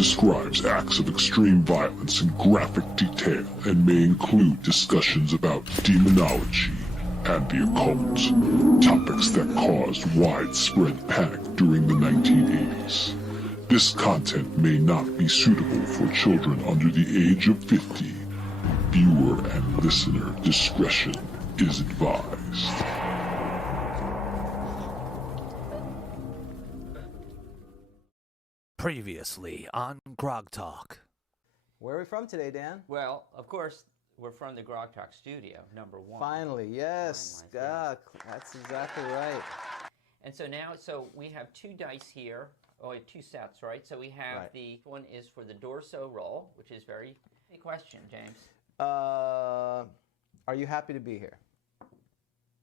describes acts of extreme violence in graphic detail and may include discussions about demonology and the occult, topics that caused widespread panic during the 1980s. This content may not be suitable for children under the age of 50. Viewer and listener discretion is advised. Previously on Grogtalk. Where are we from today, Dan? Well, of course, we're from the Grogtalk studio, number one. Finally, yes. That's exactly right. And so now, we have two dice here. Oh, we have two sets, right? So we have the one is for the Dorso roll, which is very... Any question, James? Are you happy to be here?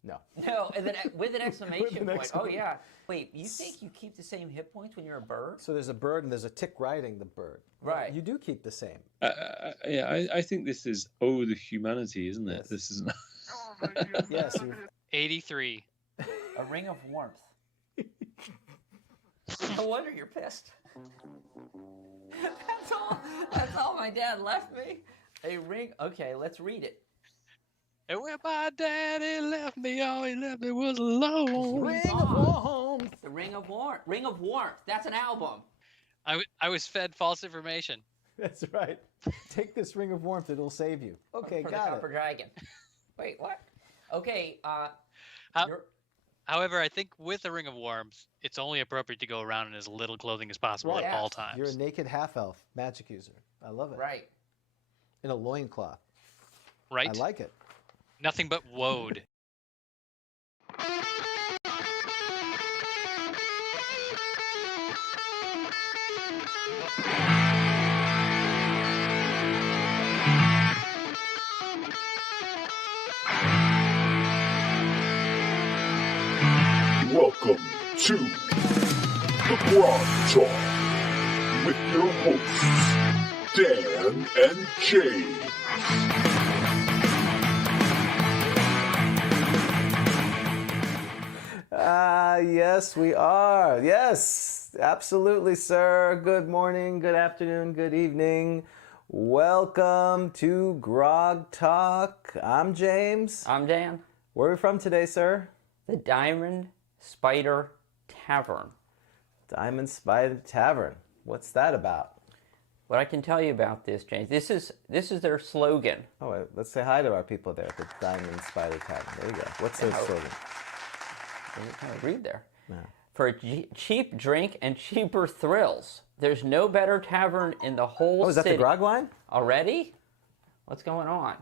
No. No, and then with an exclamation point. Oh, yeah. Wait, you think you keep the same hit points when you're a bird? So there's a bird and there's a tick riding the bird. Right. You do keep the same. I think this is the humanity, isn't it? Yes. This is not... Yes. 83. A ring of warmth. No wonder you're pissed. That's all my dad left me. A ring. Okay, let's read it. And when my daddy left me, all he left me was alone. Ring of warmth. The Ring of Warmth. Ring of Warmth. That's an album. I was fed false information. That's right. Take this ring of warmth, it'll save you. Okay, For got the it. Copper Dragon. Wait, what? Okay, However, I think with the Ring of Warmth, it's only appropriate to go around in as little clothing as possible Right. at all Yes. times. You're a naked half-elf magic user. I love it. right. In a loincloth. Right? I like it. Nothing but woad. Welcome to the Grogtalk with your hosts, Dan and James. Yes, we are. Yes, absolutely, sir. Good morning, good afternoon, good evening. Welcome to Grogtalk. I'm James. I'm Dan. Where are we from today, sir? The Diamond Spider Tavern. Diamond Spider Tavern. What's that about? What I can tell you about this, James, this is their slogan. Oh, wait, let's say hi to our people there at the Diamond Spider Tavern. There you go. What's their slogan? Doesn't kind of read there. No. For cheap drink and cheaper thrills, there's no better tavern in the whole Oh, is that city. the grog line? Already? What's going on?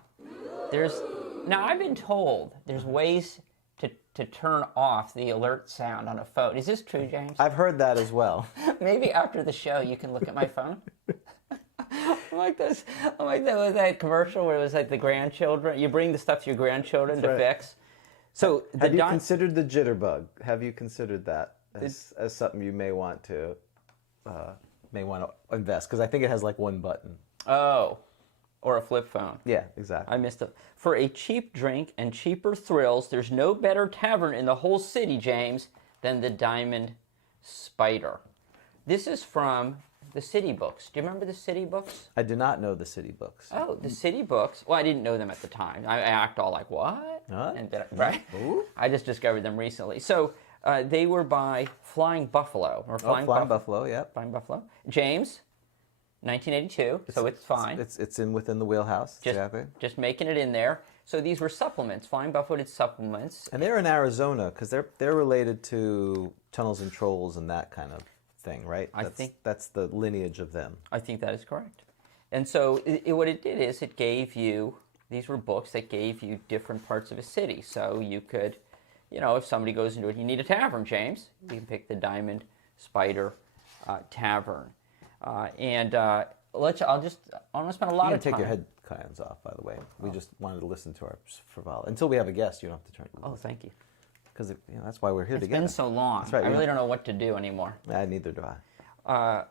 Now I've been told there's ways to turn off the alert sound on a phone. Is this true, James? I've heard that as well. Maybe after the show you can look at my phone. I'm like that commercial where it was like the grandchildren. You bring the stuff to your grandchildren to fix. So Have you considered the jitterbug? Have you considered that as something you may want to invest? Because I think it has like one button. Oh, or a flip phone. Yeah, exactly. I missed it. For a cheap drink and cheaper thrills, there's no better tavern in the whole city, James, than the Diamond Spider. This is from the City Books. Do you remember the City Books? I do not know the City Books. Oh, the City Books. Well, I didn't know them at the time. I act all like, what? Huh? And then, right? Ooh. I just discovered them recently. So they were by Flying Buffalo. Or Flying Buffalo, yep. Flying Buffalo. James, 1982, so it's fine. It's within the wheelhouse, exactly. Just making it in there. So these were supplements. Flying Buffalo did supplements. And they're in Arizona because they're related to Tunnels and Trolls and that kind of thing, right? I think that's the lineage of them. I think that is correct. And so what it did is it gave you, these were books that gave you different parts of a city. So you could, if somebody goes into it, you need a tavern, James. You can pick the Diamond Spider Tavern. I want to spend a lot of time. You can take your headphones off, by the way. We just wanted to listen to our frivolity. Until we have a guest, you don't have to turn it off. Oh, thank you. Because that's why we're here together. It's been so long. That's right, I really don't know what to do anymore. Neither do I.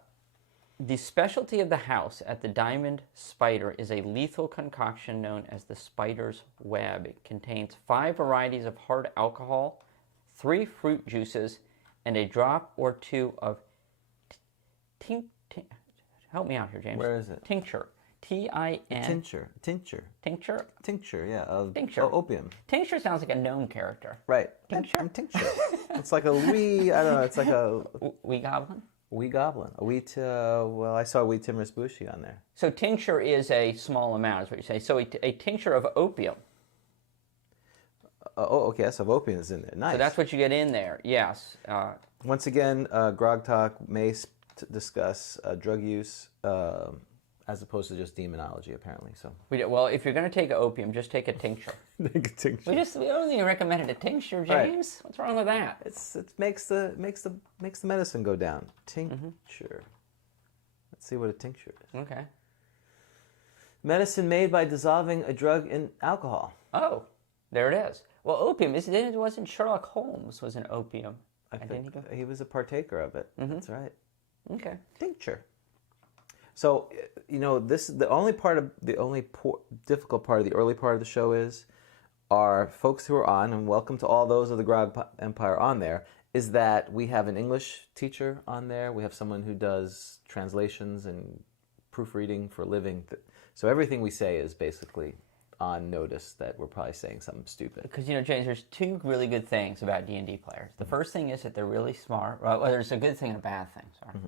The specialty of the house at the Diamond Spider is a lethal concoction known as the Spider's Web. It contains 5 varieties of hard alcohol, 3 fruit juices, and a drop or 2 of Help me out here, James. Where is it? Tincture. T-I-N. Tincture, yeah, of Tincture. opium. Tincture sounds like a known character. Right. Tincture? I'm tincture. It's like a wee, I don't know, it's like a Wee goblin? wee goblin. A wee, well, I saw a wee Timorous Bushy on there. So tincture is a small amount, is what you say. So a tincture of opium. Okay, yes, of opium is in there. Nice. So that's what you get in there, yes. Once again, Grogtalk may discuss drug use as opposed to just demonology, apparently. So Well, if you're going to take opium, just take a tincture. take a tincture. We only recommended a tincture, James. What's wrong with that? It makes the medicine go down. Tincture. Let's see what a tincture is. Okay. Medicine made by dissolving a drug in alcohol. Oh, there it is. Well, opium wasn't Sherlock Holmes was an opium. I think he was a partaker of it. That's right. Okay. Tincture. So, the only difficult part of the early part of the show is our folks who are on, and welcome to all those of the Grog Empire on there, is that we have an English teacher on there. We have someone who does translations and proofreading for a living. So everything we say is basically on notice that we're probably saying something stupid. Because, James, there's two really good things about D&D players. The first thing is that they're really smart. Well, there's a good thing and a bad thing, sorry.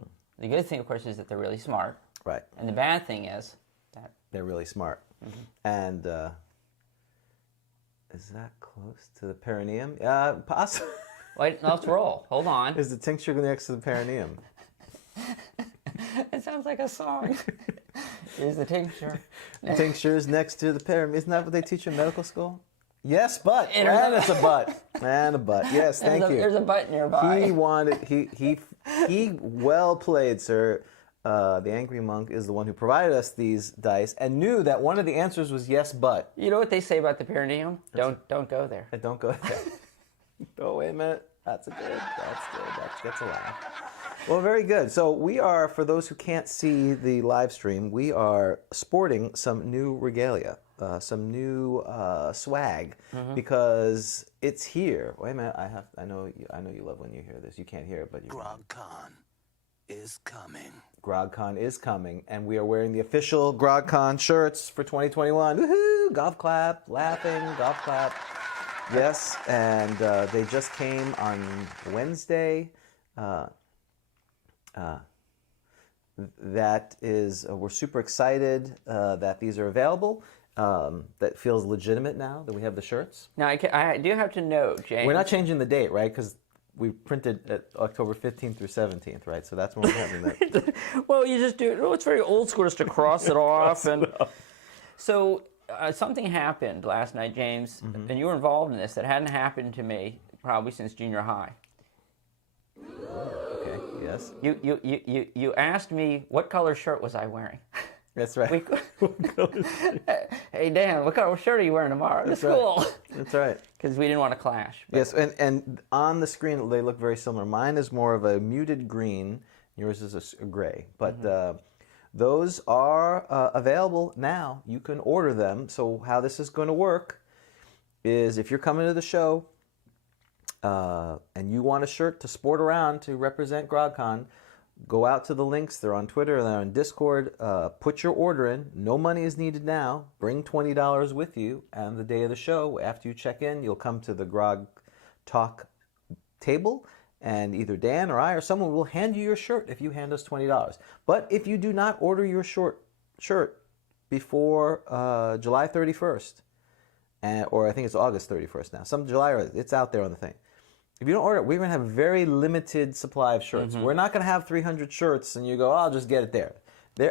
The good thing, of course, is that they're really smart. Right. And the bad thing is that they're really smart. And is that close to the perineum? Possibly. Wait, let's roll. Hold on. Is the tincture next to the perineum? It sounds like a song. Here's the tincture. The tincture is next to the perineum. Isn't that what they teach in medical school? Yes, but. And it's a butt. And a butt. Yes, thank you. There's a butt nearby. He well played, sir. The Angry Monk is the one who provided us these dice and knew that one of the answers was yes, but. You know what they say about the perineum? Don't go there. Don't go there. Oh, wait a minute. That's good. That gets a laugh. Well, very good. So we are, for those who can't see the live stream, we are sporting some new regalia, some new swag, because it's here. Wait a minute. I know you love when you hear this. You can't hear it, but you. GrogCon is coming. GrogCon is coming, and we are wearing the official GrogCon shirts for 2021. Woohoo! Golf clap, laughing, golf clap. Yes, and they just came on Wednesday. That is, we're super excited that these are available. That feels legitimate now that we have the shirts. Now, I do have to note, James. We're not changing the date, right? Because we printed at October 15th through 17th, right? So that's when we're having that. Well, you just do it. It's very old school just to cross it off. So something happened last night, James, and you were involved in this that hadn't happened to me probably since junior high. Okay, yes. You asked me what color shirt was I wearing. That's right. Hey, Dan, what color shirt are you wearing tomorrow to school? That's right. Because we didn't want to clash. Yes, and on the screen they look very similar. Mine is more of a muted green. Yours is a gray. But those are available now. You can order them. So how this is going to work is if you're coming to the show and you want a shirt to sport around to represent GrogCon, go out to the links. They're on Twitter. They're on Discord. Put your order in. No money is needed now. Bring $20 with you. And the day of the show, after you check in, you'll come to the Grog Talk table, and either Dan or I or someone will hand you your shirt if you hand us $20. But if you do not order your shirt before July 31st, or I think it's August 31st now, some July, it's out there on the thing. If you don't order it, we're going to have a very limited supply of shirts. We're not going to have 300 shirts and you go, oh, I'll just get it there.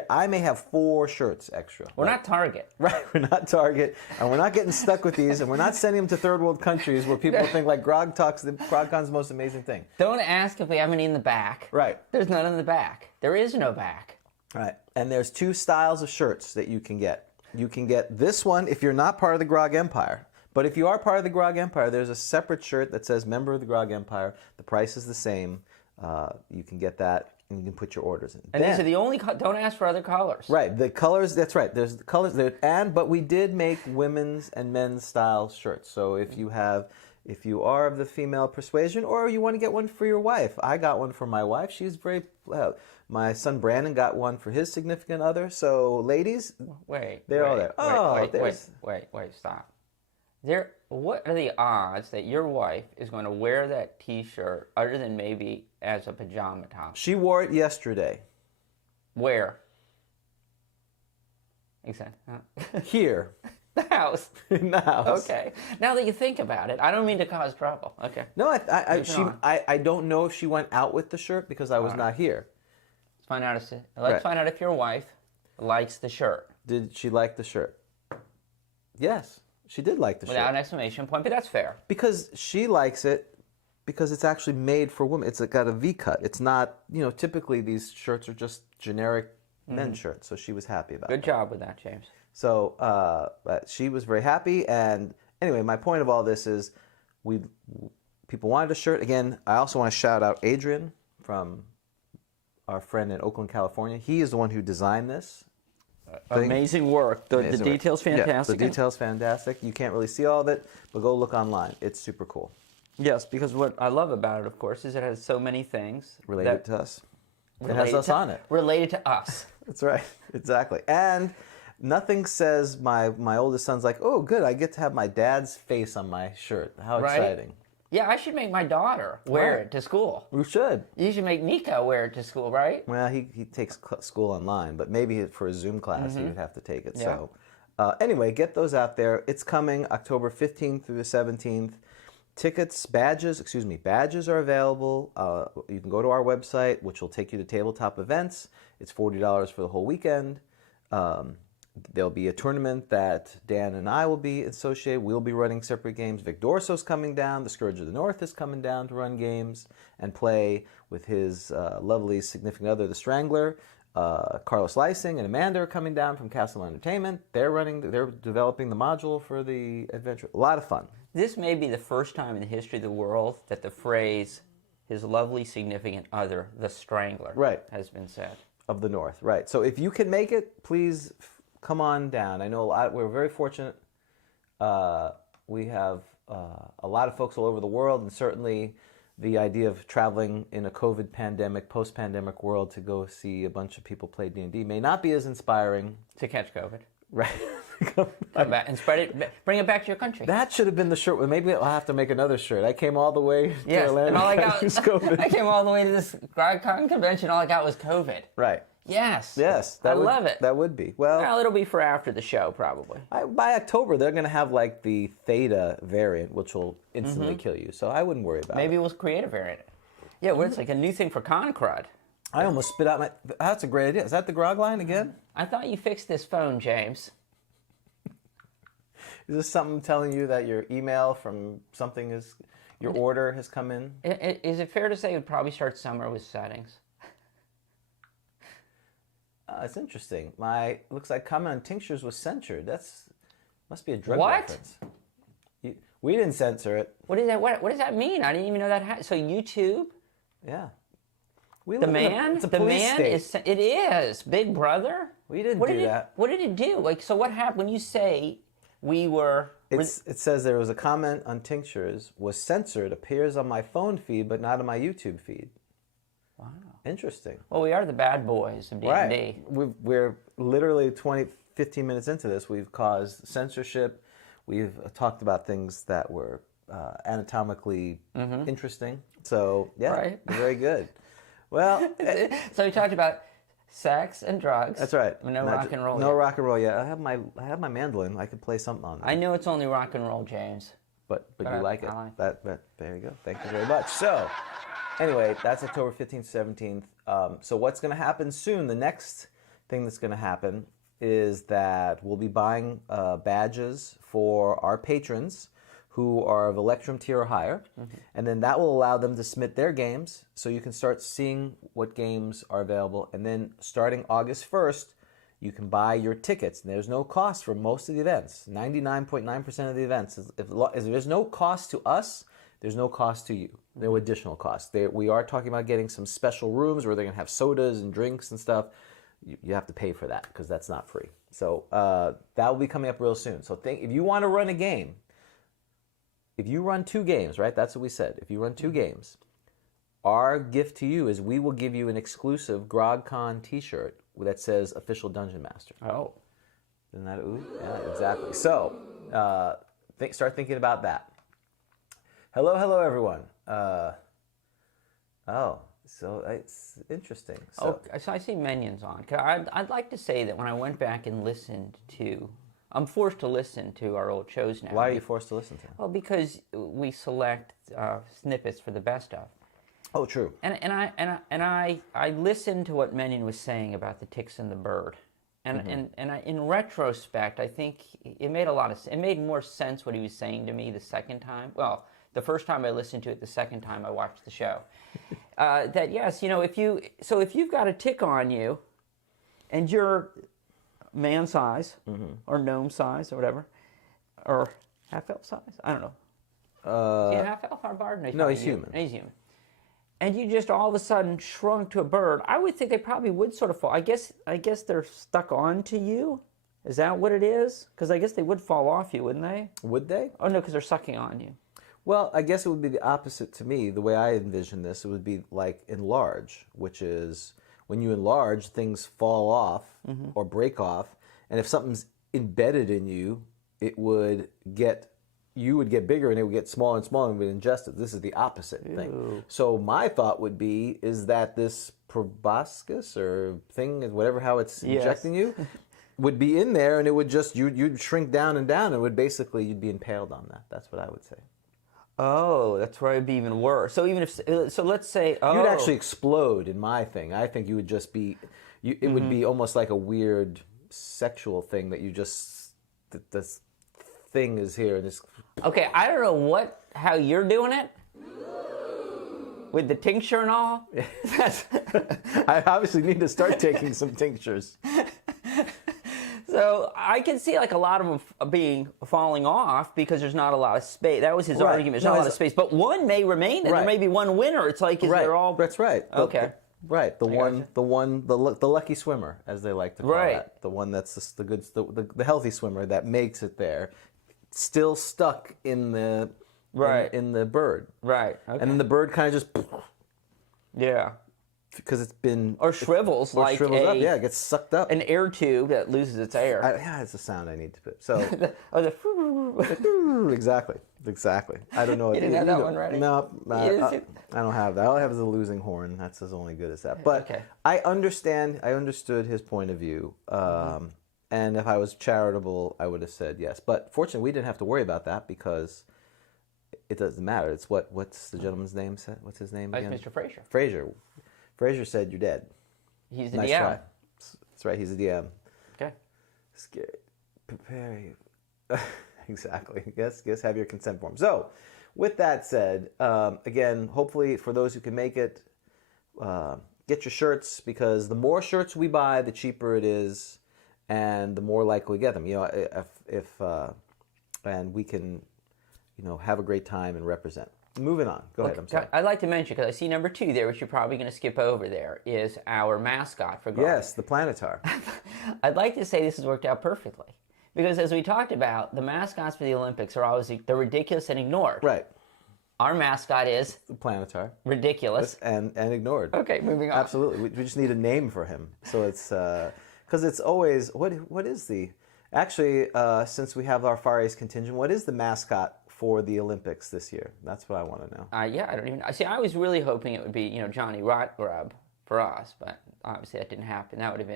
I may have 4 shirts extra. We're not Target. Right, we're not Target, and we're not getting stuck with these, and we're not sending them to third world countries where people think like GrogCon's the most amazing thing. Don't ask if we have any in the back. Right. There's none in the back. There is no back. Right, and there's 2 styles of shirts that you can get. You can get this one if you're not part of the Grog Empire. But if you are part of the Grog Empire, there's a separate shirt that says Member of the Grog Empire. The price is the same. You can get that, and you can put your orders in. And these are the only, don't ask for other colors. Right, the colors, that's right. There's the colors there, but we did make women's and men's style shirts. So if you have if you are of the female persuasion, or you want to get one for your wife. I got one for my wife. She's very. My son Brandon got one for his significant other. So, ladies, they're all there. Wait, stop. What are the odds that your wife is going to wear that T-shirt other than maybe as a pajama top? She wore it yesterday. Where? Exactly. Here. The house. In the house. Okay. Now that you think about it, I don't mean to cause trouble. Okay. No, I don't know if she went out with the shirt because I was not here. Let's find out if your wife likes the shirt. Did she like the shirt? Yes, she did like the shirt. Without an exclamation point, but that's fair. Because she likes it because it's actually made for women. It's got a V cut. It's not, typically these shirts are just generic men's shirts. So she was happy about it. Good job with that, James. So she was very happy. And anyway, my point of all this is people wanted a shirt. Again, I also want to shout out Adrian from our friend in Oakland, California. He is the one who designed this. Amazing work. The detail's fantastic. Yeah, the detail's fantastic. You can't really see all of it, but go look online. It's super cool. Yes, because what I love about it, of course, is it has so many things related to us. It has us on it. Related to us. That's right. Exactly. And nothing says my oldest son's like, oh, good, I get to have my dad's face on my shirt. How exciting. Yeah, I should make my daughter wear it to school. We should. You should make Nico wear it to school, right? Well, he takes school online, but maybe for a Zoom class he would have to take it. Yeah. So anyway, get those out there. It's coming October 15th through the 17th. Badges are available. You can go to our website, which will take you to tabletop events. It's $40 for the whole weekend. There'll be a tournament that Dan and I will be associated. We'll be running separate games. Vic Dorso's coming down. The Scourge of the North is coming down to run games and play with his lovely significant other, the Strangler. Carlos Lysing and Amanda are coming down from Castle Entertainment. They're developing the module for the adventure. A lot of fun. This may be the first time in the history of the world that the phrase "his lovely significant other, the Strangler," has been said. Of the North, right. So if you can make it, please come on down. I know we're very fortunate. We have a lot of folks all over the world, and certainly the idea of traveling in a COVID pandemic, post-pandemic world to go see a bunch of people play D&D may not be as inspiring. To catch COVID. Right. Come back and spread it. Bring it back to your country. That should have been the shirt. Maybe I'll have to make another shirt. I came all the way to Atlanta. And all I got was COVID. I came all the way to this Grogtalk convention. All I got was COVID. Right. Yes. I love it. That would be. Well, it'll be for after the show, probably. By October, they're going to have like the Theta variant, which will instantly kill you. So I wouldn't worry about it. Maybe we'll create a variant. Yeah, well, it's like a new thing for Con Crud. I almost spit out my... That's a great idea. Is that the grog line again? I thought you fixed this phone, James. Is this something telling you that your email from something is... Your order has come in? Is it fair to say it would probably start somewhere with settings? It's interesting. Looks like comment on tinctures was censored. Must be a drug What? reference. We didn't censor it. What is that? What does that mean? I didn't even know that. So YouTube? Yeah. The man? It's a the police man state. is. It is Big Brother. We didn't do that. What did it do? Like, so what happened when you say we were? It says there was a comment on tinctures was censored. Appears on my phone feed, but not on my YouTube feed. Wow. Interesting. Well, we are the bad boys of D&D. Right. We're literally 15 minutes into this. We've caused censorship. We've talked about things that were anatomically interesting. So, yeah, very good. Well, so we talked about sex and drugs. That's right. No rock and roll. No rock and roll yet. I have my mandolin. I could play something on it. I know it's only rock and roll, James. But you like it. I like that. There you go. Thank you very much. So, anyway, that's October 15th, 17th. So what's going to happen soon? The next thing that's going to happen is that we'll be buying badges for our patrons who are of Electrum tier or higher. And then that will allow them to submit their games so you can start seeing what games are available. And then starting August 1st, you can buy your tickets. And there's no cost for most of the events. 99.9% of the events. If there's no cost to us, there's no cost to you. No additional cost. We are talking about getting some special rooms where they're going to have sodas and drinks and stuff. You have to pay for that because that's not free. So that will be coming up real soon. So if you want to run a game, if you run 2 games, right? That's what we said. If you run 2 games, our gift to you is we will give you an exclusive GrogCon T-shirt that says Official Dungeon Master. Oh. Isn't that ooh? Yeah, exactly. So, start thinking about that. Hello, everyone. So it's interesting. So, So I see Minions on. 'Cause I'd like to say that when I went back and listened to, I'm forced to listen to our old shows now. why are you forced to listen to them? Well, because we select snippets for the best of. Oh, true. And I listened to what Minion was saying about the ticks and the bird, and in retrospect, I think it made it made more sense what he was saying to me the second time. Well, the first time I listened to it, the second time I watched the show. That yes, if you've got a tick on you, and you're man size or gnome size or whatever, or half elf size, I don't know. Is he a half elf or a bard? No, he's human. He's human. And you just all of a sudden shrunk to a bird, I would think they probably would sort of fall. I guess they're stuck onto you. Is that what it is? Because I guess they would fall off you, wouldn't they? Would they? Oh no, because they're sucking on you. Well, I guess it would be the opposite to me. The way I envision this, it would be like enlarge, which is when you enlarge, things fall off or break off, and if something's embedded in you, you would get bigger and it would get smaller and smaller and would ingest it. This is the opposite thing. So my thought would be is that this proboscis or thing, whatever how it's injecting you, would be in there and it would just you'd shrink down and down and would basically you'd be impaled on that. That's what I would say. Oh, that's where it'd be even worse. So even if let's say you'd actually explode in my thing. I think you would just be it would be almost like a weird sexual thing that you just this thing is here and this. Okay, I don't know how you're doing it with the tincture and all. I obviously need to start taking some tinctures. So I can see like a lot of them falling off because there's not a lot of space. That was his argument. There's not a lot of space, but one may remain. And there may be one winner. It's like they're all. That's right. Okay. The lucky swimmer, as they like to call it. The one that's the healthy swimmer that makes it there, still stuck in the in the bird. Right. Okay. And then the bird kind of just because it's been shrivels up. Yeah, it gets sucked up. An air tube that loses its air. It's a sound I need to put. So exactly. I don't know. You didn't have that one ready? No, I don't have that. All I have is a losing horn. That's as only good as that. But I understood his point of view. And if I was charitable, I would have said yes. But fortunately, we didn't have to worry about that because it doesn't matter. It's what's the gentleman's name said? What's his name again? Mr. Frazier. Frazier said you're dead. He's the nice DM. Try. That's right. He's the DM. Okay. Scary. Prepare you. Exactly. Yes. Have your consent form. So, with that said, again, hopefully for those who can make it, get your shirts because the more shirts we buy, the cheaper it is, and the more likely we get them. And we can, have a great time and represent. Moving on. Go ahead. I'm sorry. I'd like to mention, because I see number 2 there, which you're probably going to skip over there, is our mascot for golf. Yes, the Planetar. I'd like to say this has worked out perfectly. Because as we talked about, the mascots for the Olympics are always they're ridiculous and ignored. Right. Our mascot is the Planetar. Ridiculous. And ignored. Okay, moving on. Absolutely. We just need a name for him. So it's, because it's always, what is the, actually, since we have our Far East contingent, what is the mascot for the Olympics this year? That's what I want to know. I don't even. See, I was really hoping it would be Johnny Rotgrub for us, but obviously that didn't happen. That would have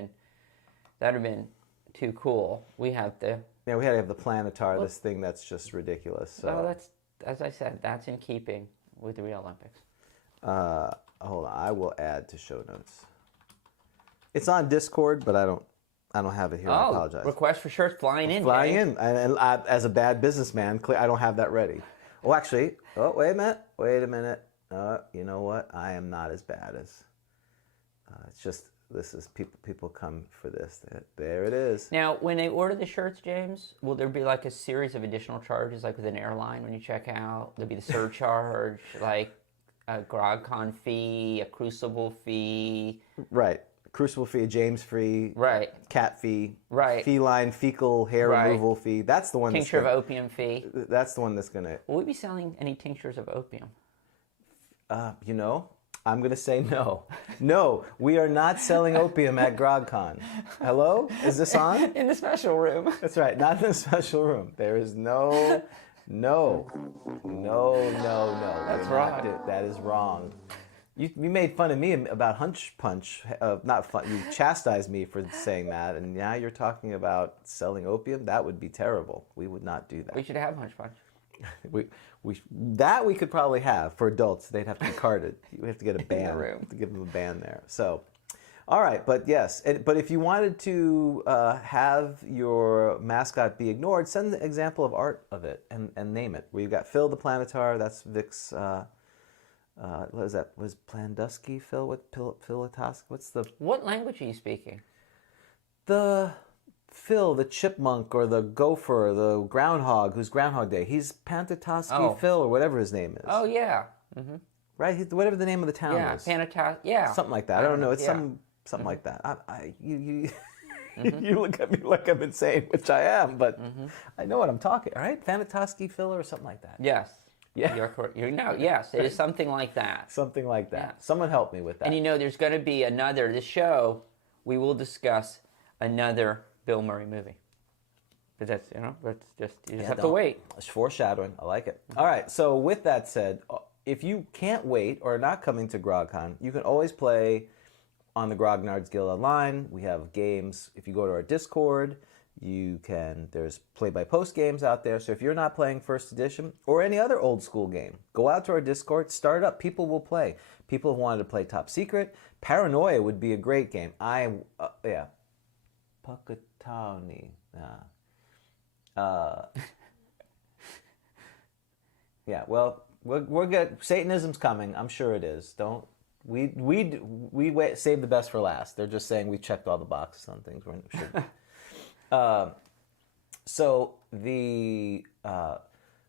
been too cool. We had to have the Planetar, this thing that's just ridiculous. So. Well, that's as I said, that's in keeping with the real Olympics. Hold on, I will add to show notes. It's on Discord, but I don't have it here. I apologize. Request for shirts flying in. And I, as a bad businessman, I don't have that ready. Oh, actually, wait a minute. You know what? I am not as bad as. It's just this is people come for this. There it is. Now, when they order the shirts, James, will there be like a series of additional charges, like with an airline when you check out? There'll be the surcharge, like a GrogCon fee, a Crucible fee. Right. crucible fee, a James fee, Right. cat fee, Right. feline fecal hair Right. removal fee. That's the one. Tincture of opium fee. That's the one that's gonna. Will we be selling any tinctures of opium? You know, I'm gonna say no. No, we are not selling opium at GrogCon. Hello, is this on? In the special room. That's right, not in the special room. There is no. That's wrong. That is wrong. You made fun of me about Hunch Punch. Not fun. You chastised me for saying that, and now you're talking about selling opium. That would be terrible. We would not do that. We should have Hunch Punch. We could probably have for adults. They'd have to be carded. We have to get a ban. room. To give them a ban there. So, all right, but yes, but if you wanted to have your mascot be ignored, send an example of art of it and name it. Where you've got Phil the Planetar. That's Vic's. What is that? Was Plandusky Phil? What Philatosk? What's the What language are you speaking? the Phil, the chipmunk or the gopher, the groundhog, who's Groundhog Day. He's Pantatoski Oh. Phil or whatever his name is. Oh yeah. Right? Whatever the name of the town Yeah. is. Yeah. Something like that. I don't know. It's Yeah. something like that. You look at me like I'm insane, which I am, but I know what I'm talking. All right, Phanatoski Phil or something like that. Yes. Yeah. You're correct. Yes, it is something like that. Something like that. Yeah. Someone help me with that. And you know, there's going to be this show, we will discuss another Bill Murray movie. But that's, you just have to wait. It's foreshadowing. I like it. All right. So with that said, if you can't wait or are not coming to GrogCon, you can always play on the Grognards Guild online. We have games. If you go to our Discord, there's play-by-post games out there. So if you're not playing First Edition or any other old school game, go out to our Discord, start it up. People will play. People have wanted to play Top Secret. Paranoia would be a great game. Puckatawny. Yeah, well, we're good. Satanism's coming. I'm sure it is. We save the best for last. They're just saying we checked all the boxes on things. We're sure. So the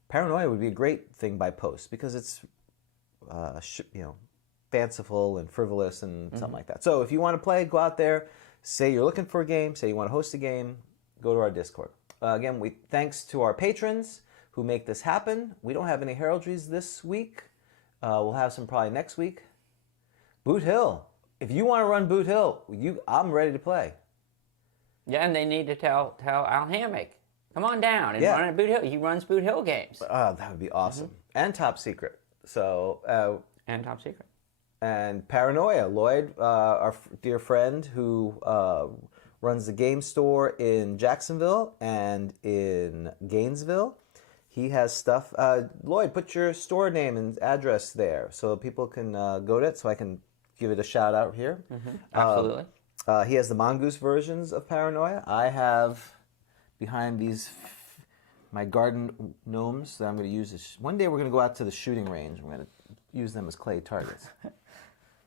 Paranoia would be a great thing by post because it's fanciful and frivolous and something like that. So if you want to play, go out there. Say you're looking for a game. Say you want to host a game. Go to our Discord. Again, thanks to our patrons who make this happen. We don't have any heraldries this week. We'll have some probably next week. Boot Hill. If you want to run Boot Hill, I'm ready to play. Yeah, and they need to tell Al Hammock, come on down and run at Boot Hill. He runs Boot Hill games. That would be awesome. And Top Secret. So And Top Secret. And Paranoia. Lloyd, our dear friend who runs the game store in Jacksonville and in Gainesville. He has stuff. Lloyd, put your store name and address there so people can go to it, so I can give it a shout out here. Absolutely. He has the Mongoose versions of Paranoia. I have behind my garden gnomes that I'm going to use. One day we're going to go out to the shooting range. We're going to use them as clay targets.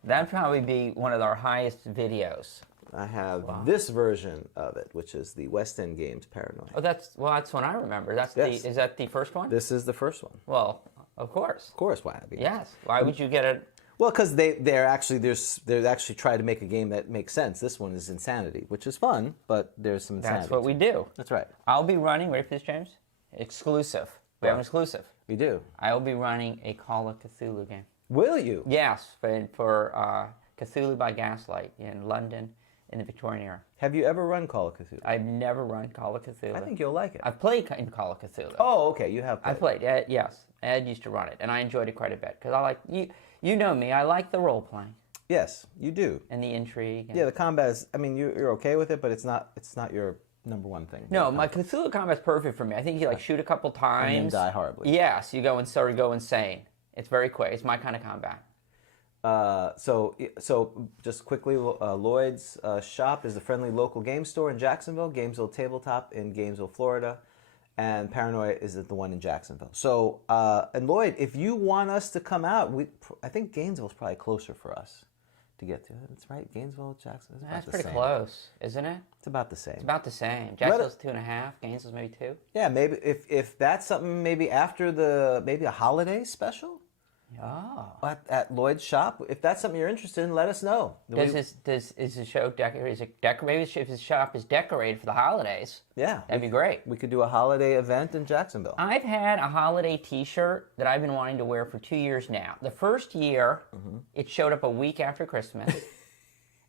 That'd probably be one of our highest videos. I have this version of it, which is the West End Games Paranoia. Oh, that's one I remember. Is that the first one? This is the first one. Well, of course. Of course, why? Yes. Why would you get it? Well, because they're actually trying to make a game that makes sense. This one is Insanity, which is fun, but there's some insanity. That's what we do. That's right. I'll be running. Ready for this, James? Exclusive. We have an exclusive. We do. I will be running a Call of Cthulhu game. Will you? Yes, for Cthulhu by Gaslight in London in the Victorian era. Have you ever run Call of Cthulhu? I've never run Call of Cthulhu. I think you'll like it. I've played in Call of Cthulhu. Oh, okay. You have played. I played. Yes, Ed used to run it, and I enjoyed it quite a bit because I like you know me. I like the role playing Yes, you do. and the intrigue. And Yeah, the combat is. I mean, you're okay with it, but it's not your number one thing. no, my Cthulhu combat's perfect for me. I think you shoot a couple times and then die horribly. Yes, you go insane. It's very quick. It's my kind of combat. So just quickly, Lloyd's shop is the friendly local game store in Jacksonville, Gainesville Tabletop in Gainesville, Florida, and Paranoia is at the one in Jacksonville. So, and Lloyd, if you want us to come out, I think Gainesville's probably closer for us to get to. That's right, Gainesville, Jacksonville. That's pretty close, isn't it? It's about the same. It's about the same. Jacksonville's 2.5. Gainesville's maybe 2. Yeah, maybe if that's something maybe after maybe a holiday special. at Lloyd's shop. If that's something you're interested in, let us know. Is the show maybe if his shop is decorated for the holidays? Yeah, that'd be great. We could do a holiday event in Jacksonville. I've had a holiday T-shirt that I've been wanting to wear for 2 years now. The first year, it showed up a week after Christmas,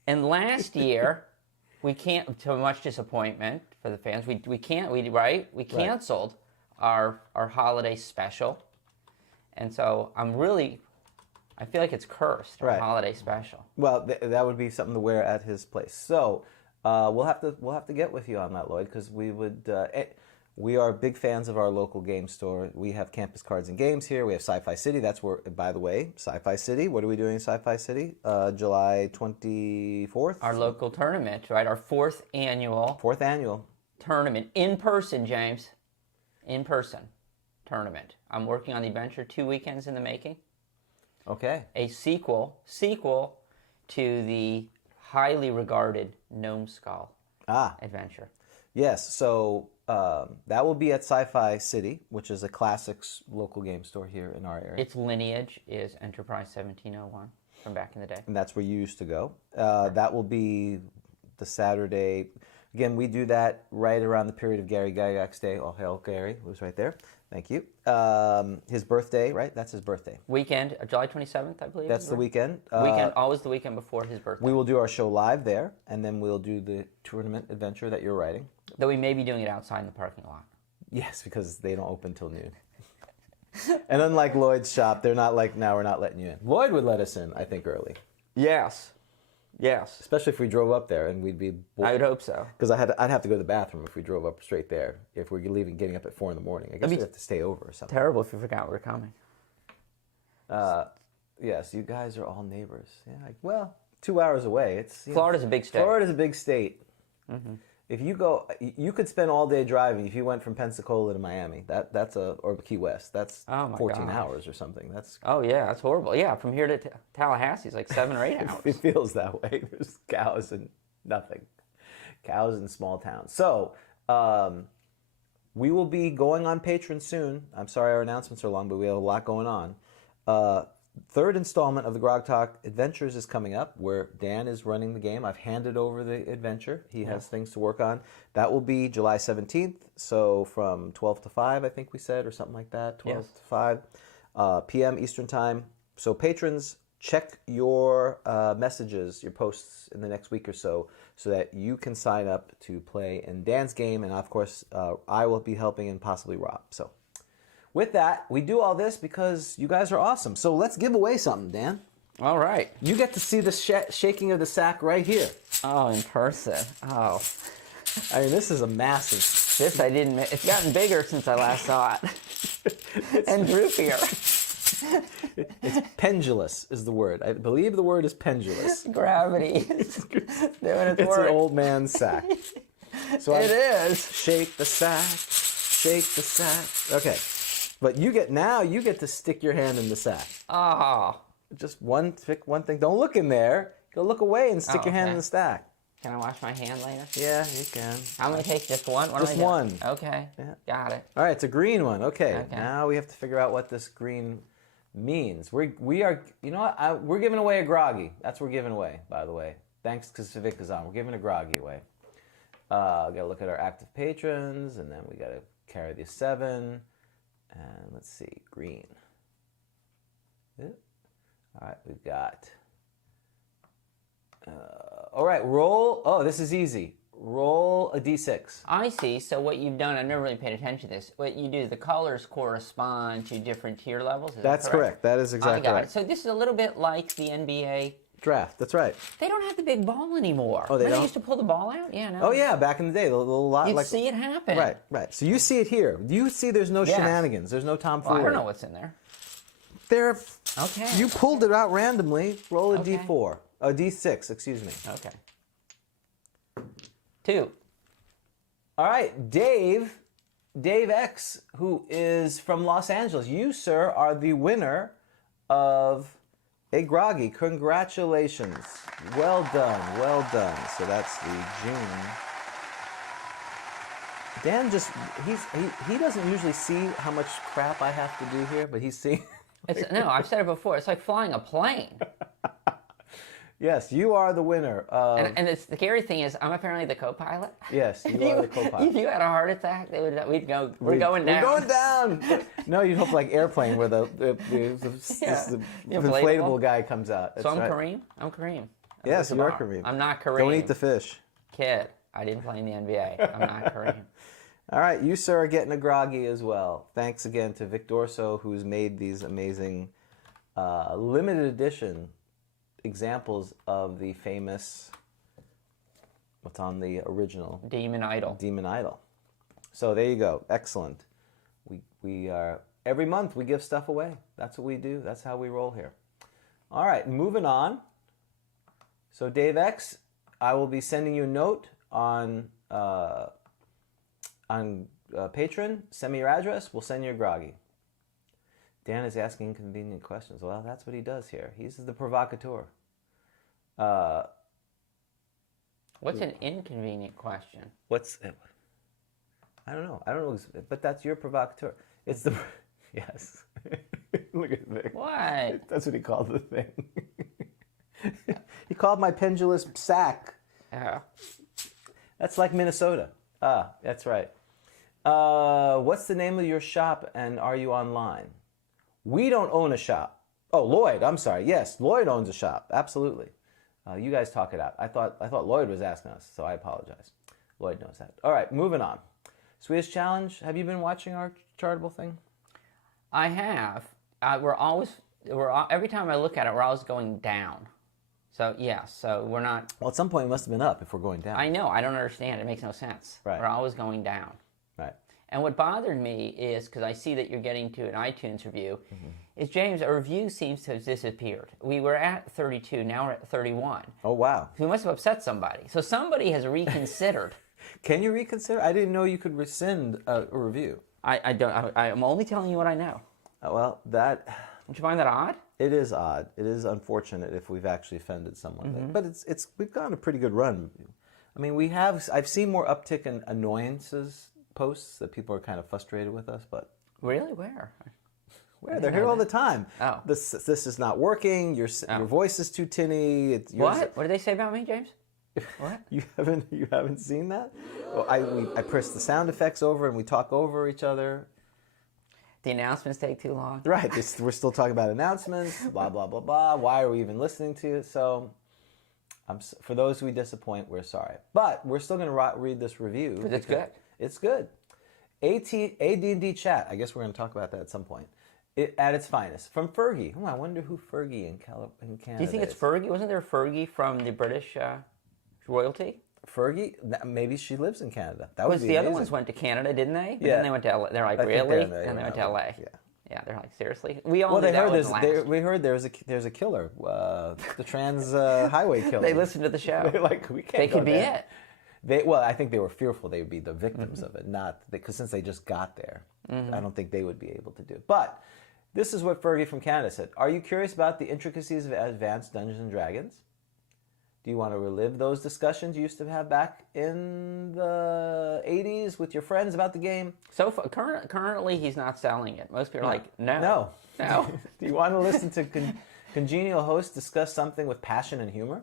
and last year, we can't. To much disappointment for the fans, we canceled our holiday special. And so I feel like it's cursed, our holiday special. Well, that would be something to wear at his place. So we'll have to get with you on that, Lloyd, because we are big fans of our local game store. We have Campus Cards and Games here. We have Sci-Fi City. That's where, by the way, Sci-Fi City. What are we doing in Sci-Fi City? July 24th? Our local tournament, right? Our fourth annual tournament. In person, James. In person tournament. I'm working on the adventure 2 weekends in the making. Okay. A sequel to the highly regarded Gnome Skull adventure. Yes, so that will be at Sci-Fi City, which is a classics local game store here in our area. Its lineage is Enterprise 1701 from back in the day. And that's where you used to go. That will be the Saturday. Again, we do that right around the period of Gary Gygax's day. All hail Gary, who's right there. Thank you. His birthday, right? That's his birthday. Weekend, July 27th, I believe. That's the weekend. Always the weekend before his birthday. We will do our show live there, and then we'll do the tournament adventure that you're writing. Though we may be doing it outside in the parking lot. Yes, because they don't open till noon. And unlike Lloyd's shop, they're not like, now we're not letting you in. Lloyd would let us in, I think, early. Yes. Especially if we drove up there and we'd be bored. I would hope so. Because I'd have to go to the bathroom if we drove up straight there. If we're getting up at 4 in the morning. I guess we'd have to stay over or something. Terrible if we forgot we were coming. Yes, you guys are all neighbors. Yeah, 2 hours away. Florida's a big state. Florida's a big state. Mm-hmm. If you go, you could spend all day driving. If you went from Pensacola to Miami, or Key West, that's 14 hours or something. That's that's horrible. Yeah, from here to Tallahassee is like 7 or 8 hours. It feels that way. There's cows and nothing, cows in small towns. So we will be going on Patreon soon. I'm sorry our announcements are long, but we have a lot going on. Third installment of the Grogtalk Adventures is coming up, where Dan is running the game. I've handed over the adventure. He has things to work on. That will be July 17th, so from 12 to 5, I think we said, or something like that, 12 to 5 p.m. Eastern Time. So patrons, check your messages, your posts in the next week or so that you can sign up to play in Dan's game, and of course, I will be helping and possibly Rob. So. With that, we do all this because you guys are awesome. So let's give away something, Dan. All right. You get to see the shaking of the sack right here. Oh, in person. Oh. I mean, this is a massive... This I didn't... It's gotten bigger since I last saw it. And droopier. It's pendulous is the word. I believe the word is pendulous. Gravity. It's doing its work. It's an old man's sack. So it is. Shake the sack. Shake the sack. Okay. But you get to stick your hand in the sack. Oh. Just one thing. Don't look in there. Go look away and stick your hand in the stack. Can I wash my hand later? Yeah, you can. I'm going to take just one? Just one. Okay. Yeah. Got it. All right, it's a green one. Okay. Now we have to figure out what this green means. We are, you know what? We're giving away a groggy. That's what we're giving away, by the way. Thanks to Civic Kazan. We're giving a groggy away. We got to look at our active patrons, and then we got to carry the 7. And let's see, green. All right, we've got. All right, roll. Oh, this is easy. Roll a d6. I see. So what you've done, I've never really paid attention to this. What you do, the colors correspond to different tier levels. That's correct. That is exactly right. So this is a little bit like the NBA draft. That's right. They don't have the big ball anymore. Oh, they don't? They used to pull the ball out? Yeah, no. Oh, yeah, back in the day. The little lot. You'd see it happen. Right. So you see it here. You see there's no shenanigans. There's no tomfoolery. Well, I don't know what's in there. Okay. You pulled it out randomly. Roll a d4. Oh, d6, excuse me. Okay. 2. All right, Dave X, who is from Los Angeles. You, sir, are the winner of a groggy. Congratulations. Well done. So that's the June. Dan he doesn't usually see how much crap I have to do here, but he's seeing No, I've said it before. It's like flying a plane. Yes, you are the winner. And the scary thing is, I'm apparently the co-pilot. Yes, you are the co-pilot. If you had a heart attack, we'd go. We're going down. We're going down. No, you'd hope like airplane where the inflatable guy comes out. That's So I'm right. Kareem. I'm Kareem. Yes, you are Kareem. I'm not Kareem. Don't eat the fish. Kid. I didn't play in the NBA. I'm not Kareem. All right, you, sir, are getting a groggy as well. Thanks again to Vic Dorso, who's made these amazing limited edition examples of the famous, what's on the original? Demon Idol. Demon Idol. So there you go. Excellent. We are, every month we give stuff away. That's what we do. That's how we roll here. All right, moving on. So Dave X, I will be sending you a note on Patreon. Send me your address. We'll send you a groggy. Dan is asking inconvenient questions. Well, that's what he does here. He's the provocateur. What's an inconvenient question? What's... I don't know. But that's your provocateur. It's the... Yes. Look at Vic. What? That's what he called the thing. He called my pendulous sack. Oh. That's like Minnesota. Ah, that's right. What's the name of your shop and are you online? We don't own a shop. Oh, Lloyd, I'm sorry. Yes, Lloyd owns a shop. Absolutely. You guys talk it out. I thought Lloyd was asking us, so I apologize. Lloyd knows that. All right, moving on. Swedish Challenge. Have you been watching our charitable thing? I have. Every time I look at it, we're always going down. So, yeah, so we're not... Well, at some point it must have been up if we're going down. I know. I don't understand. It makes no sense. Right. We're always going down. Right. And what bothered me is, because I see that you're getting to an iTunes review, is, James, our review seems to have disappeared. We were at 32, now we're at 31. Oh, wow. We must have upset somebody. So somebody has reconsidered. Can you reconsider? I didn't know you could rescind a review. I'm only telling you what I know. Well, that... Don't you find that odd? It is odd. It is unfortunate if we've actually offended someone. But we've gotten a pretty good run. I mean, I've seen more uptick in annoyances posts that people are kind of frustrated with us, but... Really? Where? They're here all the time. Oh. This is not working. Your voice is too tinny. What? What did they say about me, James? What? You haven't seen that? Well, I press the sound effects over and we talk over each other. The announcements take too long. Right. We're still talking about announcements. Blah blah blah blah. Why are we even listening to it? So, for those we disappoint, we're sorry. But we're still going to read this review. Because it's good. It's good. AD&D chat. I guess we're going to talk about that at some point. At its finest. From Fergie. I wonder who Fergie in Canada Do you think it's is. Fergie? Wasn't there Fergie from the British royalty? Fergie? Maybe she lives in Canada. That Because would be the other amazing. ones went to Canada, didn't they? But Yeah. then they went to LA. They're like, I think really? they're And they went to LA. LA. Yeah. Yeah, they're like, seriously? We all Well, knew they that heard wasn't last. we heard there's a killer, the trans highway killer. They listened to the show. They're like, we can't. They go could be there. it. I think they were fearful they would be the victims of it, not because since they just got there, I don't think they would be able to do it. But this is what Fergie from Canada said. Are you curious about the intricacies of advanced Dungeons and Dragons? Do you want to relive those discussions you used to have back in the 80s with your friends about the game? So currently, he's not selling it. Most people are like, no. No. Do you want to listen to congenial hosts discuss something with passion and humor?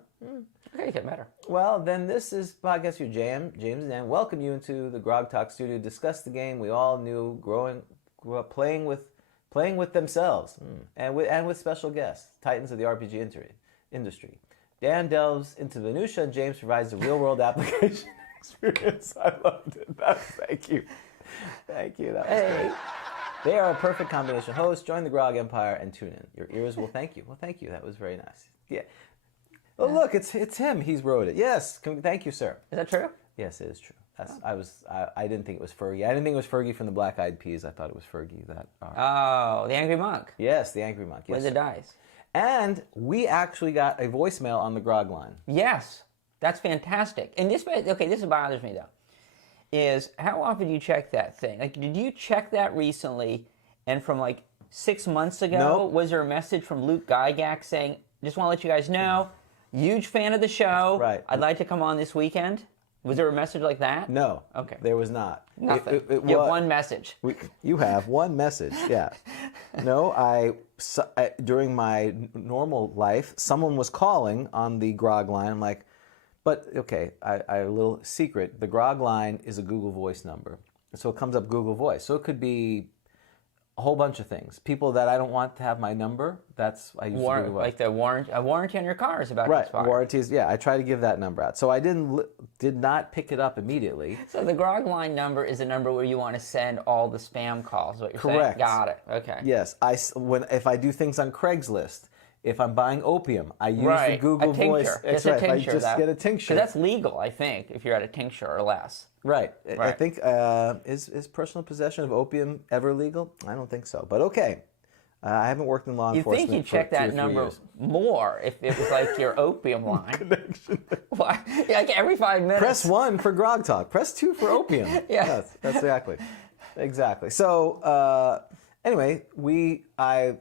Okay, get better. Well, then this is podcast you, James and Dan. Welcome you into the Grogtalk studio. Discuss the game we all knew, grew up playing with themselves, and with special guests, titans of the RPG industry. Dan delves into the minutia, and James provides the real-world application experience. I loved it. Thank you. That was great. They are a perfect combination. Hosts, join the Grog Empire and tune in. Your ears will thank you. Well, thank you. That was very nice. Yeah. Oh, look, it's him. He's wrote it. Yes. Thank you, sir. Is that true? Yes, it is true. I didn't think it was Fergie. I didn't think it was Fergie from the Black Eyed Peas. I thought it was Fergie that. Oh, the Angry Monk. Yes, the Angry Monk. Yes, With the sir. dice. And we actually got a voicemail on the Grog line. Yes, that's fantastic. And this bothers me though. Is how often do you check that thing? Like, did you check that recently? And from like 6 months ago, Nope. was there a message from Luke Gygax saying, "Just want to let you guys know, huge fan of the show. Right. I'd like to come on this weekend." Was there a message like that? No. Okay. There was not. Nothing. It You have was- one message. You have one message, yeah. No, during my normal life, someone was calling on the Grog line. I'm like, but okay, a little secret. The Grog line is a Google Voice number. So it comes up Google Voice. So it could be a whole bunch of things. People that I don't want to have my number, I use Google Voice. Like a warranty on your car is about to Right, expire. warranties, yeah. I try to give that number out. So I did not pick it up immediately. So the Grog line number is a number where you want to send all the spam calls. Is what you're Correct. saying? Got it. Okay. Yes, if I do things on Craigslist, if I'm buying opium, I use the Google a tincture. Voice. It's That's a right. tincture. I just get a tincture. Because that's legal, I think, if you're at a tincture or less. Right. I Right. think is personal possession of opium ever legal? I don't think so. But okay. I haven't worked in law You enforcement think you'd for check 2 or that 3 number years. more if it was like your opium line. Why? Like every 5 minutes. Press 1 for Grogtalk. Press 2 for opium. Yeah. Yes, that's exactly. So anyway, I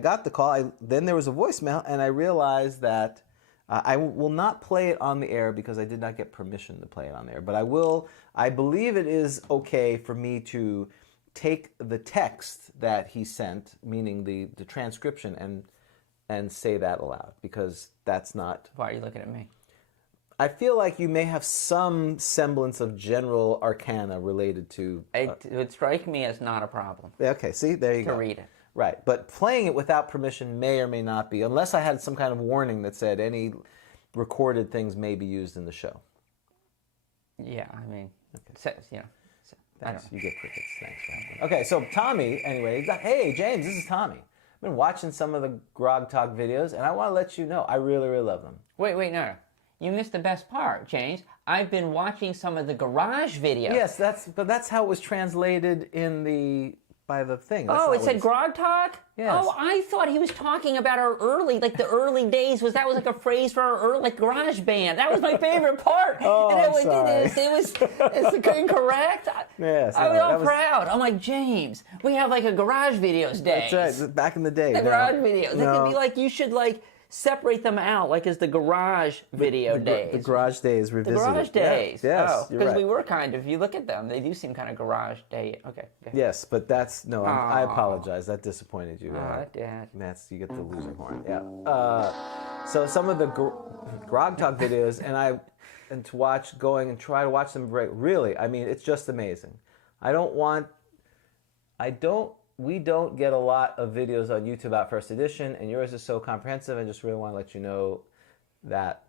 got the call. Then there was a voicemail, and I realized that I will not play it on the air because I did not get permission to play it on the air. But I will. I believe it is okay for me to take the text that he sent, meaning the transcription, and say that aloud, because that's not... Why are you looking at me? I feel like you may have some semblance of general arcana related to... It would strike me as not a problem okay, see? There you to go. read it. Right, but playing it without permission may or may not be, unless I had some kind of warning that said any recorded things may be used in the show. Yeah, I mean, you know. Thanks. You get crickets. Thanks for having me. Okay, so Tommy, anyway, hey, James, this is Tommy. I've been watching some of the Grogtalk videos, and I want to let you know, I really, really love them. Wait, no. You missed the best part, James. I've been watching some of the garage videos. Yes, that's how it was translated by the thing. That's Oh, not it what said Grogtalk? Yes. Oh, I thought he was talking about our the early days. That was like a phrase for our early garage band. That was my favorite part. Oh, and I'm sorry. It's incorrect. Yes, I was no, all that was- proud. I'm like, James, we have like a garage videos day. That's right, back in the day. The no, garage videos. It no. could be like, you should like separate them out, like as the garage video days. The garage days The revisited. garage days. Yeah, yes, oh, you're because right. we were kind of, if you look at them, they do seem kind of garage day. Okay. Yes, but that's no. I Aw. apologize. That disappointed you. Dad. You get the loser horn. Yeah. So some of the Grogtalk videos, and to watch try to watch them break. Really, I mean, it's just amazing. We don't get a lot of videos on YouTube about First Edition, and yours is so comprehensive. I just really want to let you know that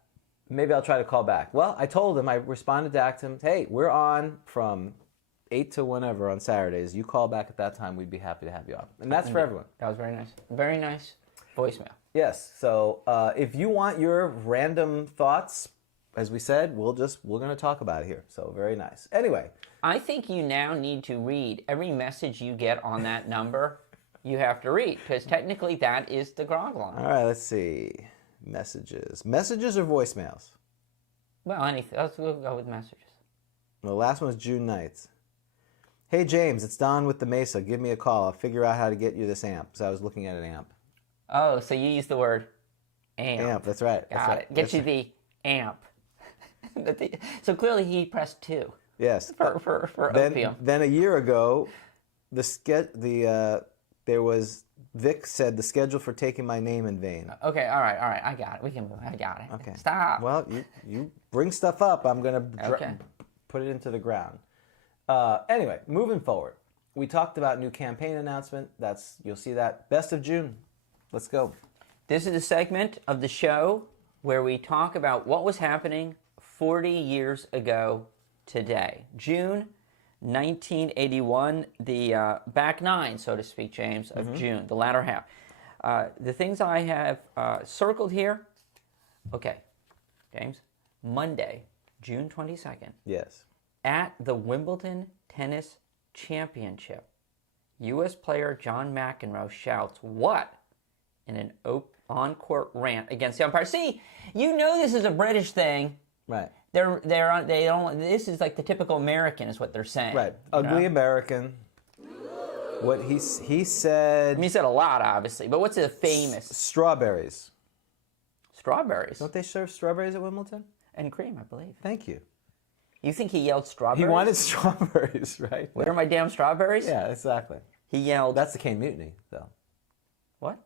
maybe I'll try to call back. Well, I told him, I responded back to him, hey, we're on from 8 to whenever on Saturdays. You call back at that time, we'd be happy to have you on. And that's for everyone. That was very nice. Very nice voicemail. Yes, so if you want your random thoughts, as we said, we're going to talk about it here. So very nice. Anyway. I think you now need to read every message you get on that number. You have to read, because technically that is the Grog line. All right, let's see. Messages or voicemails? Well, anything. We'll go with messages. The last one was June 9th. Hey, James, it's Don with the Mesa. Give me a call. I'll figure out how to get you this amp. So I was looking at an amp. Oh, so you use the word amp. Amp, that's right. Got it. Get you the amp. So clearly he pressed 2. Yes. For opium. Then a year ago, Vic said the schedule for taking my name in vain. Okay, all right. I got it. We can move. I got it. Okay. Stop. Well, you bring stuff up. I'm going to Okay. put it into the ground. Anyway, moving forward. We talked about new campaign announcement. You'll see that. Best of June. Let's go. This is a segment of the show where we talk about what was happening 40 years ago today. June 1981, the back nine, so to speak, James, of June, the latter half. The things I have circled here. Okay, James. Monday, June 22nd. Yes. At the Wimbledon Tennis Championship, U.S. player John McEnroe shouts, "What?" in an on-court rant against the umpire. See, you know this is a British thing. Right. They don't. This is like the typical American, is what they're saying. Right. you Ugly know? American. What he said. I mean, he said a lot, obviously, but what's the famous? Strawberries. Strawberries Don't they serve strawberries at Wimbledon? and cream, I believe. Thank you. You think he yelled strawberries? He wanted strawberries, right? Where are my damn strawberries? Yeah, exactly. He yelled. That's the Cane Mutiny, though. What?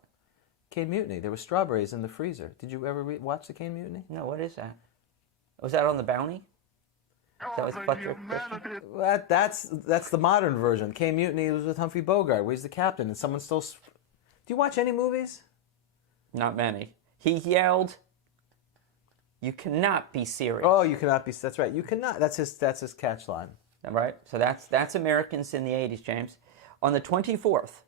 Cane Mutiny. There were strawberries in the freezer. Did you ever watch the Cane Mutiny? No, what is that? Was that on the Bounty? That was Butcher Christian? Well, that's the modern version. Cane Mutiny was with Humphrey Bogart, where he's the captain, and someone stole. Do you watch any movies? Not many. He yelled, "You cannot be serious." Oh, you cannot be. That's right. You cannot. That's his catch line. All right. So that's Americans in the 80s, James. On the 24th,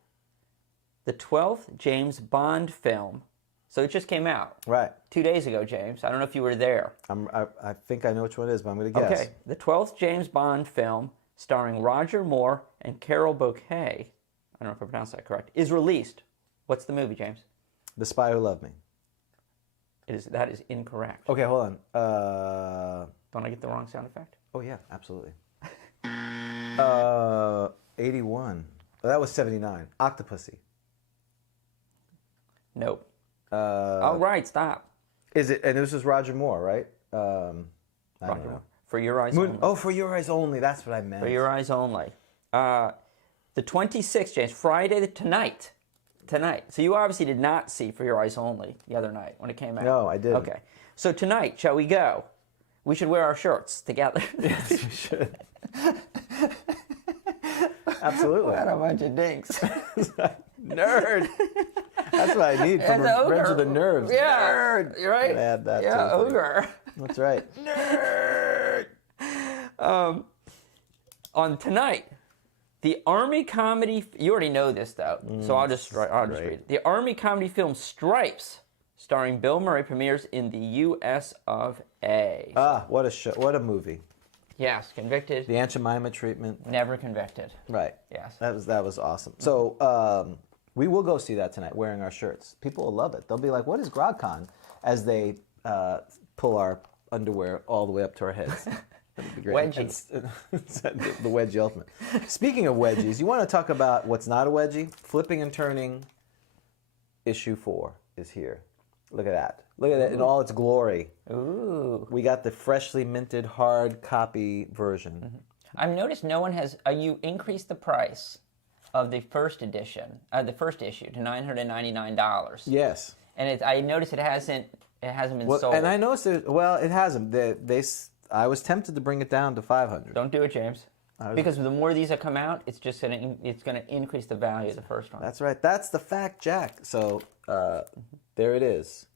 the 12th James Bond film. So it just came out. Right. 2 days ago, James. I don't know if you were there. I think I know which one it is, but I'm going to guess. Okay. The 12th James Bond film, starring Roger Moore and Carol Bouquet, I don't know if I pronounced that correct, is released. What's the movie, James? The Spy Who Loved Me. That is incorrect. Okay, hold on. Don't I get the wrong sound effect? Oh yeah, absolutely. 81. Well, that was 79. Octopussy. Nope. All right, stop. Is it? And this is Roger Moore, right? I don't know. For Your Eyes Only. Oh, For Your Eyes Only. That's what I meant. For Your Eyes Only. The 26th, James, Friday tonight. Tonight. So you obviously did not see For Your Eyes Only the other night when it came out. No, I didn't. Okay. So tonight, shall we go? We should wear our shirts together. Yes, we should. Absolutely. What a bunch of dinks. Nerd. That's what I need from Revenge of the Nerves. Yeah. Nerd. You're right. Add that yeah, to the thing. ogre. That's right. Nerd. On tonight, the Army comedy. You already know this though, so I'll just read it. The Army comedy film Stripes, starring Bill Murray, premieres in the U.S. of A. Ah, what a show! What a movie. Yes, convicted. The Aunt Jemima treatment. Never convicted. Right. Yes. That was awesome. So we will go see that tonight, wearing our shirts. People will love it. They'll be like, "What is GrogCon?" As they pull our underwear all the way up to our heads. That'd be great. Wedgie. The wedgie ultimate. Speaking of wedgies, you want to talk about what's not a wedgie? Flipping and Turning issue 4 is here. Look at that. Look at that in all its glory. Ooh. We got the freshly minted hard copy version. I've noticed no one has. You increased the price of the first edition, the first issue, to $999. Yes. And I noticed it hasn't been Well, sold. and I noticed it. Well, it hasn't. I was tempted to bring it down to 500. Don't do it, James. Because the more of these that come out, it's going to increase the value of the first one. That's right. That's the fact, Jack. So there it is.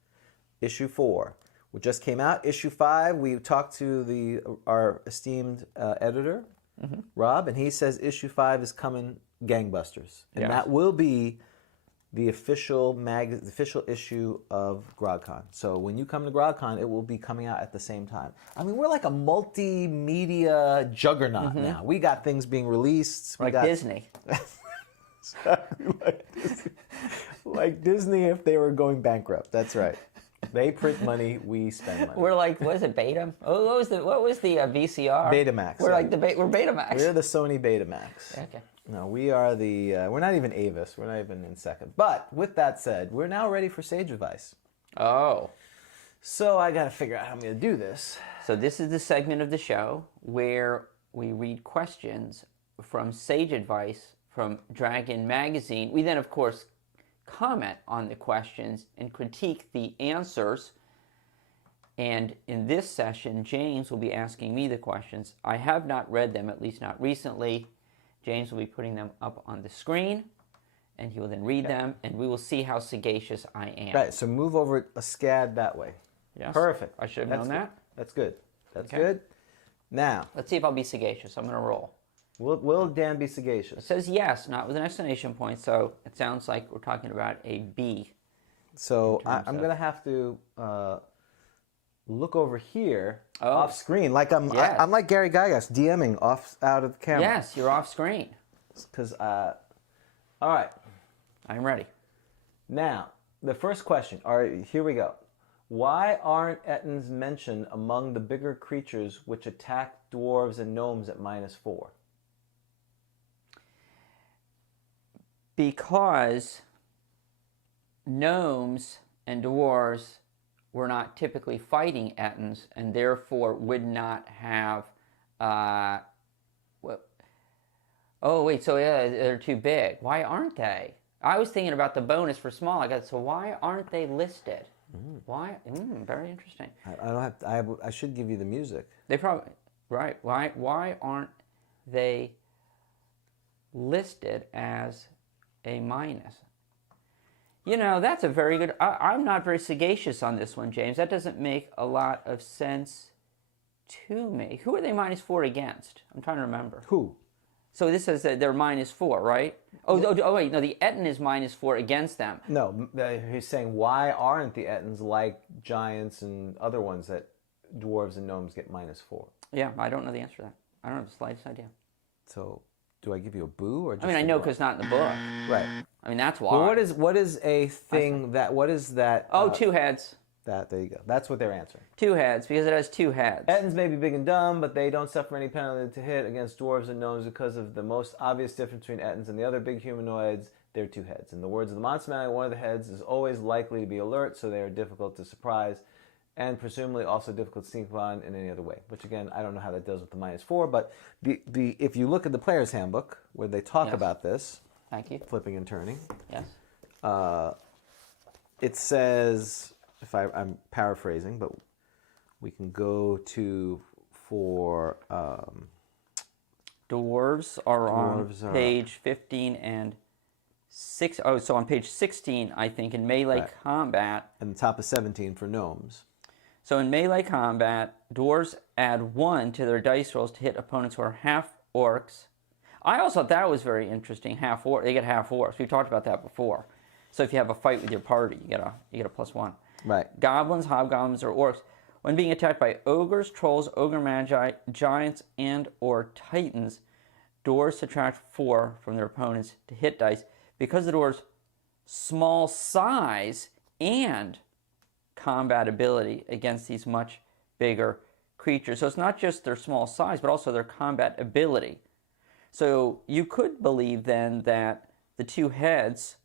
Issue 4. We just came out. Issue 5. We talked to our esteemed editor, Rob, and he says issue 5 is coming gangbusters, and that will be the official issue of GrogCon. So when you come to GrogCon, it will be coming out at the same time. I mean, we're like a multimedia juggernaut now. We got things being released. Like Disney. Exactly like Disney. Like Disney if they were going bankrupt. That's right. They print money, we spend money. We're like, what is it, Beta? Oh, what was the VCR? Betamax. We're like we're Betamax. We're the Sony Betamax. Okay. No, we are we're not even Avis. We're not even in second. But with that said, we're now ready for Sage Advice. Oh. So I got to figure out how I'm going to do this. So this is the segment of the show where we read questions from Sage Advice from Dragon Magazine. We then, of course, comment on the questions and critique the answers. And in this session, James will be asking me the questions. I have not read them, at least not recently. James will be putting them up on the screen, and he will then read them, and we will see how sagacious I am. Right, so move over a scad that way. Yes? Perfect. I should have known that. That's good. That's Okay. good. Now, Let's see if I'll be sagacious. I'm going to roll. will Dan be It sagacious? says yes, not with an exclamation point, so it sounds like we're talking about a B. So terms I'm of- going to have to look over here Oh. off screen, like I'm like Gary Gygax DMing out of the camera. Yes, you're off screen. Because all right. I'm ready. Now, the first question. All right, here we go. Why aren't Ettins mentioned among the bigger creatures which attack dwarves and gnomes at -4? Because gnomes and dwarves were not typically fighting Ettins, and therefore would not have Well, oh wait, so yeah, they're too big. Why aren't they? I was thinking about the bonus for small. So why aren't they listed? Why? Very interesting. I don't have. I should give you the music. They probably right. Why aren't they listed as a minus? You know, that's a very good. I'm not very sagacious on this one, James. That doesn't make a lot of sense to me. Who are they -4 against? I'm trying to remember. Who? So this says that they're -4, right? Oh wait, no, the Etten is -4 against them. No, he's saying why aren't the Ettins like giants and other ones that dwarves and gnomes get -4? Yeah, I don't know the answer to that. I don't have the slightest idea. So, do I give you a boo or? Just I mean, I know because it's not in the book. Right. I mean, that's why. Well, what is a thing that? What is that? Oh, 2 heads. There you go. That's what they're answering. 2 heads because it has 2 heads. Ettins may be big and dumb, but they don't suffer any penalty to hit against dwarves and gnomes because of the most obvious difference between Ettins and the other big humanoids. They're 2 heads. In the words of the monster manual, one of the heads is always likely to be alert, so they are difficult to surprise, and presumably also difficult to sneak upon in any other way. Which again, I don't know how that does with the -4, but if you look at the player's handbook where they talk about this, Thank you. flipping and turning, Yes. it says. If I'm paraphrasing, but we can go to for Dwarves are on page 15 and 6. Oh, so on page 16, I think, in melee combat. and the top of 17 for gnomes. So in melee combat, dwarves add 1 to their dice rolls to hit opponents who are half orcs. I also thought that was very interesting. Half orc, they get half orcs. We've talked about that before. So if you have a fight with your party, you get a +1. Right. Goblins, hobgoblins, or orcs, when being attacked by ogres, trolls, ogre magi, giants, and or titans, dwarves subtract 4 from their opponents to hit dice because the dwarves' small size and combat ability against these much bigger creatures. So it's not just their small size, but also their combat ability. So you could believe then that the 2 heads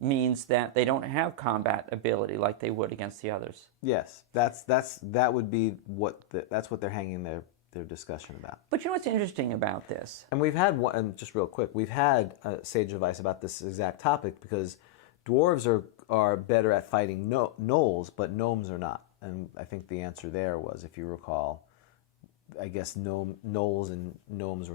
means that they don't have combat ability like they would against the others. Yes, that would be that's what they're hanging their discussion about. But you know what's interesting about this? And we've had one, and just real quick, we've had sage advice about this exact topic because dwarves are better at fighting gnolls, but gnomes are not. And I think the answer there was, if you recall, I guess gnolls and gnomes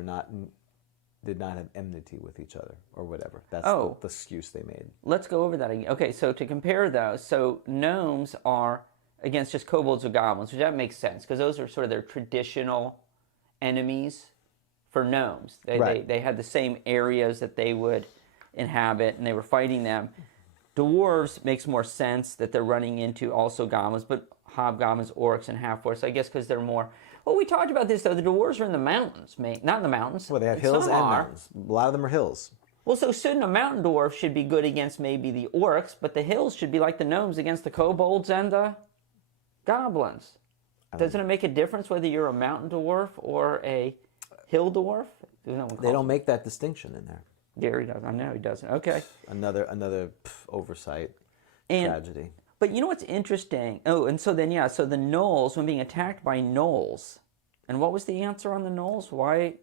did not have enmity with each other or whatever. That's the excuse they made. Let's go over that again. Okay, so to compare those, so gnomes are against just kobolds or goblins, which that makes sense because those are sort of their traditional enemies for gnomes. They had the same areas that they would inhabit and they were fighting them. Dwarves makes more sense that they're running into also goblins, but hobgoblins, orcs, and half-orcs, I guess because they're more... Well, we talked about this, though. The dwarves are in the mountains, not in the mountains. Well, they have hills and mountains. A lot of them are hills. Well, so shouldn't a mountain dwarf should be good against maybe the orcs, but the hills should be like the gnomes against the kobolds and the goblins. Doesn't it make a difference whether you're a mountain dwarf or a hill dwarf? They don't make that distinction in there. Gary does. I know he doesn't. Okay. Another oversight. Tragedy. But you know what's interesting? Oh, and so then, so the gnolls, when being attacked by gnolls, and what was the answer on the gnolls? Why?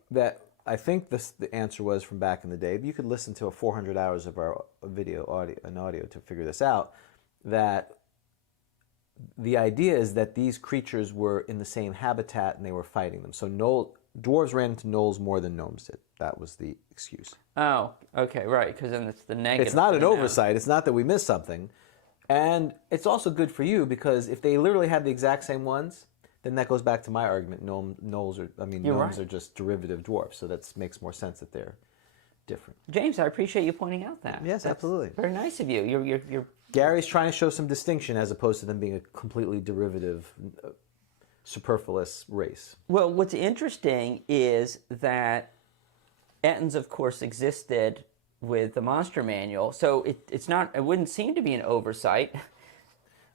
I think the answer was from back in the day. But you could listen to 400 hours of our audio to figure this out. That the idea is that these creatures were in the same habitat and they were fighting them. So dwarves ran into gnolls more than gnomes did. That was the excuse. Oh, okay, right. Because then it's the negative. It's not an oversight. It's not that we missed something. And it's also good for you because if they literally had the exact same ones, then that goes back to my argument. Gnomes are just derivative dwarfs, so that makes more sense that they're different. James, I appreciate you pointing out that. Yes, That's absolutely. Very nice of you. You're Gary's trying to show some distinction as opposed to them being a completely derivative, superfluous race. Well, what's interesting is that Ettins, of course, existed with the monster manual, so it wouldn't seem to be an oversight.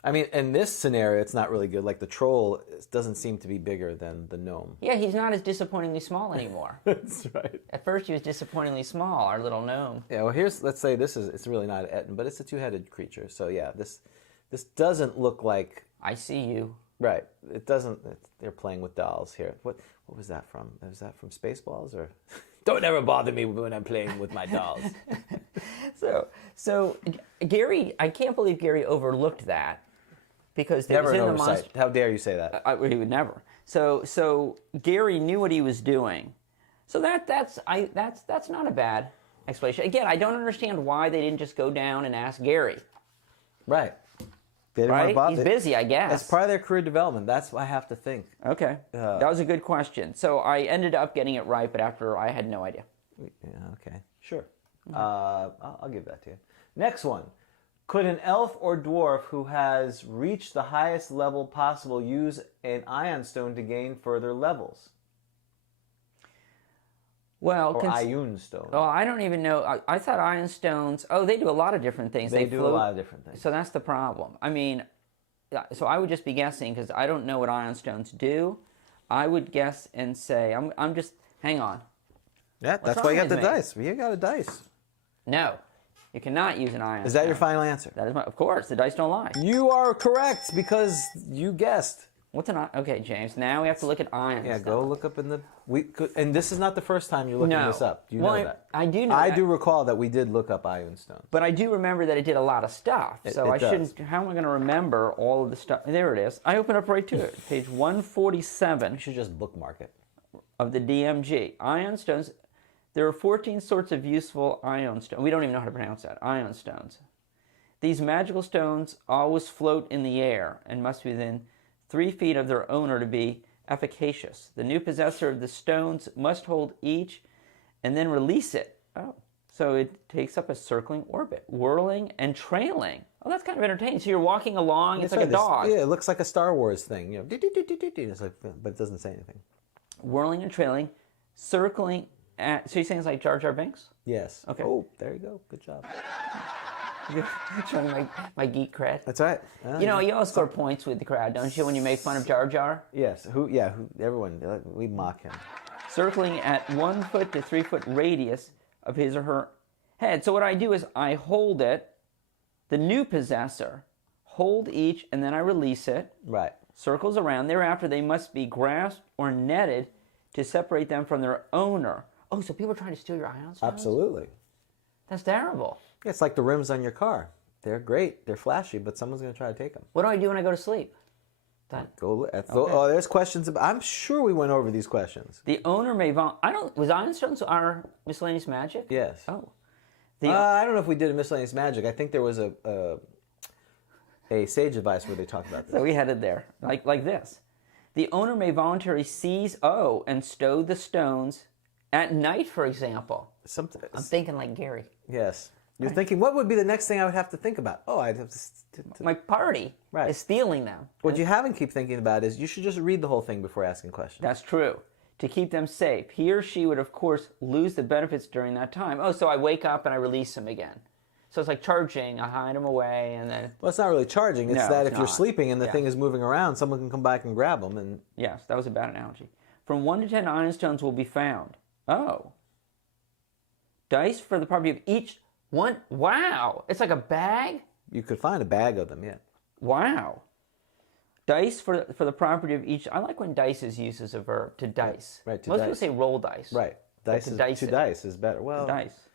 I mean, in this scenario, it's not really good. Like the troll doesn't seem to be bigger than the gnome. Yeah, he's not as disappointingly small anymore. That's right. At first, he was disappointingly small, our little gnome. Yeah. Well, let's say it's really not an Ettin, but it's a 2-headed creature. So yeah, this doesn't look like. I see you. Right. It doesn't. They're playing with dolls here. What was that from? Was that from Spaceballs or? Don't ever bother me when I'm playing with my dolls. So Gary, I can't believe Gary overlooked that because it Never was an in the oversight. monster. How dare you say that? He would never. So Gary knew what he was doing. So that's not a bad explanation. Again, I don't understand why they didn't just go down and ask Gary. Right. They didn't want to Right? bother. He's busy, I guess. It's part of their career development. That's what I have to think. Okay. That was a good question. So I ended up getting it right, but after I had no idea. Yeah, okay. Sure. I'll give that to you. Next one. Could an elf or dwarf who has reached the highest level possible use an ion stone to gain further levels? Well, Or ion stone. Oh, I don't even know. I thought ion stones. Oh, they do a lot of different things. They do a float. lot of different things. So that's the problem. I mean, so I would just be guessing because I don't know what ion stones do. I would guess and say I'm just hang on. Yeah, that's wrong why you got with the me? dice. You got a dice. No, you cannot use an ion. Is that stone. your final answer? That is of course. The dice don't lie. You are correct because you guessed. What's an ion? Okay, James. Now we have to look at ion. Yeah, stone. go look up in the. And this is not the first time you're looking No. this up. You Well, know that. I do know I that. do recall that we did look up ion stones. But I do remember that it did a lot of stuff. So it I does. shouldn't. How am I going to remember all of the stuff? There it is. I open up right to it. Page 147 You should just bookmark it. of the DMG. Ion stones. There are 14 sorts of useful ion stones. We don't even know how to pronounce that. Ion stones. These magical stones always float in the air and must be within 3 feet of their owner to be efficacious. The new possessor of the stones must hold each and then release it. Oh, so it takes up a circling orbit, whirling and trailing. Oh, that's kind of entertaining. So you're walking along, it's like a dog. Yeah, it looks like a Star Wars thing. You know, it's like, but it doesn't say anything. Whirling and trailing, circling at. So you're saying it's like Jar Jar Binks? Yes. Okay. Oh, there you go. Good job. Showing my geek cred. That's right. You know, you always score points with the crowd, don't you, when you make fun of Jar Jar? Yes. Everyone. We mock him. Circling at 1 foot to 3 foot radius of his or her head. So what I do is I hold it, the new possessor, hold each, and then I release it. Right. Circles around. Thereafter, they must be grasped or netted to separate them from their owner. Oh, so people are trying to steal your ion stones? Absolutely. That's terrible. It's like the rims on your car. They're great. They're flashy, but someone's going to try to take them. What do I do when I go to sleep? Oh, there's questions about. I'm sure we went over these questions. The owner may was ion stones our miscellaneous magic? Yes. Oh. I don't know if we did a miscellaneous magic. I think there was a sage advice where they talked about this. So we headed there, like this. The owner may voluntarily seize and stow the stones at night, for example. I'm thinking like Gary. Yes. You're thinking, what would be the next thing I would have to think about? Oh, I'd have to My party is stealing them. What you haven't keep thinking about is you should just read the whole thing before asking questions. That's true. To keep them safe. He or she would, of course, lose the benefits during that time. Oh, so I wake up and I release them again. So it's like charging. I hide them away and then... Well, it's not really charging. It's No, that it's if you're not. sleeping and the Yeah. thing is moving around, someone can come back and grab them. And Yes, that was a bad analogy. From 1 to 10 ion stones will be found. Oh. Dice for the property of each one. Wow. It's like a bag? you could find a bag of them, yeah. Wow. Dice for the property of each. I like when dice is used as a verb, to dice. Right, to Most dice. people say roll dice. Right. But to dice Two it. dice is better. Well, Dice.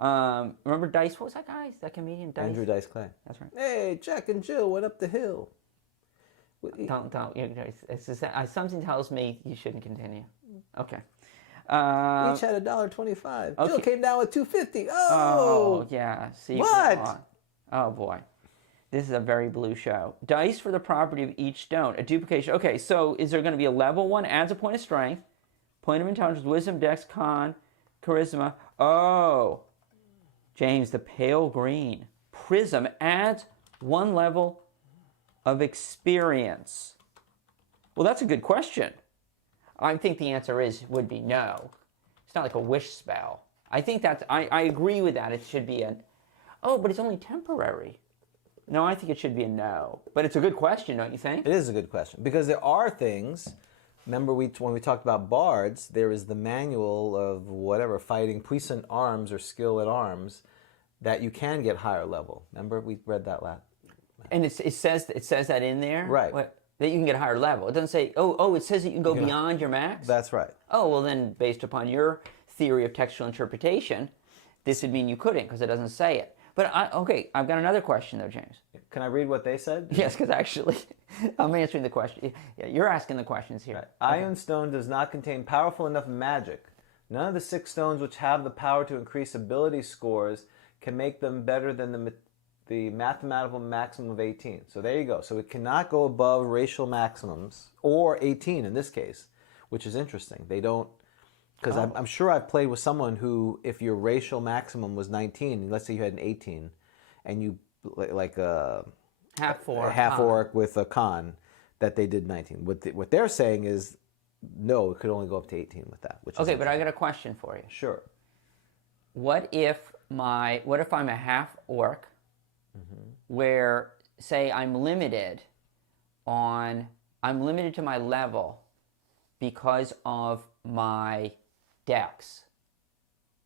Remember Dice? What was that guy? That comedian Dice? Andrew Dice Clay. That's right. Hey, Jack and Jill went up the hill. Don't. You know, it's just, something tells me you shouldn't continue. Okay. Each had $1.25. okay. Jill came down with $2.50. Oh, Oh, yeah. See, What? come on. Oh, boy. This is a very blue show. Dice for the property of each stone. A duplication. Okay, so is there going to be a level one? Adds a point of strength, point of intelligence, wisdom, dex, con, charisma. Oh, James, the pale green. Prism adds 1 level of experience. Well, that's a good question. I think the answer would be no. It's not like a wish spell. I think I agree with that. It should be but it's only temporary. No, I think it should be a no. But it's a good question, don't you think? it is a good question because there are things. Remember, when we talked about bards, there is the manual of whatever fighting puissant arms or skill at arms that you can get higher level. Remember, we read that last. And it says that in there? Right. What? that you can get a higher level. It doesn't say, it says that you can go beyond your max? That's right. Oh, well then, based upon your theory of textual interpretation, this would mean you couldn't, because it doesn't say it. But, I've got another question, though, James. Can I read what they said? Yes, because actually, I'm answering the question. Yeah, you're asking the questions here. Right. Ion Stone does not contain powerful enough magic. None of the 6 stones which have the power to increase ability scores can make them better than the mathematical maximum of 18. So there you go. So it cannot go above racial maximums, or 18 in this case, which is interesting. They don't, because I'm sure I've played with someone who, if your racial maximum was 19, let's say you had an 18, and you, like a half orc with a con, that they did 19. What they're saying is, no, it could only go up to 18 with that. Which okay, but I got a question for you. Sure. What if I'm a half orc, where, say, I'm limited to my level because of my dex.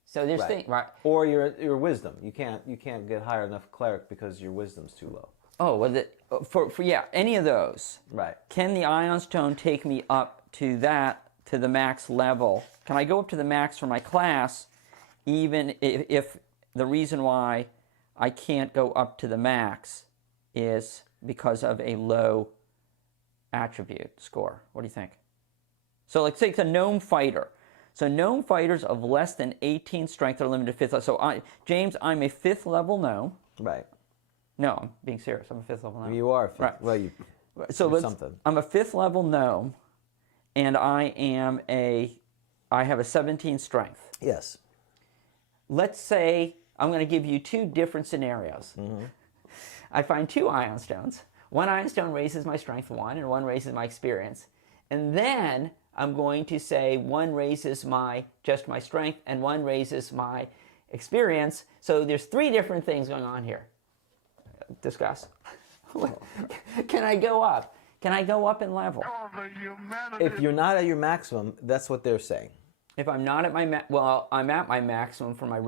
So there's things, right? Or your wisdom. You can't get higher enough cleric because your wisdom's too low. Oh, well, for any of those. Right. Can the Ion Stone take me up to the max level? Can I go up to the max for my class, even if the reason why I can't go up to the max is because of a low attribute score? What do you think? So, like, say it's a gnome fighter. So gnome fighters of less than 18 strength are limited to 5th level. So, James, I'm a 5th level gnome. Right. No, I'm being serious. I'm a 5th level gnome. You are. Right. Well, you're something. I'm a 5th level gnome, and I have a 17 strength. Yes. Let's say I'm going to give you 2 different scenarios. I find 2 Ion Stones. One Ion Stone raises my strength 1, and one raises my experience. And then I'm going to say one raises just my strength, and one raises my experience. So there's 3 different things going on here. Discuss. Can I go up? Can I go up in level? If you're not at your maximum, that's what they're saying. If I'm not at my I'm at my maximum for my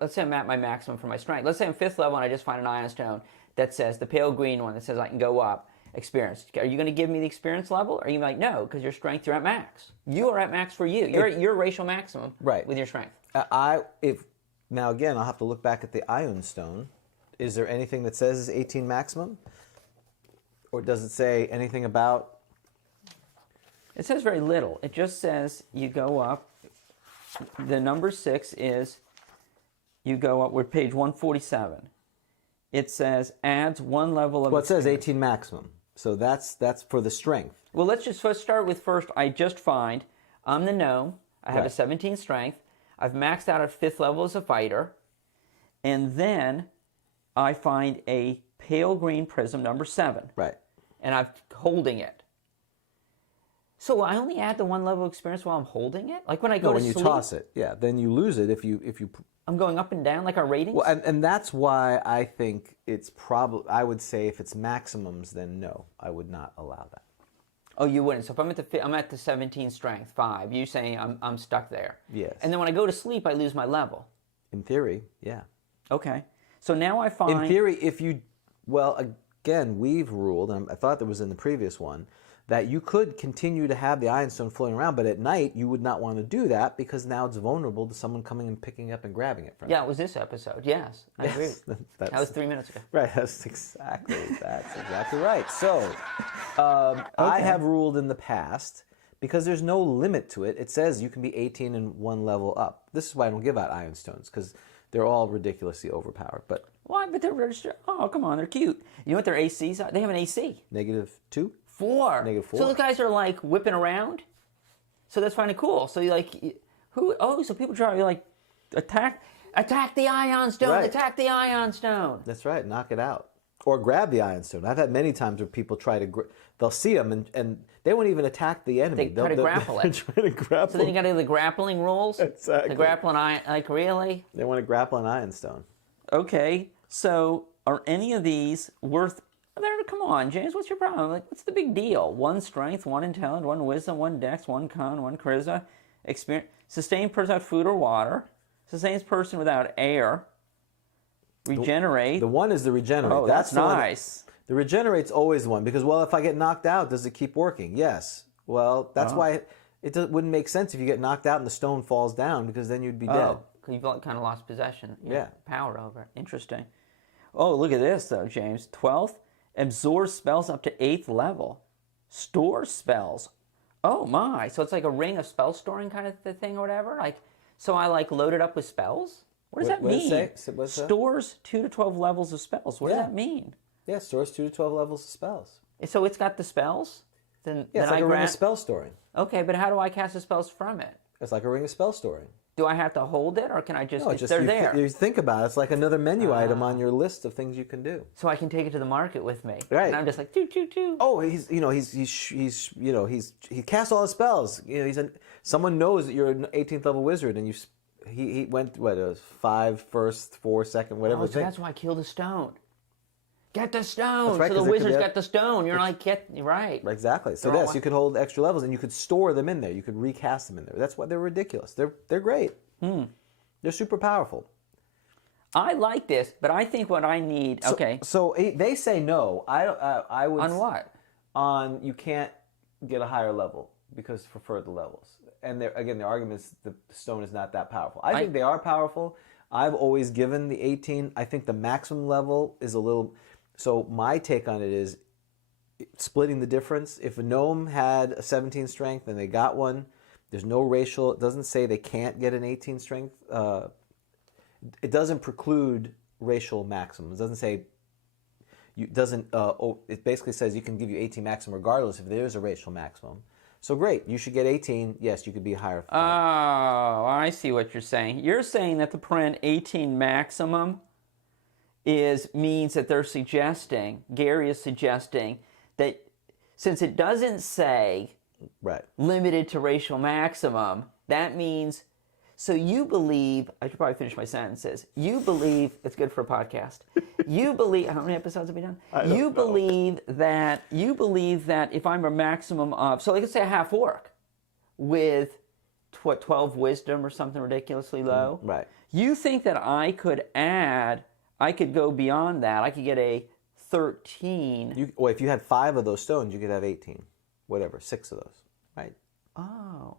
let's say I'm at my maximum for my strength. Let's say I'm 5th level and I just find an Ion Stone that says, the pale green one that says I can go up. Experience. Are you going to give me the experience level? Or are you like, no, because your strength, you're at max. You are at max for you. You're at your racial maximum, right, with your strength. Now again, I'll have to look back at the Ion Stone. Is there anything that says it's 18 maximum? Or does it say anything about? It says very little. It just says you go up. The number 6 is you go up. We're page 147. It says adds 1 level of. Well, it says 18 maximum. So that's for the strength. Well, let's start with first. I just find I'm the gnome. I have a 17 strength. I've maxed out at 5th level as a fighter, and then I find a pale green prism number 7. Right. And I'm holding it. So I only add the 1 level of experience while I'm holding it? Like when I go to sleep? When you toss it, yeah. Then you lose it if you. I'm going up and down like our ratings? Well, and that's why I think it's probably. I would say if it's maximums, then no, I would not allow that. Oh, you wouldn't. So if I'm at the 17 strength 5, you're saying I'm stuck there. Yes. And then when I go to sleep, I lose my level. In theory, yeah. Okay. So now I find. In theory, if you, well, again, we've ruled, and I thought there was in the previous one, that you could continue to have the Ion Stone floating around, but at night you would not want to do that because now it's vulnerable to someone coming and picking up and grabbing it from you. Yeah, it was this episode. Yes, I agree. That was 3 minutes ago. Right, that's exactly right. So, I have ruled in the past, because there's no limit to it, it says you can be 18 and 1 level up. This is why I don't give out Ion Stones, because they're all ridiculously overpowered. But why? But they're registered. Oh, come on, they're cute. You know what their ACs are? They have an AC. -2? 4. -4. So the guys are like whipping around. So that's kind of cool. So you like, who? Oh, so people try to like attack the Ion Stone, right. Attack the Ion Stone. That's right, knock it out. Or grab the Ion Stone. I've had many times where people try to, they'll see them and they won't even attack the enemy. They try to grapple it. Try to grapple. So then you got to do the grappling rules. Exactly. The grappling Ion, like really? They want to grapple an Ion Stone. Okay, so are any of these worth? Come on, James, what's your problem? Like, what's the big deal? 1 strength, 1 intelligence, 1 wisdom, 1 dex, 1 con, 1 charisma, experience. Sustains person without food or water. Sustains person without air. Regenerate. The 1 is the regenerate. Oh, that's nice. The regenerate's always the one because, well, if I get knocked out, does it keep working? Yes. Well, that's why wouldn't make sense if you get knocked out and the stone falls down because then you'd be dead. You've kind of lost possession. Yeah. Power over it. Interesting. Oh, look at this, though, James. 12th, absorbs spells up to 8th level. Store spells. Oh, my. So it's like a ring of spell storing kind of thing or whatever? So I, load it up with spells? What does that mean? What's that? Stores 2 to 12 levels of spells. What does that mean? Yeah, stores 2 to 12 levels of spells. So it's got the spells? Then It's like a ring of spell storing. Okay, but how do I cast the spells from it? It's like a ring of spell storing. Do I have to hold it, or can I just? No, they're there. You think about it. It's like another menu item on your list of things you can do. So I can take it to the market with me. Right. And I'm just like, choo, choo, choo. Oh, he casts all his spells. Someone knows that you're an 18th level wizard, and he went a 5 first, 4 second, whatever. So that's why I killed the stone. Get the stone. That's right, so the 'cause it could wizard's be got the stone. You're like, right. Exactly. So yes, you could hold extra levels, and you could store them in there. You could recast them in there. That's why they're ridiculous. They're great. They're super powerful. I like this, but I think what I need. So they say no. I would. On what? On you can't get a higher level because for further levels. And their argument is the stone is not that powerful. I think they are powerful. I've always given the 18. I think the maximum level is a little. So my take on it is splitting the difference. If a gnome had a 17 strength and they got one, there's no racial. It doesn't say they can't get an 18 strength. It doesn't preclude racial maximum. It doesn't say. It basically says you can give you 18 maximum regardless if there is a racial maximum. So great, you should get 18. Yes, you could be higher. Oh, I see what you're saying. You're saying that the print 18 maximum means that they're suggesting, Gary is suggesting, that since it doesn't say limited to racial maximum, that means, so you believe, I should probably finish my sentences, you believe, it's good for a podcast, you believe, how many episodes have we done? You believe that if I'm a maximum of, so let's say a half orc with, 12 wisdom or something ridiculously low? Right. You think that I could go beyond that. I could get a 13. If you had 5 of those stones, you could have 18. Whatever, 6 of those. Right. Oh.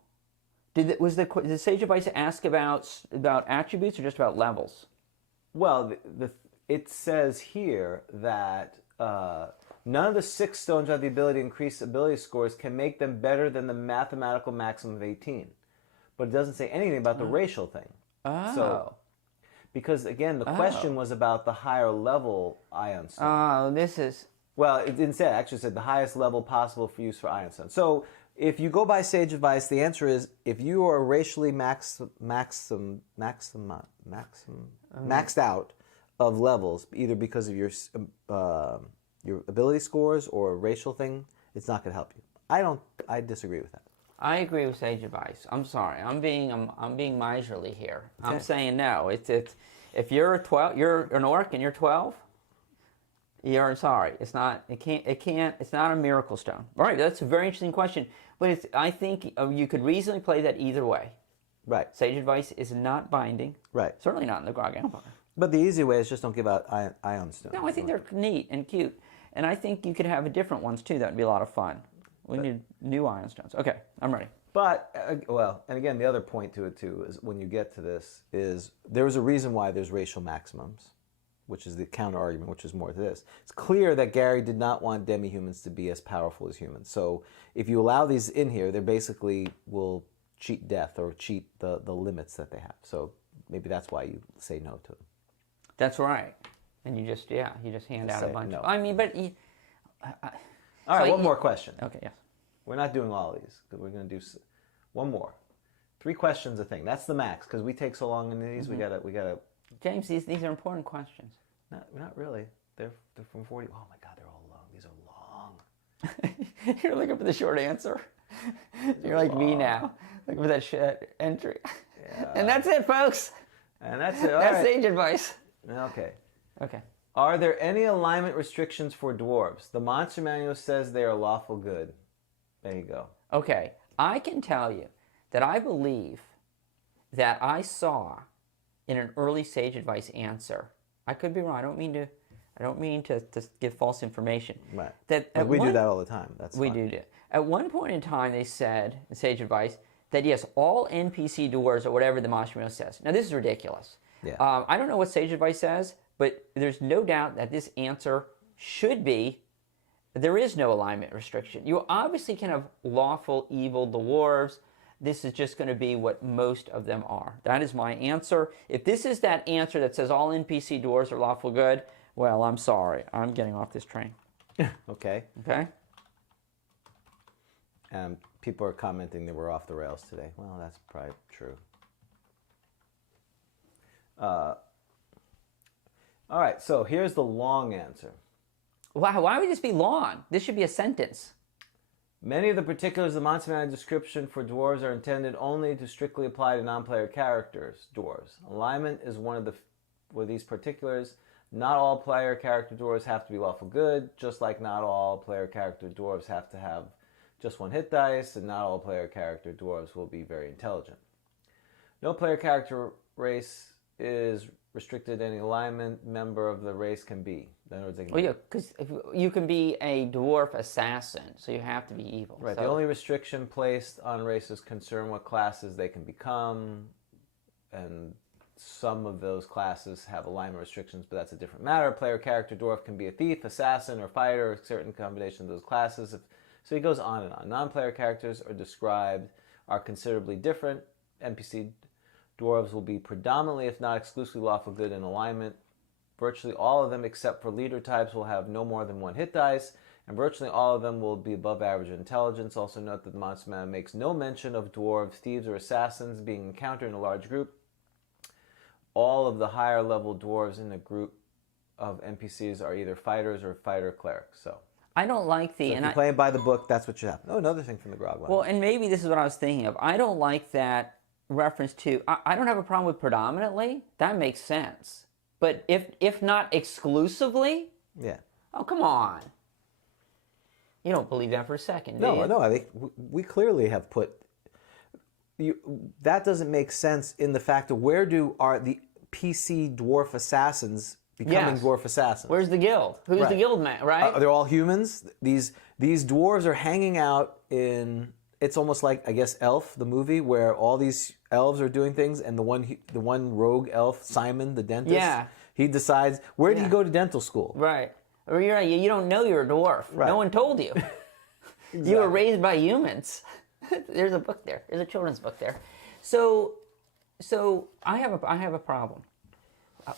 Did the Sage Advice ask about attributes or just about levels? Well, it says here that none of the 6 stones have the ability to increase ability scores can make them better than the mathematical maximum of 18. But it doesn't say anything about the racial thing. Oh. So, because, again, the question was about the higher level ion stone. Oh, this is... Well, it didn't say that. It actually said the highest level possible for use for ion stone. So, if you go by Sage Advice, the answer is if you are racially maxed out of levels, either because of your ability scores or a racial thing, it's not going to help you. I disagree with that. I agree with Sage Advice. I'm sorry. I'm being miserly here. Okay. I'm saying no. It's if you're 12, you're an orc and you're 12. You're sorry. It's not. It can't. It's not a miracle stone. All right. That's a very interesting question. But I think you could reasonably play that either way. Right. Sage Advice is not binding. Right. Certainly not in the Grog Empire. But the easy way is just don't give out ion stones. No, I think they're neat and cute, and I think you could have different ones too. That would be a lot of fun. We need new ion stones. Okay, I'm ready. But, and again, the other point to it, too, is when you get to this, is there is a reason why there's racial maximums, which is the counter-argument, which is more to this. It's clear that Gary did not want demi-humans to be as powerful as humans. So if you allow these in here, they basically will cheat death or cheat the limits that they have. So maybe that's why you say no to them. That's right. And you just hand out a bunch. No. I mean, but... All right, one more question. Okay, yes. We're not doing all of these, because we're going to do one more. 3 questions a thing. That's the max, because we take so long in these. Mm-hmm. We gotta. James, these are important questions. Not really. They're from 40. Oh my God, they're all long. These are long. You're looking for the short answer. You're like me now, looking for that shit entry. Yeah. And that's it, folks. And that's it. All that's right. Sage Advice. Okay. Okay. Are there any alignment restrictions for dwarves? The monster manual says they are lawful good. There you go. Okay. I can tell you that I believe that I saw in an early Sage Advice answer, I could be wrong, I don't mean to I don't mean to give false information. Right. That But at we do one- that all the time. That's We fine. do. At one point in time, they said, in Sage Advice, that yes, all NPC dwarves or whatever the Monster Manual says. Now, this is ridiculous. Yeah. I don't know what Sage Advice says, but there's no doubt that this answer should be, there is no alignment restriction. You obviously can have lawful evil dwarves. This is just going to be what most of them are. That is my answer. If this is that answer that says all NPC dwarves are lawful good, well, I'm sorry. I'm getting off this train. Okay. Okay? People are commenting that we're off the rails today. Well, that's probably true. All right, so here's the long answer. Why would this be long? This should be a sentence. Many of the particulars of the Monster Manual description for dwarves are intended only to strictly apply to non-player characters, dwarves. Alignment is one of these particulars. Not all player character dwarves have to be lawful good, just like not all player character dwarves have to have just one hit dice, and not all player character dwarves will be very intelligent. No player character race is restricted. Any alignment member of the race can be. In other words, they can Well, yeah, because you can be a dwarf assassin, so you have to be evil. Right. So, The only restriction placed on races concern what classes they can become, and some of those classes have alignment restrictions, but that's a different matter. A player character dwarf can be a thief, assassin, or fighter, or a certain combination of those classes. So he goes on and on. Non-player characters are considerably different. NPC dwarves will be predominantly, if not exclusively, lawful good in alignment. Virtually all of them, except for leader types, will have no more than one hit dice, and virtually all of them will be above average in intelligence. Also note that the Monster Manual makes no mention of dwarves, thieves, or assassins being encountered in a large group. All of the higher level dwarves in the group of NPCs are either fighters or fighter clerics. So I don't like the... if you're playing by the book, that's what you have. Oh, another thing from the Grog line. Well, and maybe this is what I was thinking of. I don't like that reference to... I don't have a problem with predominantly. That makes sense. But if not exclusively... Yeah. Oh, come on. You don't believe that for a second, do you? No, I think we clearly have put... that doesn't make sense in the fact of where are the PC dwarf assassins becoming Yes. dwarf assassins? Where's the guild? Who's the Right. guild man, right? They're all humans. These dwarves are hanging out in... It's almost like, I guess, Elf, the movie, where all these elves are doing things, and the one rogue elf, Simon, the dentist, Yeah. he decides, where did he Yeah. go to dental school? Right. Or you're right, you don't know you're a dwarf. Right. No one told you. You were raised by humans. There's a book there. There's a children's book there. So I have a problem.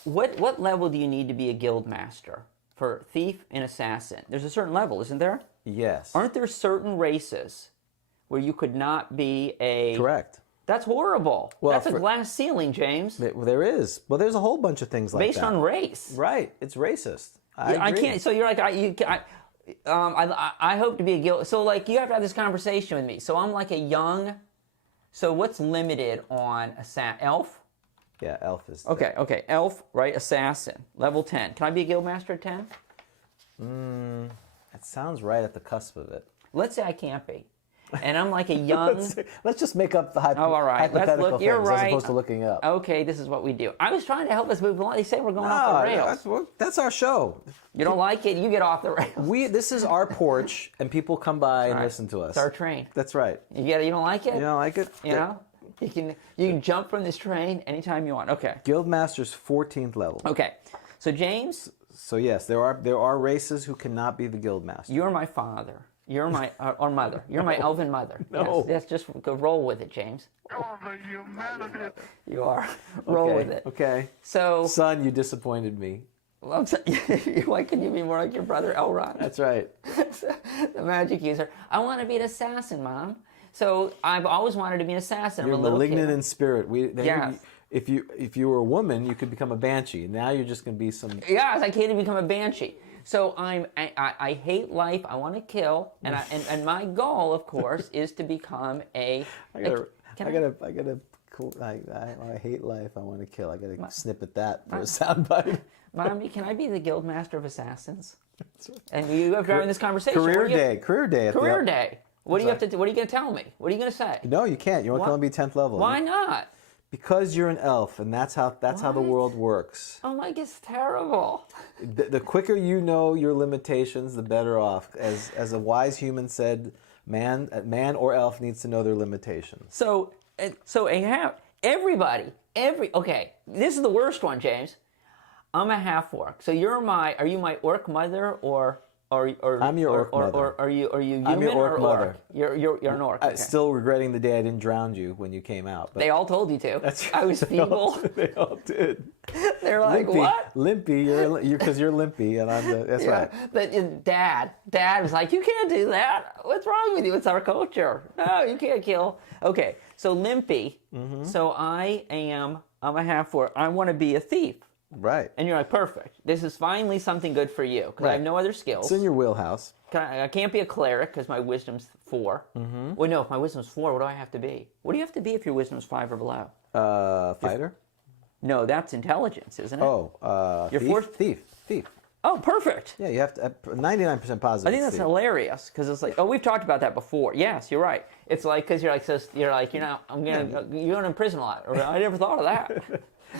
What level do you need to be a guild master for thief and assassin? There's a certain level, isn't there? Yes. Aren't there certain races where you could not be a... Correct. That's horrible. Well, That's a glass ceiling, James. There is. Well, there's a whole bunch of things like Based that. on race. Right. It's racist. I I agree. can't. So you're like, I hope to be a guild. So like, you have to have this conversation with me. So I'm like a young. So what's limited on elf? Yeah, elf is... Okay, elf, right? Assassin, level 10. Can I be a guild master at 10? That sounds right at the cusp of it. Let's say I can't be, and I'm like a young. Let's just make up the Oh, all right. Let's hypothetical look. things You're as right. opposed to looking up. Okay, this is what we do. I was trying to help us move along. They say we're going off the rails. That's our show. You don't like it? You get off the rails. This is our porch, and people come by and Right. listen to us. It's our train. That's right. You get it? You don't like it? You don't like it? You know? You can jump from this train anytime you want. Okay. Guildmaster's 14th level. Okay. So James, So yes, there are races who cannot be the Guildmaster. you're my father. You're my or mother. You're my elven mother. No. Yes, just go roll with it, James. You are. Roll with it. Okay. So, Son, you disappointed me. well, I'm sorry, why couldn't you be more like your brother Elrond? That's right. The magic user. I want to be an assassin, Mom. So I've always wanted to be an assassin. You're I'm a little malignant kid. in spirit. Yes. If you were a woman, you could become a banshee. Now you're just going to be some... Yes, I can't even become a banshee. So I hate life. I want to kill, and my goal, of course, is to become a. I hate life. I want to kill. I gotta snip at that for a soundbite. Mommy, can I be the guild master of assassins? And you have during this conversation. Career what do you- day. Career day. What do you have to? What are you going to tell me? What are you going to say? No, you can't. You won't Why- come and be 10th level. Why not? Because you're an elf, and that's how the What? world works. Oh my, it's terrible. The quicker you know your limitations, the better off. As a wise human said, man or elf needs to know their limitations. So everybody, okay, this is the worst one, James. I'm a half orc. So are you my orc mother or I'm your orc mother. Or are you human I'm your orc or mother. orc? You're an orc. Okay. Still regretting the day I didn't drown you when you came out. But They all told you to. I was feeble. They all did. They're like, Limpy, what? Limpy, you're because you're limpy, and I'm the. That's right. But Dad was like, you can't do that. What's wrong with you? It's our culture. No, you can't kill. Okay, so limpy. Mm-hmm. So I'm a half orc. I want to be a thief. Right. And you're like, perfect. This is finally something good for you because I have no other skills. It's in your wheelhouse. I can't be a cleric because my wisdom's 4. Mm-hmm. Well, no, if my wisdom's 4, what do I have to be? What do you have to be if your wisdom's 5 or below? Fighter. No, that's intelligence, isn't it? Oh, Your thief. fourth- Thief. Oh, perfect. Yeah, you have to. 99% positive. I think that's thief. hilarious because it's like, oh, we've talked about that before. Yes, you're right. It's like because you're going to prison a lot. Or, I never thought of that.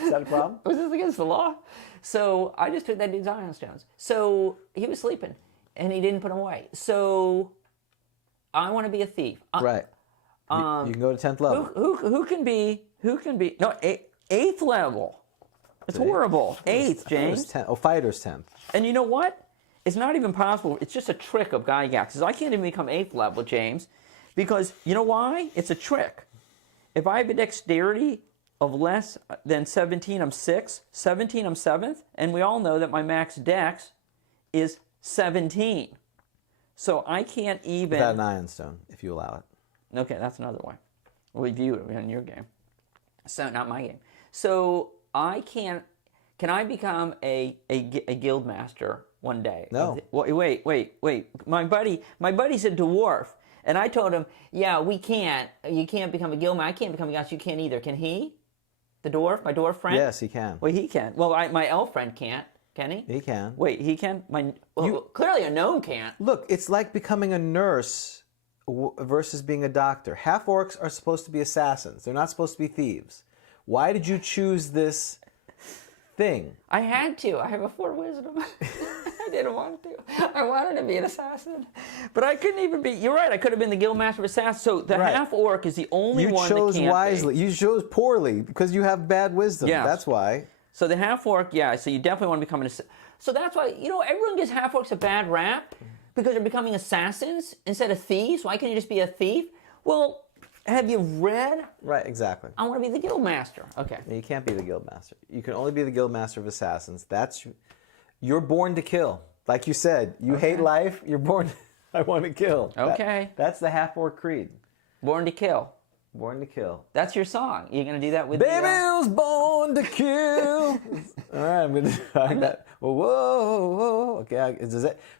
Is that a problem? Was this against the law? So I just took that dude's ion stones. So he was sleeping, and he didn't put them away. So I want to be a thief. Right. You can go to 10th level. Who can be? No, 8th level. It's horrible. 8th, James. Fighter's 10th. And you know what? It's not even possible. It's just a trick of Gygax's. I can't even become 8th level, James, because you know why? It's a trick. If I have a dexterity of less than 17, I'm 6. 17, I'm 7th. And we all know that my max dex is 17. So I can't even... Without an ion stone, if you allow it. Okay, that's another way. We view it in your game. So, not my game. So, I can't... Can I become a guild master one day? No. Wait. My buddy's a dwarf. And I told him, yeah, we can't. You can't become a guild master. I can't become a guild master. You can't either. Can he? The dwarf? My dwarf friend? Yes, he can. Well, he can. Well, my elf friend can't. Can he? He can. Wait, he can? Clearly a gnome can't. Look, it's like becoming a nurse versus being a doctor. Half orcs are supposed to be assassins. They're not supposed to be thieves. Why did you choose this thing? I had to. I have a 4 wisdom. I didn't want to. I wanted to be an assassin. But I couldn't even be... You're right. I could have been the guildmaster of assassins. So the half-orc is the only one that can't be. You chose wisely. You chose poorly because you have bad wisdom. Yes. That's why. So the half-orc, yeah. So you definitely want to become an assassin. So that's why, everyone gives half-orcs a bad rap because they're becoming assassins instead of thieves. Why can't you just be a thief? Well... Have you read? Right, exactly. I want to be the guildmaster. Okay. You can't be the guildmaster. You can only be the guildmaster of assassins. You're born to kill. Like you said, you hate life. You're born. I want to kill. Okay. That's the half-orc creed. Born to kill. Born to kill. That's your song. You're gonna do that with Baby was born to kill. All right, I'm gonna do that. Whoa. Okay,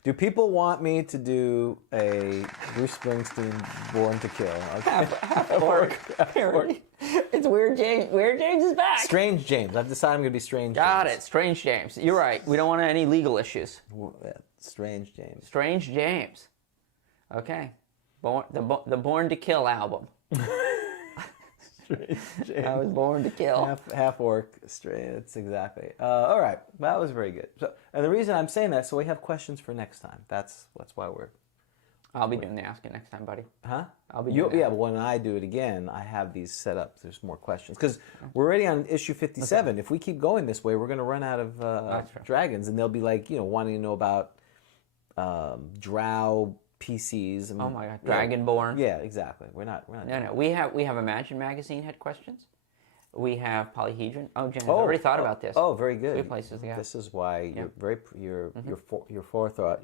do people want me to do a Bruce Springsteen "Born to Kill"? Okay. Half orc parody. It's Weird James. Weird James is back. Strange James. I've decided I'm gonna be Strange. Got James. it. Strange James. You're right. We don't want any legal issues. Strange James. Strange James. Okay. The Born to Kill album. I was born to kill. Half orc, straight. That's exactly. All right, that was very good. So, and the reason I'm saying that, so we have questions for next time. That's why we're. I'll be doing the asking next time, buddy. Huh? I'll be. Yeah, but when I do it again, I have these set up. There's more questions because we're already on issue 57. Okay. If we keep going this way, we're going to run out of dragons, and they'll be like, wanting to know about drow PCs. And, oh my God, Dragonborn. Yeah, exactly. We're not. No. We have Imagine Magazine had questions. We have Polyhedron. Oh, Jen, I've already thought about this. Oh, very good. 3 places to go. This is why your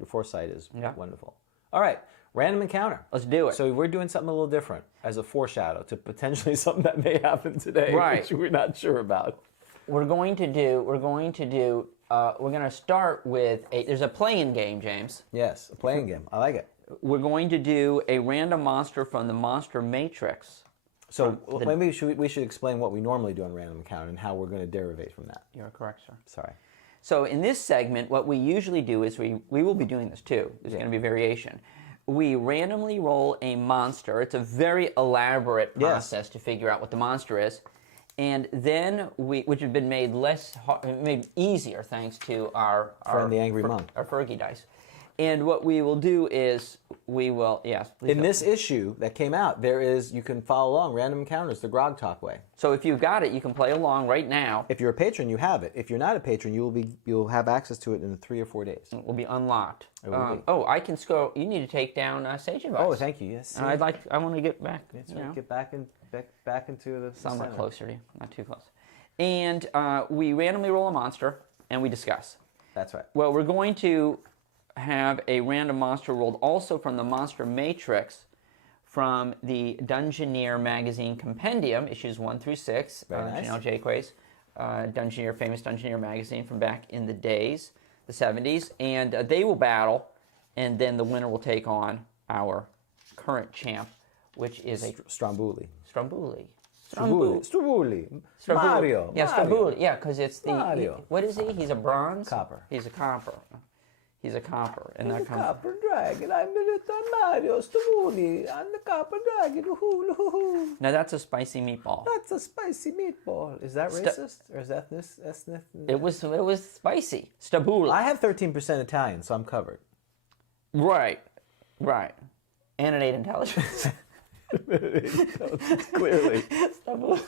foresight is wonderful. All right, random encounter. Let's do it. So we're doing something a little different as a foreshadow to potentially something that may happen today, right? Which we're not sure about. We're going to start with there's a playing game, James. Yes, a playing game. I like it. We're going to do a random monster from the Monster Matrix. So maybe we should explain what we normally do on Random Encounter and how we're going to derivate from that. You're correct, sir. Sorry. So in this segment, what we usually do is we will be doing this too. There's going to be variation. We randomly roll a monster. It's a very elaborate process to figure out what the monster is. And then which have been made made easier thanks to our Friend the Angry Monk. our Fergie dice. And what we will do is yes. please In go. this issue that came out, you can follow along random encounters the Grogtalk way. So if you've got it, you can play along right now. If you're a patron, you have it. If you're not a patron, you'll have access to it in 3 or 4 days. It will be unlocked. It will be. Oh, I can scroll. You need to take down Sage Advice. Oh, thank you. Yes. And I want to get back. That's you right. know, Get back into the somewhat center. closer to you, not too close. And we randomly roll a monster, and we discuss. That's right. Well, we're going to have a random monster rolled also from the Monster Matrix from the Dungeoneer magazine compendium, issues 1 through 6. Very nice. Jennell Jaquays, famous Dungeoneer magazine from back in the days, the 70s. And they will battle, and then the winner will take on our current champ, which is a Stromboli. Stromboli. Stromboli. Mario. Yeah, Mario. Stromboli. Yeah, because it's the... Mario. what is he? He's a bronze? Copper. He's a copper. He's a copper. And The that comes... Copper Dragon. I'm the little Mario Stromboli. I'm the Copper Dragon. Woohoo. Now that's a spicy meatball. That's a spicy meatball. Is that racist? Or is that ethnic? It was spicy. Stabula. I have 13% Italian, so I'm covered. Right. And an 8 intelligence. Clearly. Stabula.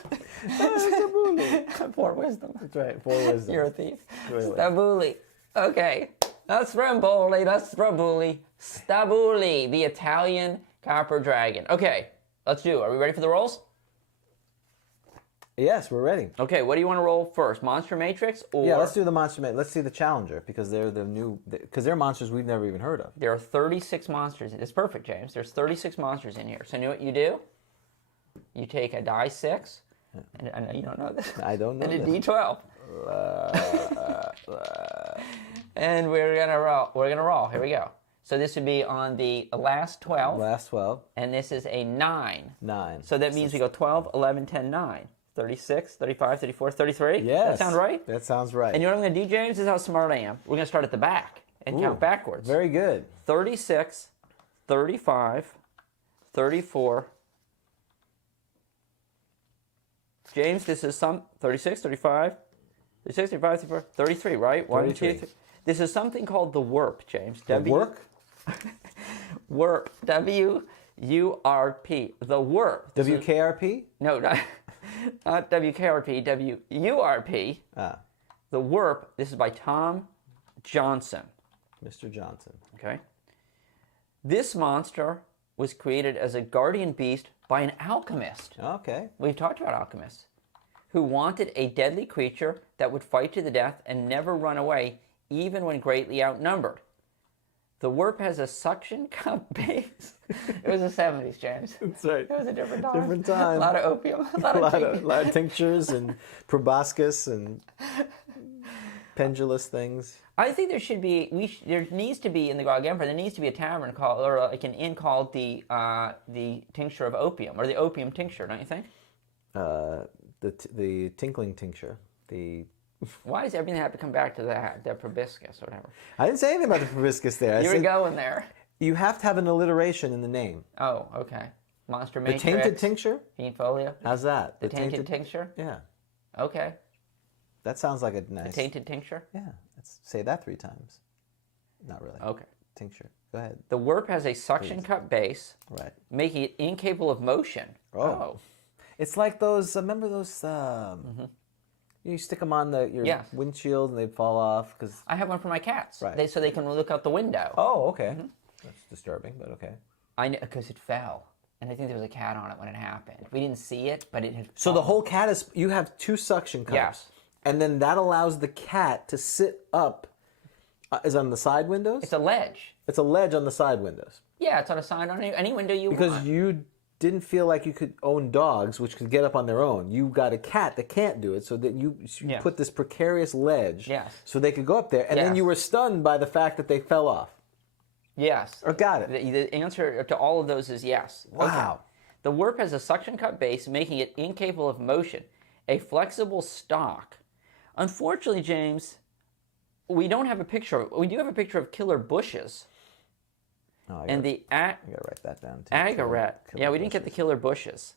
Stabuli. 4 wisdom. That's right. 4 wisdom. You're a thief. Clearly. Stabuli. Okay. That's Stromboli. That's Stromboli. Stabuli, the Italian copper dragon. Okay. Let's do it. Are we ready for the rolls? Yes, we're ready. Okay, what do you want to roll first? Monster Matrix or... Yeah, let's do the monster. Let's see the challenger because they're the new. Because they're monsters we've never even heard of. There are 36 monsters. It's perfect, James. There's 36 monsters in here. So you know what you do? You take a die 6. And I know you don't know this. I don't know And a this. D12. And we're gonna roll. We're gonna roll. Here we go. So this would be on the last 12. Last 12. And this is a 9. 9. So that means we go 12, 11, 10, 9. 36, 35, 34, 33? Yes. That sound right? That sounds right. And you know what I'm going to do, James? This is how smart I am. We're going to start at the back and count backwards. Very good. 36, 35, 34. James, this is 36, 35, 36, 35, 34, 33, right? 1, 2, 33. 3. This is something called the Wurp, James. The work? Wurp. W-U-R-P. The Wurp. WKRP? No, not WKRP, W-U-R-P. Ah, The Wurp, this is by Tom Johnson. Mr. Johnson. Okay. This monster was created as a guardian beast by an alchemist. Okay. We've talked about alchemists. Who wanted a deadly creature that would fight to the death and never run away, even when greatly outnumbered. The Wurp has a suction cup base. It was the 70s, James. That's right. It was a different time. Different time. A lot of opium. A lot of A lot of tinctures and proboscis and pendulous things. I think there should be. There needs to be in the Grog Empire. There needs to be a tavern called, or like an inn called the Tincture of Opium, or the Opium Tincture. Don't you think? The tinkling tincture. Why does everything have to come back to the proboscis or whatever? I didn't say anything about the proboscis there. You I were said going there. you have to have an alliteration in the name. Oh, okay. Monster The Matrix. tainted tincture? Fiend Folio. How's that? The tainted tincture. Yeah. Okay. That sounds like a nice. The tainted tincture. Yeah. Let's say that 3 times. Not really. Okay. Tincture. Go ahead. The Wurp has a suction cup base, Right. making it incapable of motion. Oh. It's like those. Remember those? You stick them on your Yes. windshield and they fall off because. I have one for my cats. Right. So they can look out the window. Oh, okay. That's disturbing, but okay. I know, because it fell. And I think there was a cat on it when it happened. We didn't see it, but it had So the fallen. whole cat is. You have 2 suction cups. Yes. And then that allows the cat to sit up. Is on the side windows? It's a ledge. It's a ledge on the side windows. Yeah, it's on a sign on any window you Because want. you didn't feel like you could own dogs, which could get up on their own. You got a cat that can't do it, so that you Yes. put this precarious ledge Yes. so they could go up there. And then Yes. you were stunned by the fact that they fell off. Yes. Or got it. The answer to all of those is yes. Wow. Okay. The Wurp has a suction cup base, making it incapable of motion. A flexible stalk. Unfortunately, James, we don't have a picture of it. We do have a picture of killer bushes. Oh, I And gotta, the I gotta write that down too. agaret. Killer Yeah, we didn't get the bushes. killer bushes.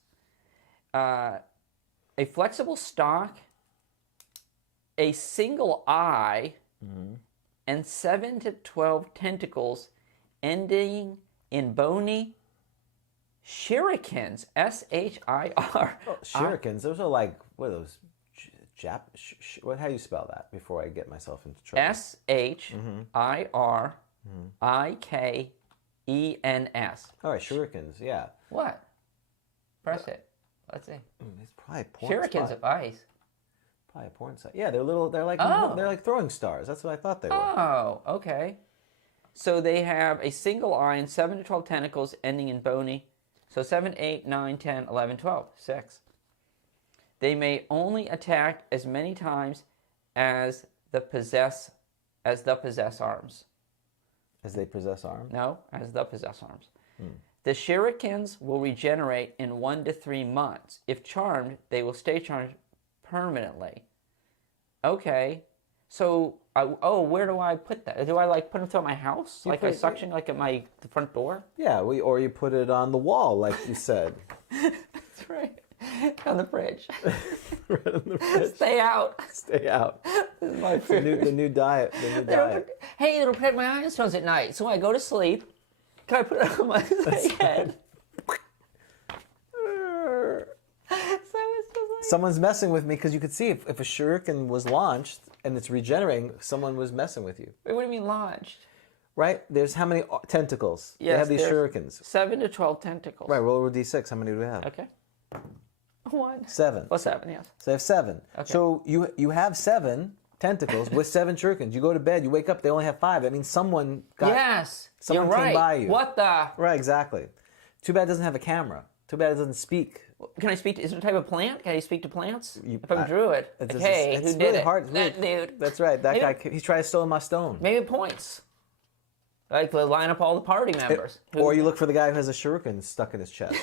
a flexible stalk, a single eye, and 7 to 12 tentacles ending in bony shurikens. S-H-I-R. Oh, shurikens. Those are like, what are those? How do you spell that before I get myself into trouble? S-H-I-R-I-K-E-N-S. All right, shurikens, yeah. What? Press it. Let's see. It's probably a porn Shurikens of ice. Probably a porn site. Yeah, they're little. They're like throwing stars. That's what I thought they were. Oh, okay. So they have a single eye and 7 to 12 tentacles ending in bony. So 7, 8, 9, 10, 11, 12. 6. They may only attack as many times as the possess arms. As they possess arms? No, as the possess arms. The shurikens will regenerate in 1 to 3 months. If charmed, they will stay charmed permanently. Okay. So, where do I put that? Do I like put them through my house? Like a suction, like at the front door? Yeah, or you put it on the wall, like you said. That's right. On the fridge. Right on the fridge. Stay out. Stay out. This is my food. The new diet. Hey, it'll protect my eye stones at night. So when I go to sleep, can I put it on my head? Someone's messing with me because you could see if a shuriken was launched and it's regenerating, someone was messing with you. Wait, what do you mean launched? Right? There's how many tentacles? Yes, they have these there's shurikens. 7 to 12 tentacles. Right, roll a d6. How many do we have? Okay. 1. 7. Well, 7, yes. So they have 7. Okay. So you have 7 tentacles with 7 shurikens. You go to bed, you wake up, they only have 5. That means someone got... Yes, someone you're right. came by you. What the... Right, exactly. Too bad it doesn't have a camera. Too bad it doesn't speak. Can I speak to... Is it a type of plant? Can I speak to plants? If I'm I- a druid. It's Like, just- hey, it's who did really it? hard. That dude. That's right. That Maybe- guy, he's trying to steal my stone. Maybe points. Like, to line up all the party members. Or you look for the guy who has a shuriken stuck in his chest.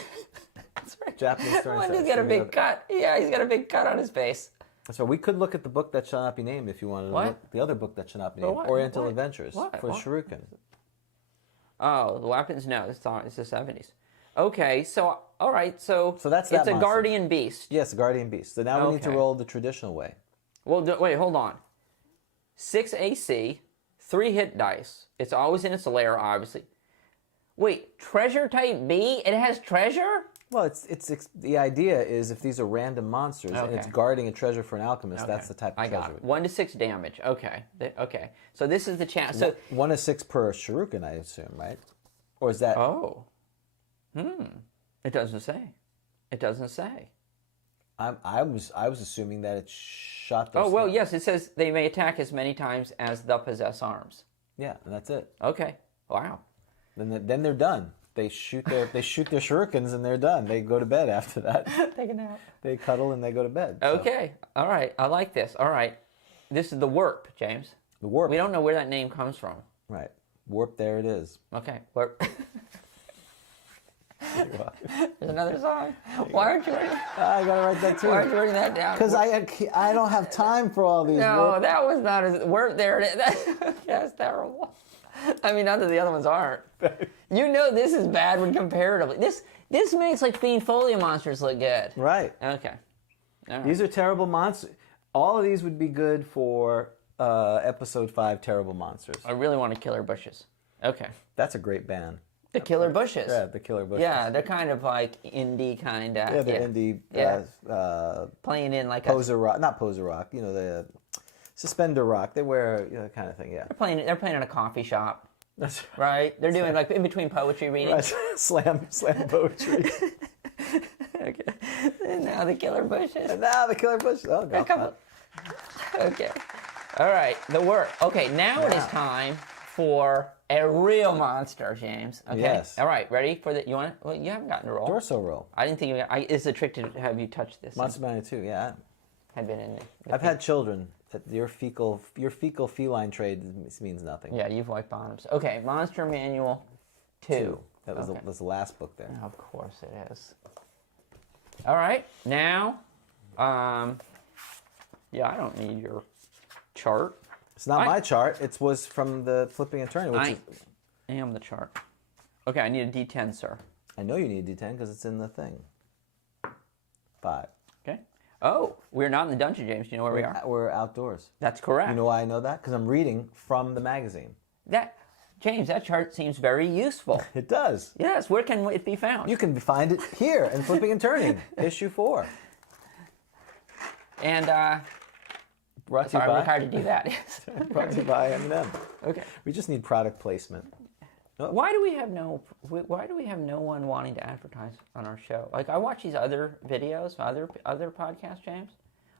That's right. Japanese throwing One stars. dude's got a You big know- cut. Yeah, he's got a big cut on his face. That's right. We could look at the book that shall not be named if you wanted to What? look. The other book that shall not be For named. what? Oriental What? Adventures. What? For What? shuriken. Oh, the weapons? No, it's the 70s. Okay, so, all right, so... So that's it's that a monster. guardian beast. Yes, a guardian beast. So now we need to Okay. roll the traditional way. Well, wait, hold on. 6 AC, 3 hit dice. It's always in its lair, obviously. Wait, treasure type B? It has treasure? Well, it's the idea is if these are random monsters and it's Okay. guarding a treasure for an alchemist, Okay. that's the type of I treasure. got it. 1 to 6 damage. Okay. Okay. So this is the chance. So, 1 to 6 per shuriken, I assume, right? Or is that... oh. It doesn't say. It doesn't say. I was assuming that it shot those Oh, well, things. yes, it says they may attack as many times as the possess arms. Yeah, and that's it. Okay. Wow. Then they're done. They shoot their shurikens and they're done. They go to bed after that. Take a nap. They cuddle and they go to bed. So, Okay. All right. I like this. All right. This is the Wurp, James. the Wurp. We don't know where that name comes from. Right. Wurp, there it is. Okay. Wurp. There's another song. Why aren't you writing, I gotta write that why aren't you too. writing that down? Because I don't have time for all these. No, Wurp. that was not as Wurp. There it is. That's terrible. I mean, not that the other ones aren't. You know this is bad when comparatively. This makes like Fiend Folio monsters look good. Right. Okay. All right. These are terrible monsters. All of these would be good for episode 5, Terrible Monsters. I really want to Killer Bushes. Okay. That's a great band. The Killer Bushes. Yeah, the Killer Bushes. Yeah, they're kind of like indie kind of. Yeah, they're indie. Yeah. Playing in like Poser rock, not poser rock. You know, the suspender rock. They wear kind of thing. Yeah. They're playing in a coffee shop, That's right? They're doing like in between poetry readings. right. slam poetry. Okay. And now the Killer Bushes. And now the Killer Bushes. Oh A god. couple. Okay. All right. The work. Okay. Now it is Wow. time for a real monster, James. Okay. Yes. All right. Ready for the? You want? Well, you haven't gotten to roll. Dorso roll. I didn't think you. It's a trick to have you touch this. Monster Manual 2. Yeah. I've been in there. I've had children. That your fecal feline trade means nothing. Yeah, you've wiped bottoms. Okay, Monster Manual 2. That was, Okay. was the last book there. Of course it is. All right, now, yeah, I don't need your chart. It's not I- my chart. It was from the Flipping and Turning, which I is... am the chart. Okay, I need a D10, sir. I know you need a D10 because it's in the thing. 5. Okay. Oh, we're not in the dungeon, James. Do you know where we are? We're outdoors. That's correct. You know why I know that? Because I'm reading from the magazine. James, that chart seems very useful. It does. Yes, where can it be found? You can find it here in Flipping and Turning, issue 4. And, Brought to sorry, you I by. work hard to do that. Brought to you by M&M. Okay. We just need product placement. Why do we have no one wanting to advertise on our show? Like, I watch these other videos, other podcasts, James,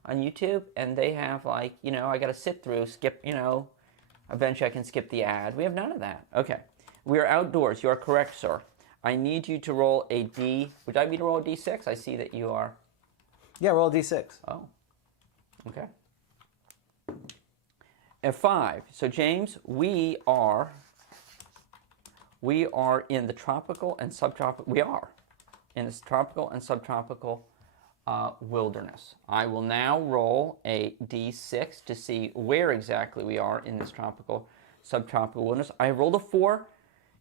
on YouTube, and they have, like, you know, I got to sit through, skip, you know, eventually I can skip the ad. We have none of that. Okay. We are outdoors. You are correct, sir. I need you to roll a D. Would you like me to roll a D6? I see that you are. Yeah, roll a D6. Oh. Okay. F5. So, James, we are in the tropical and subtropical. We are in this tropical and subtropical wilderness. I will now roll a D6 to see where exactly we are in this tropical, subtropical wilderness. I rolled a 4.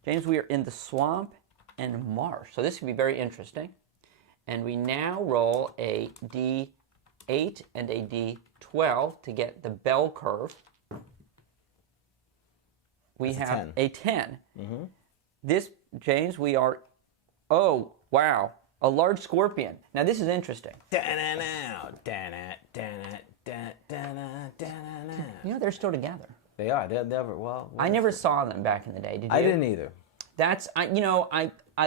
James, we are in the swamp and marsh. So this could be very interesting. And we now roll a D8 and a D12 to get the bell curve. We That's have a a 10. Mm-hmm. This, James, we are, oh, wow, a large scorpion. Now, this is interesting. You know, they're still together. They are. They're never, well. I never saw them back in the day. Did you? I didn't either. That's, I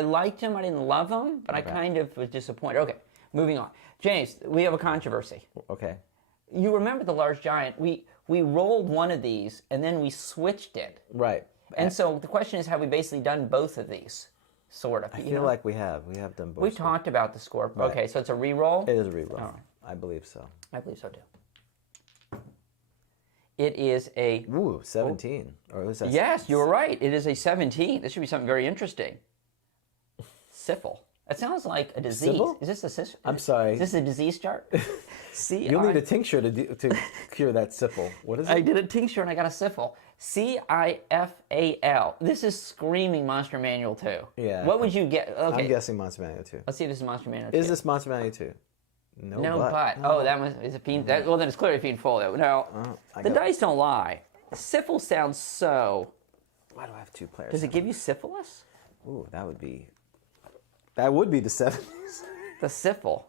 liked them. I didn't love them, but Okay. I kind of was disappointed. Okay, moving on. James, we have a controversy. Okay. You remember the large giant? We rolled one of these, and then we switched it. Right. And so the question is, have we basically done both of these? Sort of. I feel like we have. We have done both. We talked about the scorpion. Right. Okay, so it's a re-roll? It is a reroll. Oh. I believe so. I believe so, too. It is a... Ooh, 17. Or was that Yes, you were right. It is a 17. This should be something very interesting. Syphil. That sounds like a disease. Syphil? Is this a... I'm sorry. Is this a disease chart? See, You'll need a tincture to cure that syphil. What is it? I did a tincture and I got a syphil. Cifal. This is screaming Monster Manual 2. Yeah. What would you get? Okay. I'm guessing Monster Manual 2. Let's see if this is Monster Manual 2. Is this Monster Manual 2? No, but. Oh, that was is a fiend. Well, then it's clearly a fiend folio. No, the dice don't lie. Syphil sounds so. Why do I have 2 players? Does it give you syphilis? Ooh, that would be the 70s. The syphil.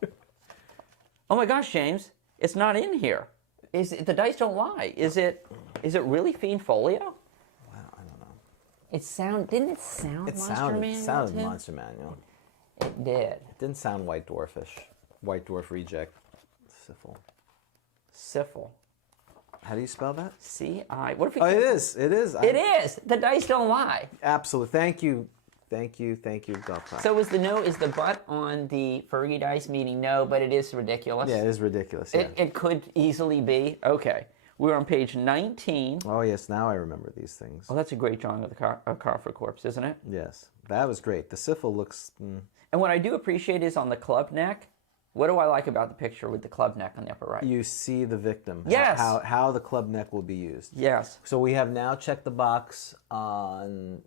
Oh my gosh, James, it's not in here. The dice don't lie. Is it really fiend folio? Wow, I don't know. Didn't it sound Monster Manual? It sounded too? Monster Manual. It did. It didn't sound White Dwarfish. White Dwarf Reject. Syphil. Syphil. How do you spell that? C-I. What if we Oh, it can't- is. It is. It is. The dice don't lie. Absolutely. Thank you. Thank you, Grogtalk. So is the butt on the Fergie dice meaning no, but it is ridiculous? Yeah, it is ridiculous. Yeah. It could easily be. Okay. We're on page 19. Oh, yes, now I remember these things. Oh, that's a great drawing of the coffer corpse, isn't it? Yes, that was great. The syphil looks... And what I do appreciate is on the club neck, what do I like about the picture with the club neck on the upper right? You see the victim. Yes. How the club neck will be used. Yes. So we have now checked the box on...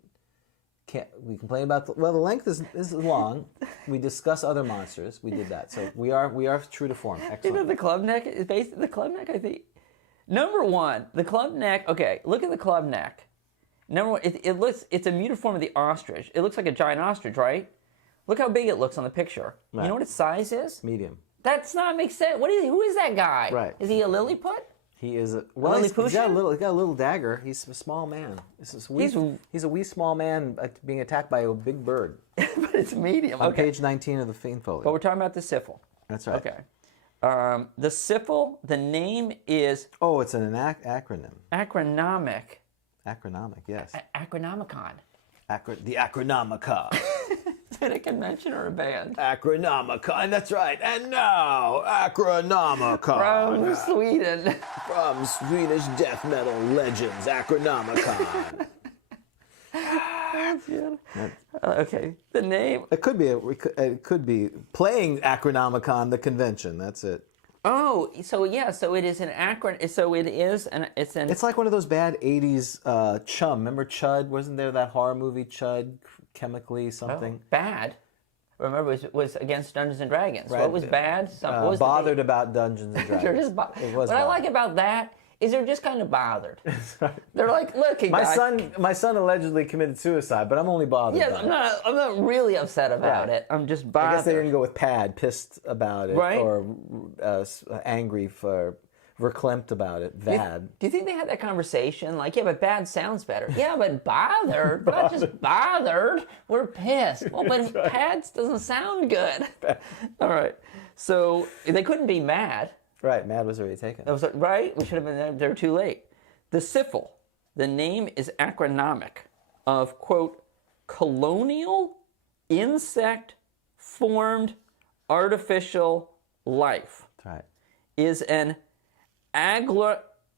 we complain about the length is long. We discuss other monsters. We did that. So we are true to form. Excellent. You know, the club neck is based. The club neck, I think. Number one, the club neck. Okay, look at the club neck. Number one, it's a muted form of the ostrich. It looks like a giant ostrich, right? Look how big it looks on the picture. Right. You know what its size is? Medium. That's not make sense. Who is that guy? Right. Is he a Lilliput? He is he's got Lilliputian? a little dagger. He's a small man. He's a wee small man being attacked by a big bird. But it's medium. On Okay. page 19 of the Fiend Folio. But we're talking about the syphil. That's right. Okay. The syphil, the name is Oh, it's an acronym. acronomic. Acronomic, yes. Acronomicon. The Acronomica. Is it a convention or a band? Acronomica, that's right. And now, Acronomica. From Sweden. From Swedish death metal legends, Acronomicon. That's good. Okay, the name. It could be playing Acronomicon, the convention. That's it. Oh, so yeah, so it is an acronym. So it is an. It's like one of those bad '80s Chum. Remember Chud? Wasn't there that horror movie Chud? Chemically something. Bad. Remember, it was against Dungeons and Dragons. Right. What was bad? What was the bothered about Dungeons and They're Dragons. just It was what I bothered. like about that is they're just kind of bothered. They're like, look, My son allegedly committed suicide, but I'm only bothered. Yes, by it. I'm not really upset about Right. it. I'm just bothered. I guess they didn't go with pissed about it, Right. or angry for verklempt about it, bad. Do you think they had that conversation? Like, yeah, but bad sounds better. Yeah, but bothered, not just bothered. We're pissed. Well, but pads doesn't sound good. All right. So they couldn't be mad. Right, mad was already taken. That was right. We should have been there too late. The syphil. The name is acronymic of, quote, colonial insect formed artificial life. That's right. Is an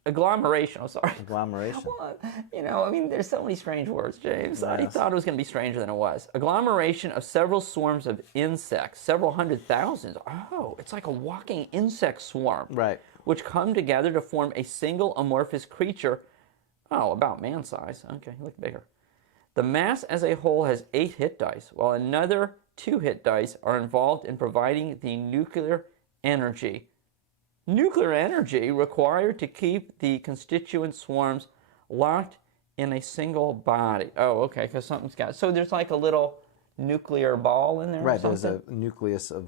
agglomeration. Oh, sorry. Agglomeration. Well, you know, I mean, there's so many strange words, James. I Yes. thought it was going to be stranger than it was. Agglomeration of several swarms of insects, several hundred thousands. Oh, it's like a walking insect swarm. Right. Which come together to form a single amorphous creature. Oh, about man size. Okay, look bigger. The mass as a whole has 8 hit dice, while another 2 hit dice are involved in providing the nuclear energy. Nuclear energy required to keep the constituent swarms locked in a single body. Oh, okay, because something's got... So there's like a little nuclear ball in there or Right, something? there's a nucleus of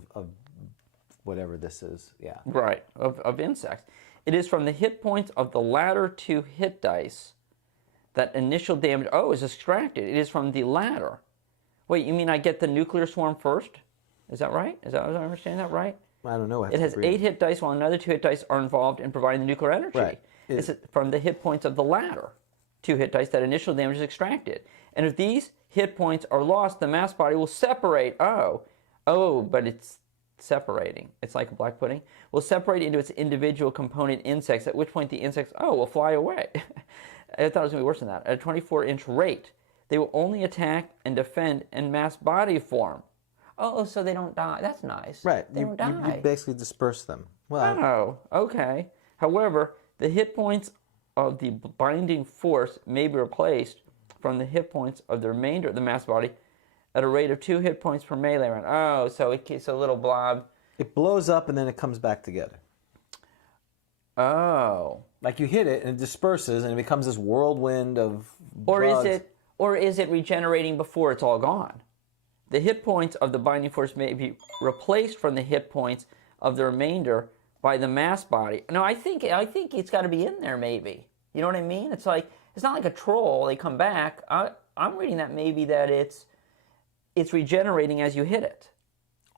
whatever this is, yeah. Right, of insects. It is from the hit points of the latter 2 hit dice that initial damage, is extracted. It is from the latter. Wait, you mean I get the nuclear swarm first? Is that right? Is I understand that right? I don't know. It has 8 hit dice, while another 2 hit dice are involved in providing the nuclear energy. Right. It's from the hit points of the latter 2 hit dice that initial damage is extracted. And if these hit points are lost, the mass body will separate. But it's separating. It's like a black pudding. Will separate into its individual component insects, at which point the insects, will fly away. I thought it was going to be worse than that. At a 24-inch rate, they will only attack and defend in mass body form. Oh, so they don't die. That's nice. Right, They don't die. you basically disperse them. Well, Oh, okay. However, the hit points of the binding force may be replaced from the hit points of the remainder of the mass body at a rate of 2 hit points per melee round. Oh, so it's a little blob. it blows up and then it comes back together. Oh. Like you hit it and it disperses and it becomes this whirlwind of Or bugs. is it regenerating before it's all gone? The hit points of the binding force may be replaced from the hit points of the remainder by the mass body. No, I think it's got to be in there maybe. You know what I mean? It's like it's not like a troll. They come back. I'm reading that maybe that it's regenerating as you hit it.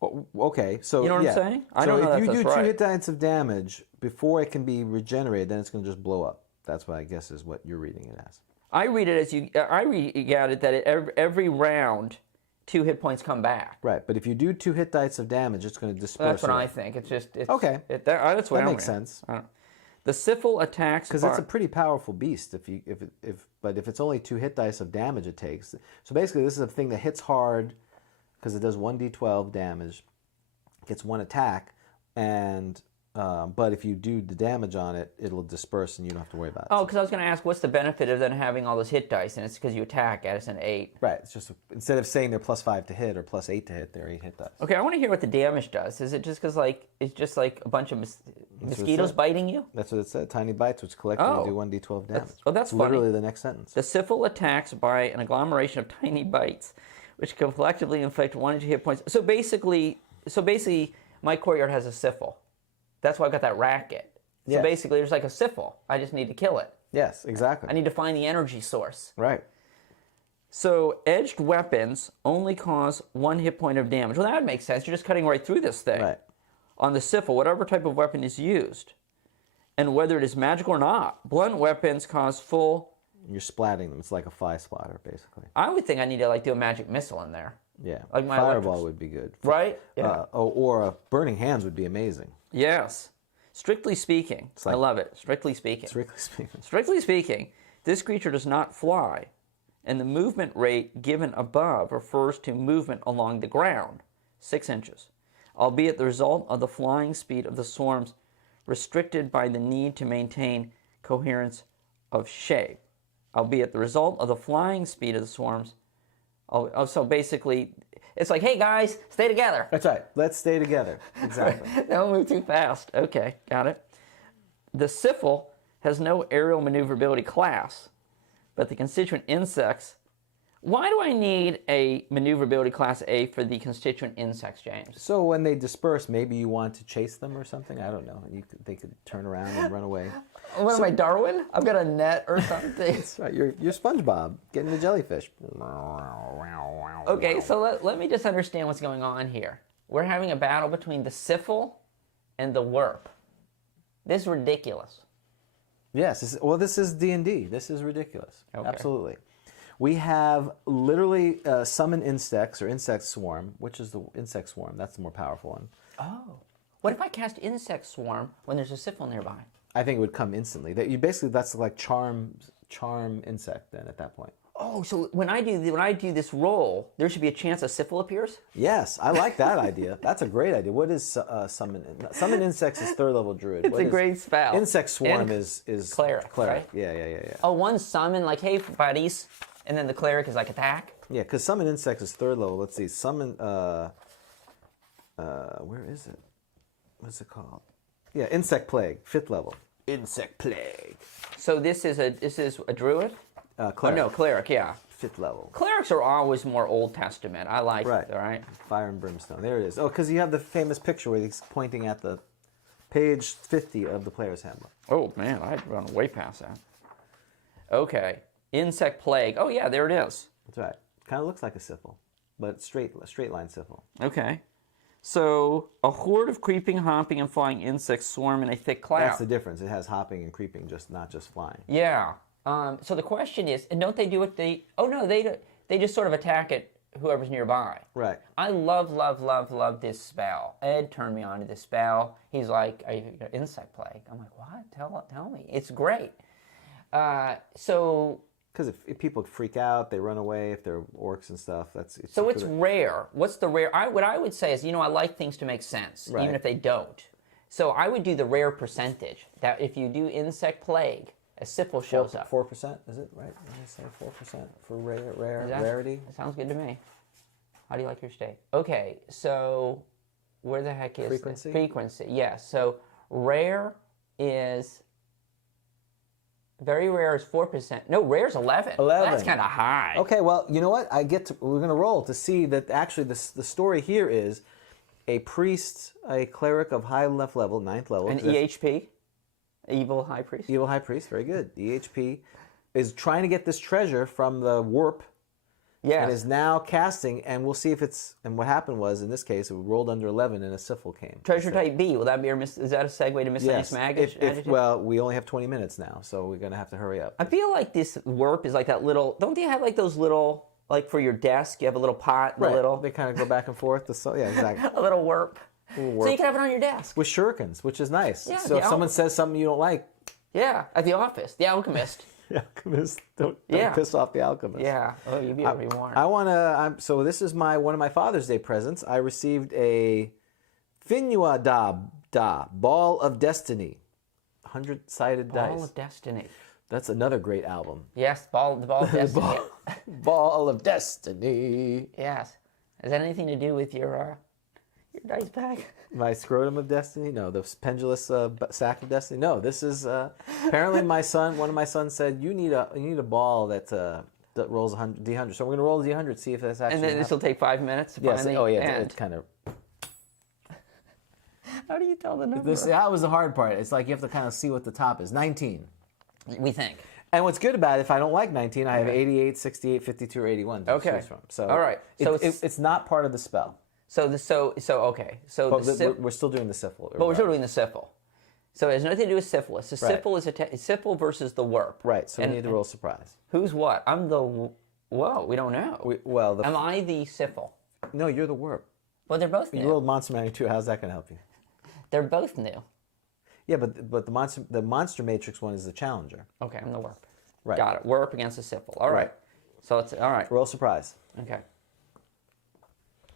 Oh, okay, so You know what I'm yeah. saying? I so don't know if if you that's do 2 right. hit dice of damage before it can be regenerated, then it's going to just blow up. That's what I guess is what you're reading it as. I read it as I read it that every round 2 hit points come back. Right, but if you do 2 hit dice of damage, it's going to disperse. That's what it. I think. It's just Okay. That's what That I'm makes reading. sense. I don't know. The syphil attacks Because it's a pretty powerful beast. But if it's only 2 hit dice of damage it takes, so basically this is a thing that hits hard because it does 1d12 damage, gets 1 attack, and but if you do the damage on it, it'll disperse and you don't have to worry about it. Oh, because I was going to ask, what's the benefit of then having all those hit dice? And it's because you attack at an 8. Right. It's just instead of saying they're +5 to hit or +8 to hit, they're 8 hit dice. Okay, I want to hear what the damage does. Is it just because it's just like a bunch of mosquitoes said. biting you? That's what it said. Tiny bites, which collectively do 1d12 damage. That's funny. Literally the next sentence. The syphil attacks by an agglomeration of tiny bites, which collectively inflict 1 or 2 hit points. So basically, my courtyard has a syphil. That's why I've got that racket. So Yes. basically, there's like a syphil. I just need to kill it. Yes, exactly. I need to find the energy source. Right. So edged weapons only cause 1 hit point of damage. Well, that would make sense. You're just cutting right through this thing. Right. On the syphil, whatever type of weapon is used, and whether it is magical or not, blunt weapons cause full... You're splatting them. It's like a fly splatter, basically. I would think I need to do a magic missile in there. Yeah. Like my Fireball electrics. would be good. Right? Yeah. Or a burning hands would be amazing. Yes. Strictly speaking, I like- love it. Strictly speaking. Strictly speaking. Strictly speaking, this creature does not fly, and the movement rate given above refers to movement along the ground, 6 inches, albeit the result of the flying speed of the swarms restricted by the need to maintain coherence of shape, albeit the result of the flying speed of the swarms. So basically, It's like, hey guys, stay together. That's right. Let's stay together. Exactly. Don't move too fast. Okay, got it. The Syphil has no aerial maneuverability class, but the constituent insects. Why do I need a maneuverability class A for the constituent insects, James? So when they disperse, maybe you want to chase them or something. I don't know. They could turn around and run away. What am I, Darwin? I've got a net or something. That's right. You're SpongeBob getting the jellyfish. Okay, so let me just understand what's going on here. We're having a battle between the Syphil and the Wurp. This is ridiculous. Yes. This is D&D. This is ridiculous. Okay. Absolutely. We have literally summon insects or insect swarm, which is the insect swarm. That's the more powerful one. Oh. What if I cast insect swarm when there's a Syphil nearby? I think it would come instantly. That's like charm insect then at that point. Oh, so when I do this roll, there should be a chance a Syphil appears? Yes, I like that idea. That's a great idea. What is summon? Summon insects is 3rd level druid. It's a great spell. Insect swarm And is cleric, right? Yeah. Oh, one summon, like, hey, buddies, and then the cleric is like, attack? Yeah, because summon insects is 3rd level. Let's see, summon, where is it? What's it called? Yeah, insect plague, 5th level. Insect plague. So this is a druid? Cleric. Oh, no, cleric, yeah. 5th level. Clerics are always more Old Testament. I like it, all right? Fire and brimstone. There it is. Oh, because you have the famous picture where he's pointing at the page 50 of the player's handbook. Oh, man, I'd run way past that. Okay, insect plague. Oh, yeah, there it is. That's right. Kind of looks like a syphil, but straight line syphil. Okay. So, a horde of creeping, hopping, and flying insects swarm in a thick cloud. That's the difference. It has hopping and creeping, not just flying. Yeah. So the question is, and don't they do what they... Oh, no, they just sort of attack at whoever's nearby. Right. I love this spell. Ed turned me on to this spell. He's like, insect plague. I'm like, what? Tell me. It's great. So... Because if people freak out, they run away. If they're orcs and stuff, it's rare. What's the rare? What I would say is, I like things to make sense, right. even if they don't. So I would do the rare percentage. That if you do insect plague, a Syphil shows up. 4%, is it right? Did I say 4% for rarity? That sounds good to me. How do you like your steak? Okay, so where the heck is frequency? Frequency, yes. So rare is... Very rare is 4%. No, rare is 11. 11. That's kind of high. Okay, well, you know what? We're going to roll to see that actually the story here is a priest, a cleric of high left level, 9th level. An EHP, evil high priest. Evil high priest, very good. EHP is trying to get this treasure from the Wurp. Yes. And is now casting, and we'll see if it's. And what happened was, in this case, it rolled under 11, and a syphil came. Treasure type B. Will that be is that a segue to miscellaneous magic? Well, we only have 20 minutes now, so we're going to have to hurry up. I feel like this Wurp is like that little. Don't they have like those little, like for your desk? You have a little pot, and right. a little. They kind of go back and forth. Yeah, exactly. A little Wurp. So you can have it on your desk with shurikens, which is nice. Yeah, so if someone says something you don't like. Yeah, at the office, the alchemist. The alchemist. Don't piss off the alchemist. Yeah. Oh, you'd be able to be warned. I want to. So this is one of my Father's Day presents. I received a Finua Da Ball of Destiny, 100-sided dice. Ball of Destiny. That's another great album. Yes, the Ball of Destiny. Ball of Destiny. Yes. Has that anything to do with your dice bag? My scrotum of destiny? No. The pendulous sack of destiny? No. This is apparently one of my sons said you need a ball that rolls D100. So we're gonna roll a D100, see if that's actually. And then this will take 5 minutes to find the end. It's kind of. How do you tell the number? That was the hard part. It's like you have to kind of see what the top is. 19. We think. And what's good about it, if I don't like 19, I have 88, 68, 52, or 81 to choose from. So all right. So it's not part of the spell. Okay. So we're still doing the syphil. But we're still doing the syphil. So it has nothing to do with syphilis. The syphil is syphil versus the Wurp. Right. So we need to roll surprise. Who's what? I'm the. Whoa, we don't know. Am I the syphil? No, you're the Wurp. Well, they're both new. You rolled Monster Manual 2. How's that going to help you? They're both new. Yeah, but the Monster Matrix one is the challenger. Okay, I'm the Wurp. Right. Got it. Wurp against the syphil. All right. So it's all right. Roll surprise. Okay.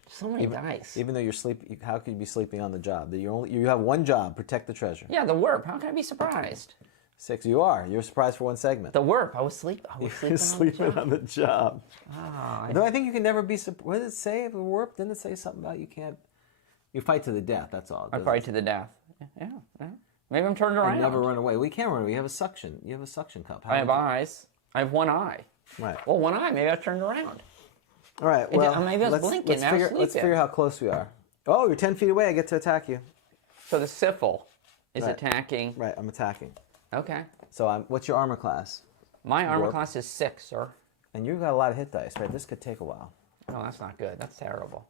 So many dice. Even though you're sleeping, how could you be sleeping on the job? You have one job: protect the treasure. Yeah, the Wurp. How can I be surprised? 6. You are. You're surprised for one segment. The Wurp. I was sleeping. You're sleeping on the job. Ah, No, I think you can never be surprised. What did it say? The Wurp? Didn't it say something about you can't... You fight to the death, that's all. I fight to the death. Yeah. Maybe I'm turned around. You never run away. We can't run away. You have a suction. You have a suction cup. I have eyes. I have one eye. Right. Well, one eye. Maybe I turned around. All right. Well, maybe I was blinking. Let's figure how close we are. Oh, you're 10 feet away. I get to attack you. So the Syphil is Right. attacking. Right. I'm attacking. Okay. So what's your armor class? My armor Wurp. class is 6, sir. And you've got a lot of hit dice, right? This could take a while. No, that's not good. That's terrible.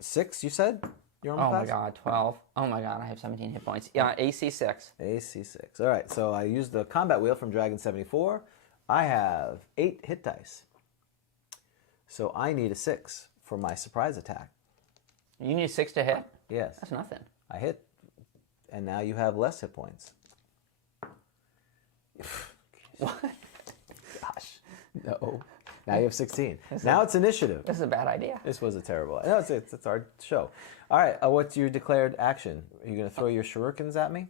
6, you said? Your armor Oh class? my God, 12. Oh my God, I have 17 hit points. Yeah, AC 6. AC 6. All right. So I used the combat wheel from Dragon 74. I have 8 hit dice. So I need a 6 for my surprise attack. You need 6 to hit? Yes. That's nothing. I hit. And now you have less hit points. What? Gosh. No. Now you have 16. Now it's initiative. This is a bad idea. This was a terrible... No, it's our show. All right. What's your declared action? Are you going to throw your shurikens at me?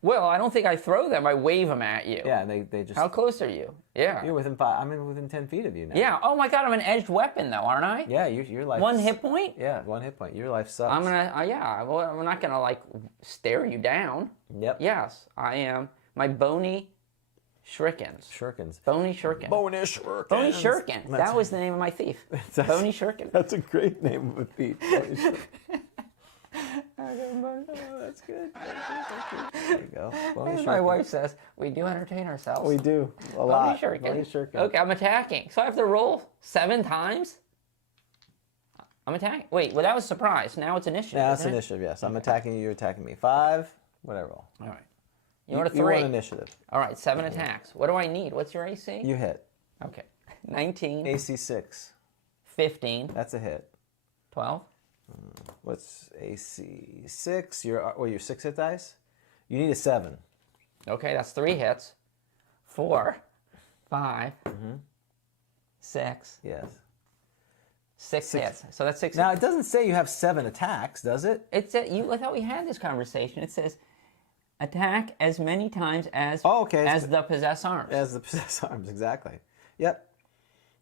Well, I don't think I throw them. I wave them at you. Yeah, and they just... How close are you? Yeah. You're within 5... I'm within 10 feet of you now. Yeah. Oh my God, I'm an edged weapon though, aren't I? Yeah, your life... 1 hit point? Yeah, 1 hit point. Your life sucks. I'm gonna. Yeah. Well, I'm not gonna like stare you down. Yep. Yes, I am. My bony shurikens. Shurikens. Bony shurikens. Bony shurikens. Bony shuriken. That was the name of my thief. Bony shuriken. That's a great name of a thief. Bony shuriken. Oh, that's good. There you go. Bony As my shuriken. wife says, we do entertain ourselves. We do. A Bony lot. shuriken. Bony shuriken. Okay, I'm attacking. So I have to roll 7 times? I'm attacking. Wait, well, that was surprise. Now it's initiative. Now it's isn't it? initiative, yes. I'm attacking you, you're attacking me. 5, whatever. All right. You want a 3? You want initiative. All right, 7 attacks. What do I need? What's your AC? You hit. Okay. 19, AC 6. 15, That's a hit. 12. What's AC 6? Your 6 hit dice? You need a 7. Okay, that's 3 hits. 4, 5, Mm-hmm. 6, Yes. 6 hits. So that's 6 Now, hits. it doesn't say you have 7 attacks, does it? I thought we had this conversation. It says attack as many times as as the possess arms. As the possess arms, exactly. Yep.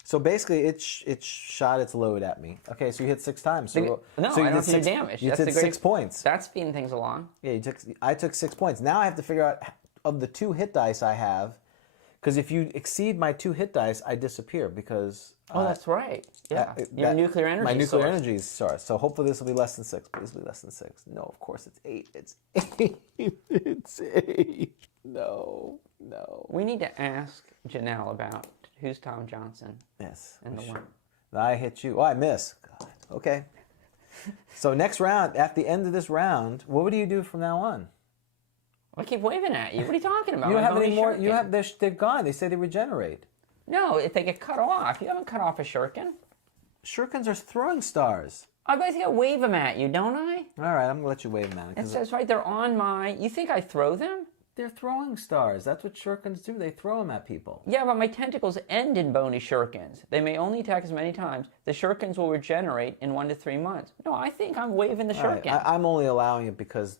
So basically, it shot its load at me. Okay, so you hit 6 times. So, No, so you I don't did see six, damage. You That's did the great- 6 points. That's speeding things along. Yeah, I took 6 points. Now I have to figure out of the 2 hit dice I have, because if you exceed my 2 hit dice, I disappear because. Oh, that's right. Yeah, your nuclear energy. My nuclear source. energy is source. So hopefully this will be less than 6. Please be less than 6. No, of course it's 8. It's 8. It's 8. No. We need to ask Jennell about who's Tom Johnson Yes. and the we one. should. I hit you. Oh, I miss. God. Okay. So next round, at the end of this round, what do you do from now on? I keep waving at you. What are you talking about? You don't My have any bony more. shuriken. They're gone. They say they regenerate. No, if they get cut off. You haven't cut off a shuriken. Shurikens are throwing stars. I think I wave them at you, don't I? All right, I'm gonna let you wave them at It because says right there on my. You think I throw them? they're throwing stars. That's what shurikens do. They throw them at people. Yeah, but my tentacles end in bony shurikens. They may only attack as many times. The shurikens will regenerate in 1 to 3 months. No, I think I'm waving the All right, shuriken. I'm only allowing it because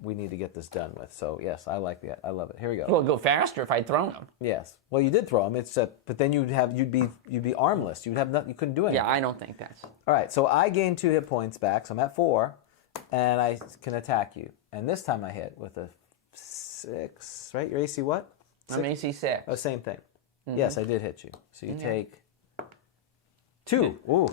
we need to get this done with. So yes, I like that. I love it. Here we go. Well, it'd go faster if I'd thrown them. Yes. Well, you did throw them. It's but then you'd be armless. You'd have nothing. You couldn't do anything. Yeah, I don't think that's. All right. So I gain 2 hit points back. So I'm at 4, and I can attack you. And this time I hit with a 6. Right? Your AC what? I'm AC 6. Oh, same thing. Mm-hmm. Yes, I did hit you. So you take 2. Ooh.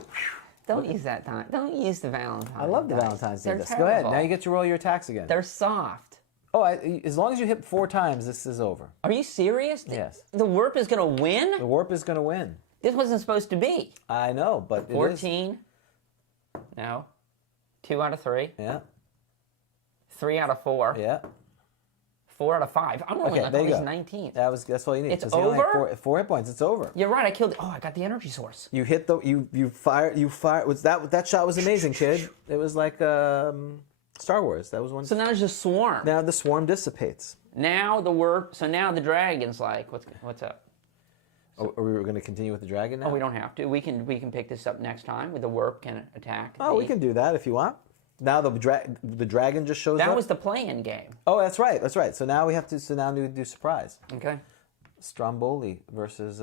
Don't use that time. Don't use the Valentine. I love the dice. Valentine's Day They're disc. Go ahead. terrible. Now you get to roll your attacks again. They're soft. Oh, as long as you hit 4 times, this is over. Are you serious? Yes. The Wurp is going to The win? Wurp is going to win. This wasn't supposed to be. I know, but it is. 14. No. 2 out of 3. Yeah. 3 out of 4. Yeah. 4 out of 5. I'm rolling Okay, like there all you these go. 19. That's all you need. It's 'cause you only have over? 4 hit points. It's over. You're right. I killed. Oh, I got the energy source. You hit the you fire. Was that shot was amazing, kid. It was like Star Wars. That was one. So now there's a swarm. Now the swarm dissipates. Now the Wurp. So now the dragon's like, what's up? Are we going to continue with the dragon now? Oh, we don't have to. We can pick this up next time with the Wurp can attack. Oh, we can do that if you want. Now the dragon just shows up. That was the play-in game. Oh, that's right. That's right. So now we have to. So now we do surprise. Okay. Stromboli versus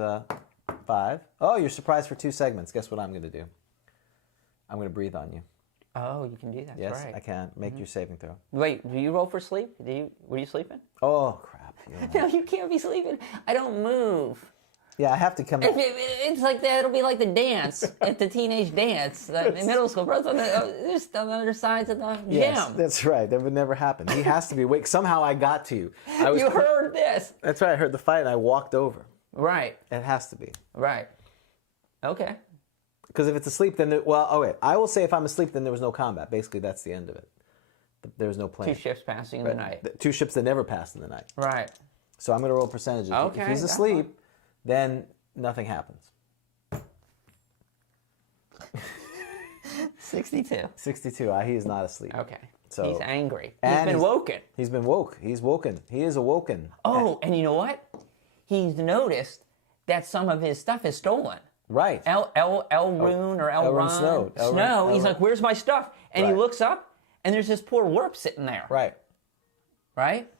5. Oh, you're surprised for 2 segments. Guess what I'm going to do? I'm going to breathe on you. Oh, you can do that. Yes, right. I can. Make your saving throw. Wait, do you roll for sleep? Were you sleeping? Oh, crap. No, you can't be sleeping. I don't move. Yeah, I have to come. It's like that. It'll be like the dance at the teenage dance in middle school. Bro's on the other sides of the gym. Yes, that's right. That would never happen. He has to be awake. Somehow I got to you. You heard this. That's right. I heard the fight and I walked over. Right. It has to be. Right. Okay. Because if it's asleep, then I will say if I'm asleep, then there was no combat. Basically, that's the end of it. There's no plan. 2 shifts passing in the night. 2 ships that never pass in the night. Right. So I'm going to roll percentages. Okay, If he's asleep, then nothing happens. 62. 62. He is not asleep. Okay. So he's angry. and He's been woken. He's been woke. He's woken. He is awoken. Oh, and you know what? He's noticed that some of his stuff is stolen. Right. Elrune or Elrond. Snow. He's like, where's my stuff? And he Right. looks up, and there's this poor Wurp sitting there. Right. Right?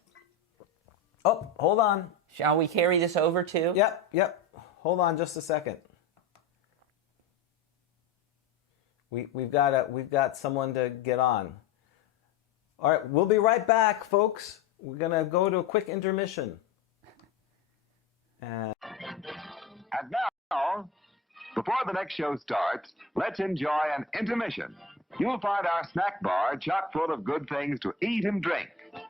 Oh, hold on. Shall we carry this over to? Yep. Hold on just a second. We've got someone to get on. All right, we'll be right back, folks. We're gonna go to a quick intermission. And now, before the next show starts, let's enjoy an intermission. You'll find our snack bar chock full of good things to eat and drink.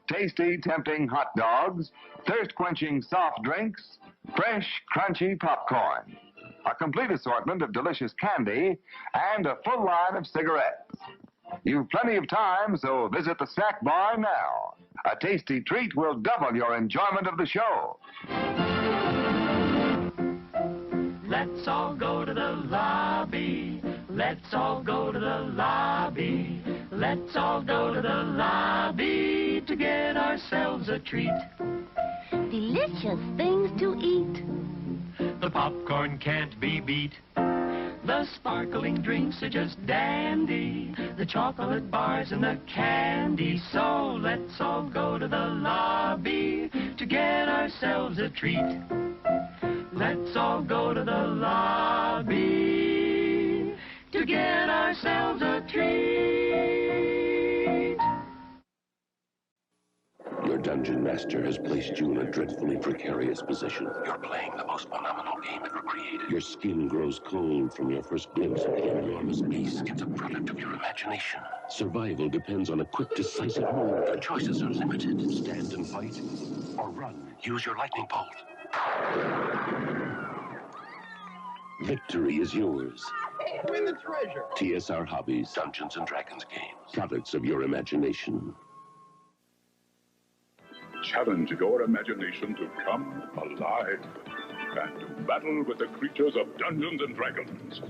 Tasty, tempting hot dogs, thirst-quenching soft drinks, fresh, crunchy popcorn, a complete assortment of delicious candy, and a full line of cigarettes. You've plenty of time, so visit the snack bar now. A tasty treat will double your enjoyment of the show. Let's all go to the lobby. Let's all go to the lobby. Let's all go to the lobby to get ourselves a treat. Delicious things to eat. The popcorn can't be beat. The sparkling drinks are just dandy. The chocolate bars and the candy. So let's all go to the lobby to get ourselves a treat. Let's all go to the lobby to get ourselves a treat. Your dungeon master has placed you in a dreadfully precarious position. You're playing the most phenomenal game ever created. Your skin grows cold from your first glimpse of the enormous beast. It's a product of your imagination. Survival depends on a quick, decisive move. Your choices are limited. Stand and fight, or run. Use your lightning bolt. Victory is yours. Win the treasure. TSR Hobbies. Dungeons and Dragons games. Products of your imagination. Challenge your imagination to come alive and to battle with the creatures of Dungeons and Dragons.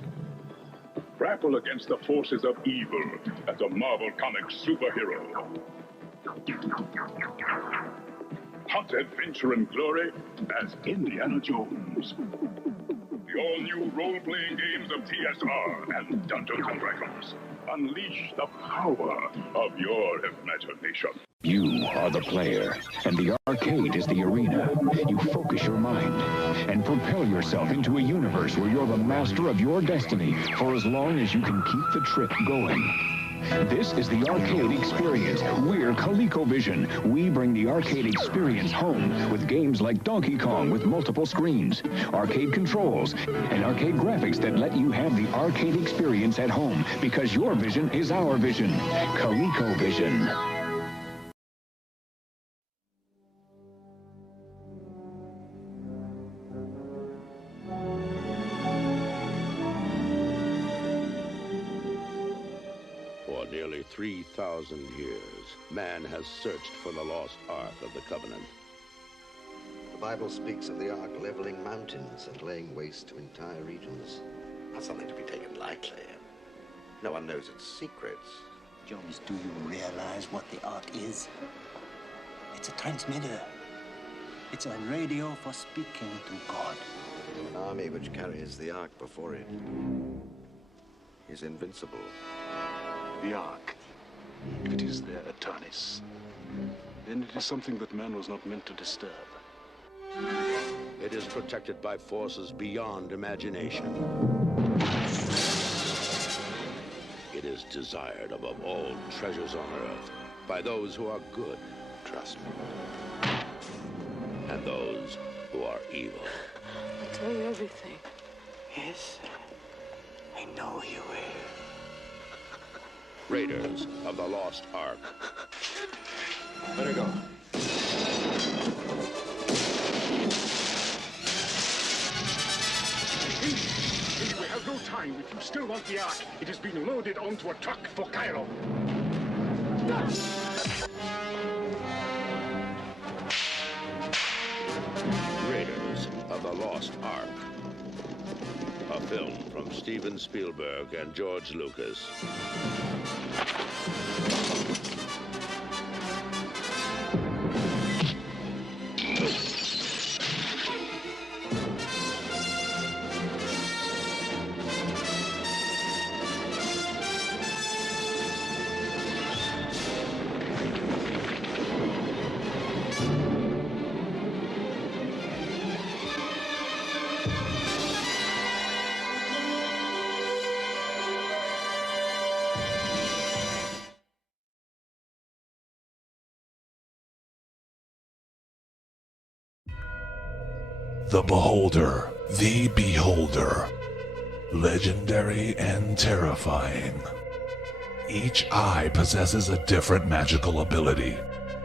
Grapple against the forces of evil as a Marvel Comics superhero. Hunt adventure and glory as Indiana Jones. The all-new role-playing games of TSR and Dungeons and Dragons. Unleash the power of your imagination. You are the player, and the arcade is the arena. You focus your mind and propel yourself into a universe where you're the master of your destiny for as long as you can keep the trip going. This is the arcade experience. We're ColecoVision. We bring the arcade experience home with games like Donkey Kong with multiple screens, arcade controls, and arcade graphics that let you have the arcade experience at home because your vision is our vision. ColecoVision. For nearly 3,000 years, man has searched for the lost Ark of the Covenant. The Bible speaks of the Ark leveling mountains and laying waste to entire regions. Not something to be taken lightly. No one knows its secrets. Jones, do you realize what the Ark is? It's a transmitter. It's a radio for speaking to God. An army which carries the Ark before it is invincible. The Ark is their Eternis. Then it is something that man was not meant to disturb. It is protected by forces beyond imagination. It is desired above all treasures on Earth by those who are good, trust me, and those who are evil. I'll tell you everything. Yes, I know you will. Raiders of the Lost Ark. Let her go. We have no time. If you still want the Ark, it has been loaded onto a truck for Cairo. Raiders of the Lost Ark. A film from Steven Spielberg and George Lucas. The Beholder, the Beholder. Legendary and terrifying. Each eye possesses a different magical ability.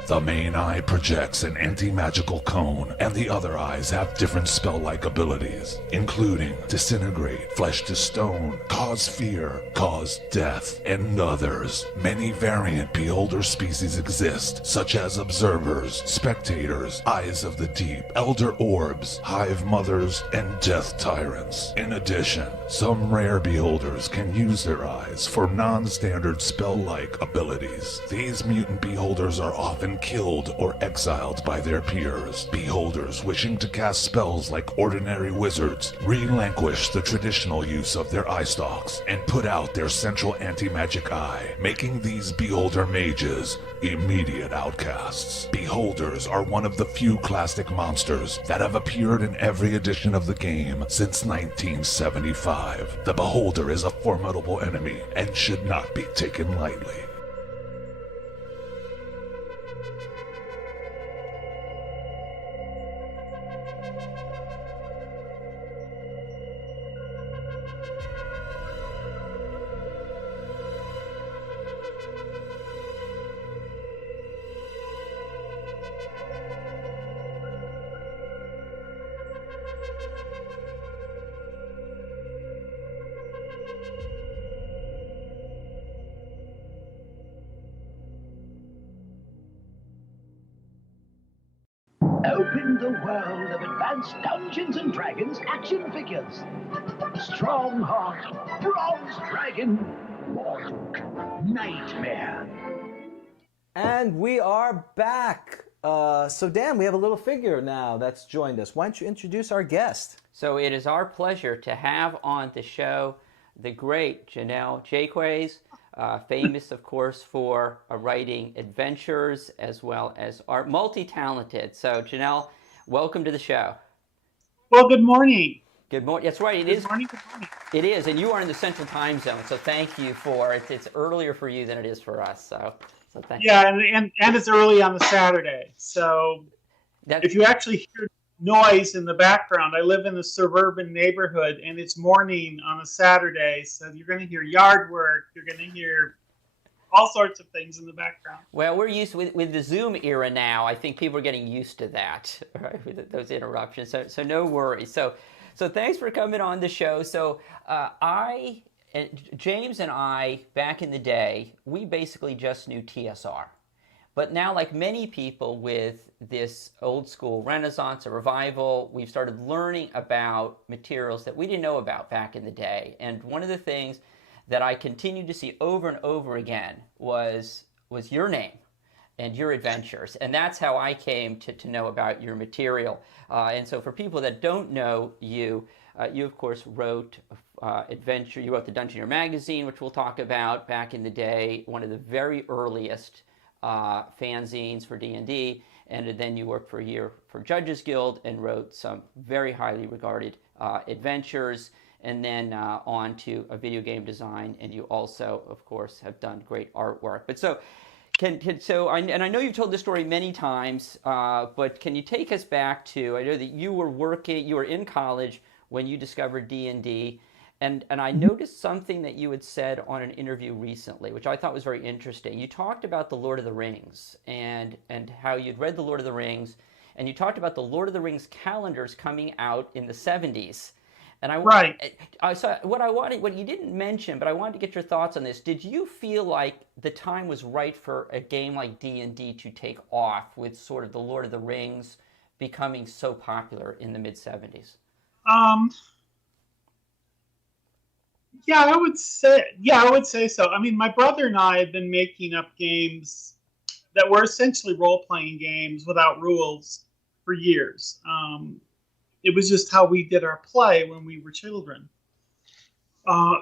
The main eye projects an anti-magical cone, and the other eyes have different spell-like abilities, including disintegrate, flesh to stone, cause fear, cause death, and others. Many variant beholder species exist, such as observers, spectators, eyes of the deep, elder orbs, hive mothers, and death tyrants. In addition, some rare beholders can use their eyes for non-standard spell-like abilities. These mutant beholders are often killed or exiled by their peers. Beholders wishing to cast spells like ordinary wizards relinquish the traditional use of their eye stalks and put out their central anti-magic eye, making these beholder mages immediate outcasts. Beholders are one of the few classic monsters that have appeared in every edition of the game since 1975. The Beholder is a formidable enemy and should not be taken lightly. Open the world of advanced Dungeons and Dragons action figures. Strongheart, Bronze Dragon, Morlock, Nightmare. And we are back. So Dan, we have a little figure now that's joined us. Why don't you introduce our guest? So it is our pleasure to have on the show the great Jennell Jaquays, famous, of course, for writing adventures as well as art, multi-talented. So Jennell, welcome to the show. Well, good morning. Good morning. That's right. Good morning. It is, and you are in the Central Time Zone, so thank you for it. It's earlier for you than it is for us. So thank you. Yeah, and it's early on the Saturday. So if you actually hear noise in the background, I live in a suburban neighborhood, and it's morning on a Saturday, so you're going to hear yard work. You're going to hear all sorts of things in the background. Well, we're used with the Zoom era now. I think people are getting used to that, right? With those interruptions. So no worries. So thanks for coming on the show. So James and I, back in the day, we basically just knew TSR. But now, like many people with this old school renaissance or revival, we've started learning about materials that we didn't know about back in the day. And one of the things that I continued to see over and over again was your name and your adventures. And that's how I came to know about your material. And so for people that don't know you, you of course wrote adventure. You wrote the Dungeoneer magazine, which we'll talk about back in the day, one of the very earliest fanzines for D&D. And then you worked for a year for Judges Guild and wrote some very highly regarded adventures, and then on to a video game design. And you also, of course, have done great artwork. But so, I know you've told this story many times, but can you take us back to, I know that you were in college when you discovered D&D, and I noticed something that you had said on an interview recently, which I thought was very interesting. You talked about the Lord of the Rings and how you'd read the Lord of the Rings, and you talked about the Lord of the Rings calendars coming out in the 70s. And so what you didn't mention, but I wanted to get your thoughts on this. Did you feel like the time was right for a game like D&D to take off with sort of the Lord of the Rings becoming so popular in the mid-70s? Yeah, I would say so. I mean, my brother and I had been making up games that were essentially role-playing games without rules for years. It was just how we did our play when we were children.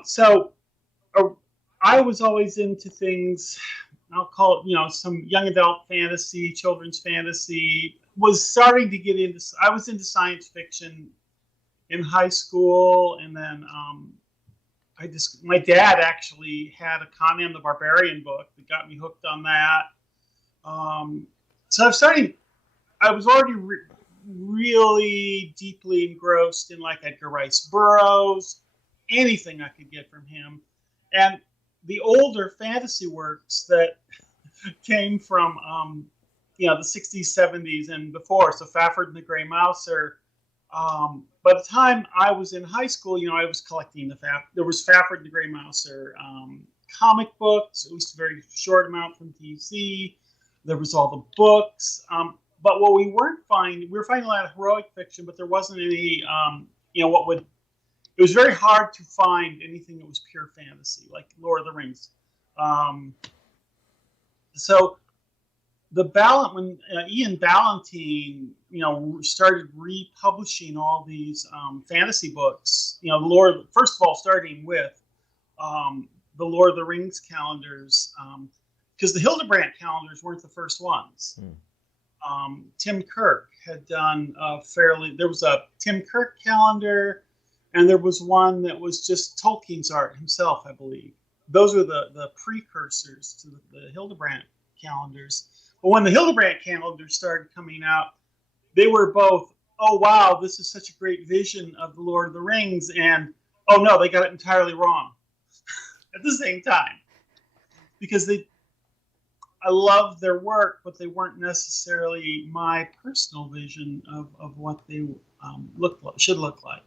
So I was always into things, I'll call it, some young adult fantasy, children's fantasy. Was starting to get into, I was into science fiction in high school, and then my dad actually had a Conan the Barbarian book that got me hooked on that. So I was already really deeply engrossed in like Edgar Rice Burroughs, anything I could get from him. And the older fantasy works that came from, the 60s, 70s, and before, so Fafhrd and the Grey Mouser. By the time I was in high school, I was collecting there was Fafhrd and the Grey Mouser comic books, at least a very short amount from DC. There was all the books. But what we were finding a lot of heroic fiction, but there wasn't any, it was very hard to find anything that was pure fantasy, like Lord of the Rings. So when Ian Ballantine, started republishing all these fantasy books, first of all, starting with the Lord of the Rings calendars, because the Hildebrandt calendars weren't the first ones. Tim Kirk had done there was a Tim Kirk calendar, and there was one that was just Tolkien's art himself, I believe. Those are the precursors to the Hildebrandt calendars. But when the Hildebrandt calendars started coming out, they were both, oh wow, this is such a great vision of the Lord of the Rings, and oh no, they got it entirely wrong at the same time. Because I loved their work, but they weren't necessarily my personal vision of what they should look like.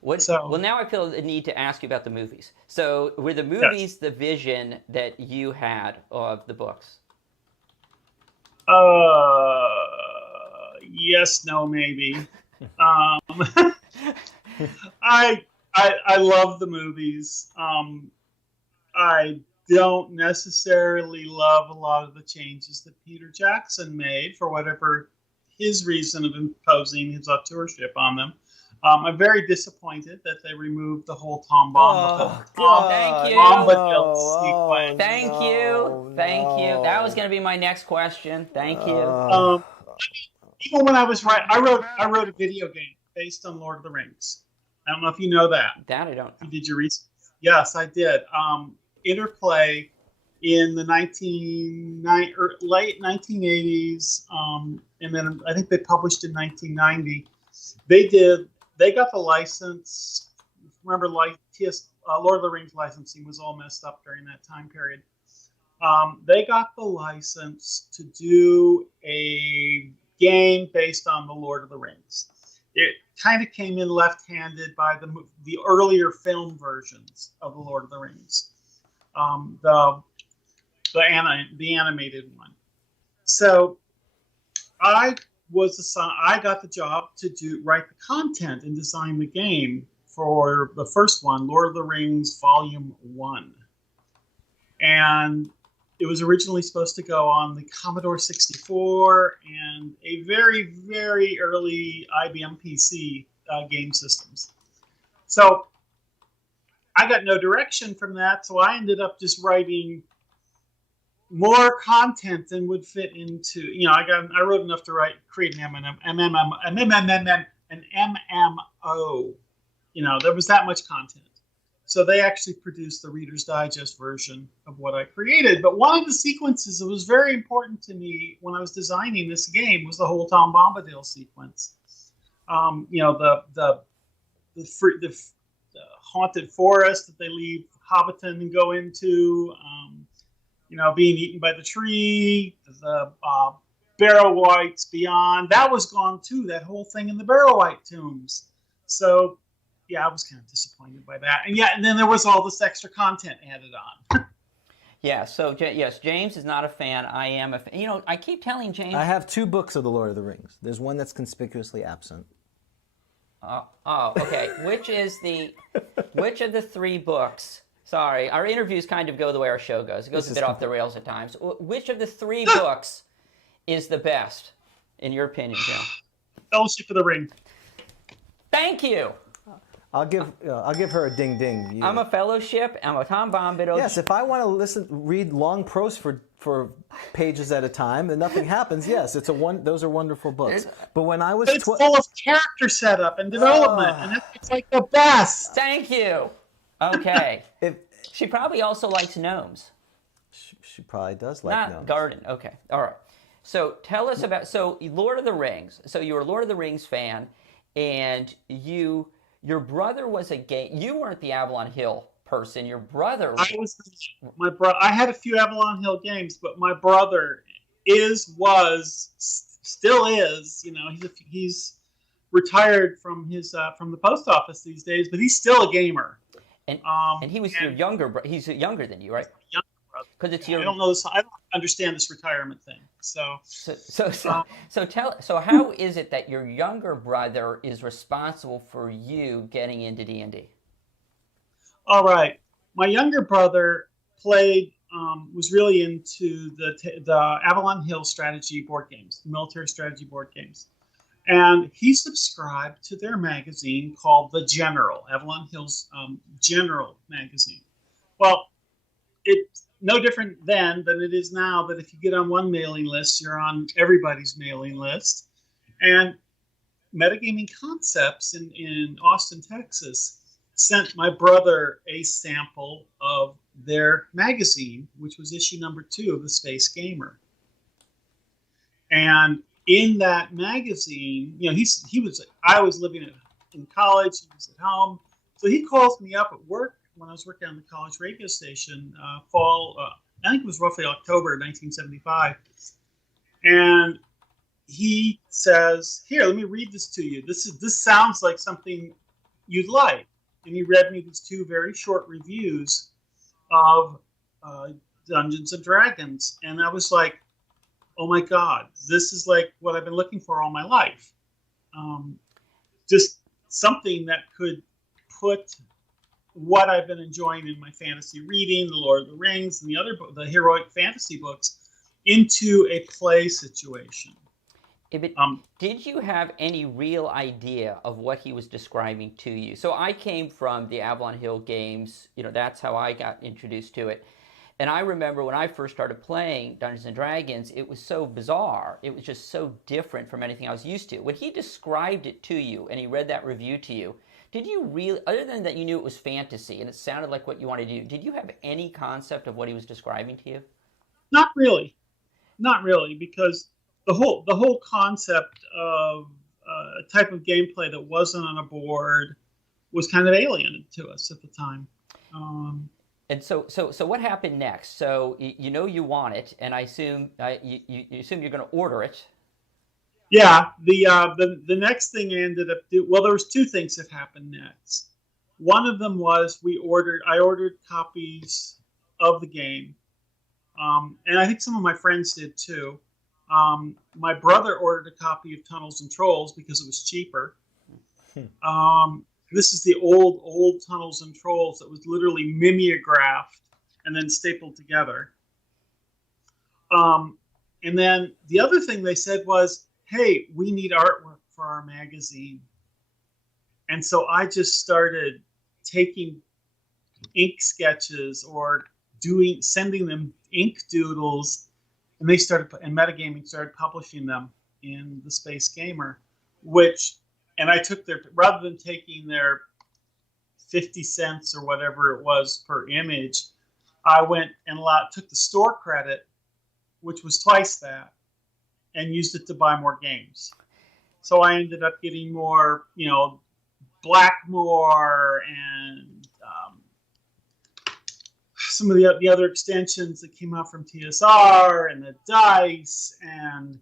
Well, now I feel the need to ask you about the movies. So were the movies the vision that you had of the books? Yes, no, maybe. I love the movies. I don't necessarily love a lot of the changes that Peter Jackson made for whatever his reason of imposing his authorship on them. I'm very disappointed that they removed the whole Tom Bombadil sequence. Thank you. That was going to be my next question. Thank you. Even when I was I wrote a video game based on Lord of the Rings. I don't know if you know that. That I don't. You did your research? Yes, I did. Interplay in the late 1980s, and then I think they published in 1990. They got the license. Remember, Lord of the Rings licensing was all messed up during that time period. They got the license to do a game based on the Lord of the Rings. It kind of came in left-handed by the earlier film versions of the Lord of the Rings, the animated one. So I got the job to write the content and design the game for the first one, Lord of the Rings Volume 1. And it was originally supposed to go on the Commodore 64 and a very, very early IBM PC game systems. So I got no direction from that, so I ended up just writing more content than would fit into. I wrote enough to create an MMO. There was that much content. So they actually produced the Reader's Digest version of what I created. But one of the sequences that was very important to me when I was designing this game was the whole Tom Bombadil sequence. The haunted forest that they leave Hobbiton and go into, being eaten by the tree, the Barrow Whites beyond. That was gone too, that whole thing in the Barrow White tombs. So, yeah, I was kind of disappointed by that. And then there was all this extra content added on. Yeah, so, yes, James is not a fan. I am a fan. I keep telling James... I have 2 books of The Lord of the Rings. There's one that's conspicuously absent. Okay. Which of the 3 books... Sorry, our interviews kind of go the way our show goes. It goes a bit off the rails at times. Which of the 3 books is the best, in your opinion, Jim? Fellowship of the Ring. Thank you. I'll give her a ding ding. I'm a Fellowship. I'm a Tom Bombadil. Yes, if I want to read long prose for pages at a time and nothing happens, yes, those are wonderful books. But when I was it's full of character setup and development, and it's like the best. Thank you. Okay. She probably also likes gnomes. She probably does like gnomes. Not garden. Okay. All right. So tell us about Lord of the Rings. So you're a Lord of the Rings fan, and your brother was a game. You weren't the Avalon Hill person. Your brother. I had a few Avalon Hill games, but my brother still is. He's retired from the post office these days, but he's still a gamer. And he was your younger brother. He's younger than you, right? Younger brother. Because it's your. I don't know this. I don't understand this retirement thing. So how is it that your younger brother is responsible for you getting into D&D? All right, my younger brother was really into the Avalon Hill strategy board games, the military strategy board games. And he subscribed to their magazine called The General, Avalon Hill's General magazine. Well, it's no different then than it is now, that if you get on one mailing list, you're on everybody's mailing list. And Metagaming Concepts in Austin, Texas, sent my brother a sample of their magazine, which was issue number 2 of the Space Gamer. And in that magazine, I was living in college, he was at home. So he calls me up at work when I was working on the college radio station, I think it was roughly October 1975. And he says, "Here, let me read this to you. This sounds like something you'd like." And he read me these 2 very short reviews of Dungeons and Dragons. And I was like, oh my God, this is like what I've been looking for all my life. Just something that could put what I've been enjoying in my fantasy reading, The Lord of the Rings, and the heroic fantasy books, into a play situation. Did you have any real idea of what he was describing to you? So I came from the Avalon Hill games. That's how I got introduced to it. And I remember when I first started playing Dungeons & Dragons, it was so bizarre. It was just so different from anything I was used to. When he described it to you and he read that review to you, did you really, other than that you knew it was fantasy and it sounded like what you wanted to do, did you have any concept of what he was describing to you? Not really. Not really, because the whole concept of a type of gameplay that wasn't on a board was kind of alien to us at the time. And so what happened next? So you want it, and I assume you assume you're going to order it. Yeah, the next thing I ended up doing. Well, there was 2 things that happened next. One of them was I ordered copies of the game, and I think some of my friends did too. My brother ordered a copy of Tunnels and Trolls because it was cheaper. This is the old Tunnels and Trolls that was literally mimeographed and then stapled together. And then the other thing they said was, hey, we need artwork for our magazine. And so I just started taking ink sketches or sending them ink doodles, and Metagaming started publishing them in the Space Gamer, and I took rather than taking their 50 cents or whatever it was per image, I went and took the store credit, which was twice that, and used it to buy more games. So I ended up getting more, Blackmore and some of the other extensions that came out from TSR and the Dice and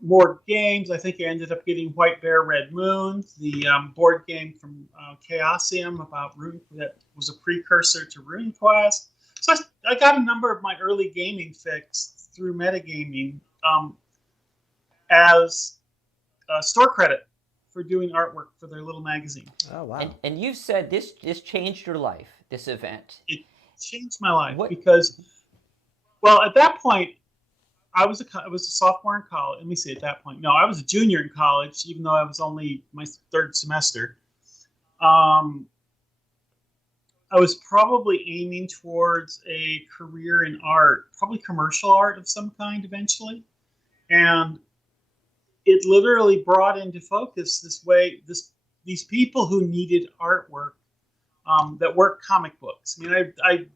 more games. I think I ended up getting White Bear Red Moon, the board game from Chaosium about Rune that was a precursor to RuneQuest. So I got a number of my early gaming fix through Metagaming as store credit for doing artwork for their little magazine. Oh, wow. And you said this changed your life, this event. It changed my life because, well, at that point, I was a sophomore in college. Let me see, at that point. No, I was a junior in college, even though I was only my third semester. I was probably aiming towards a career in art, probably commercial art of some kind eventually. And it literally brought into focus these people who needed artwork that weren't comic books. I mean,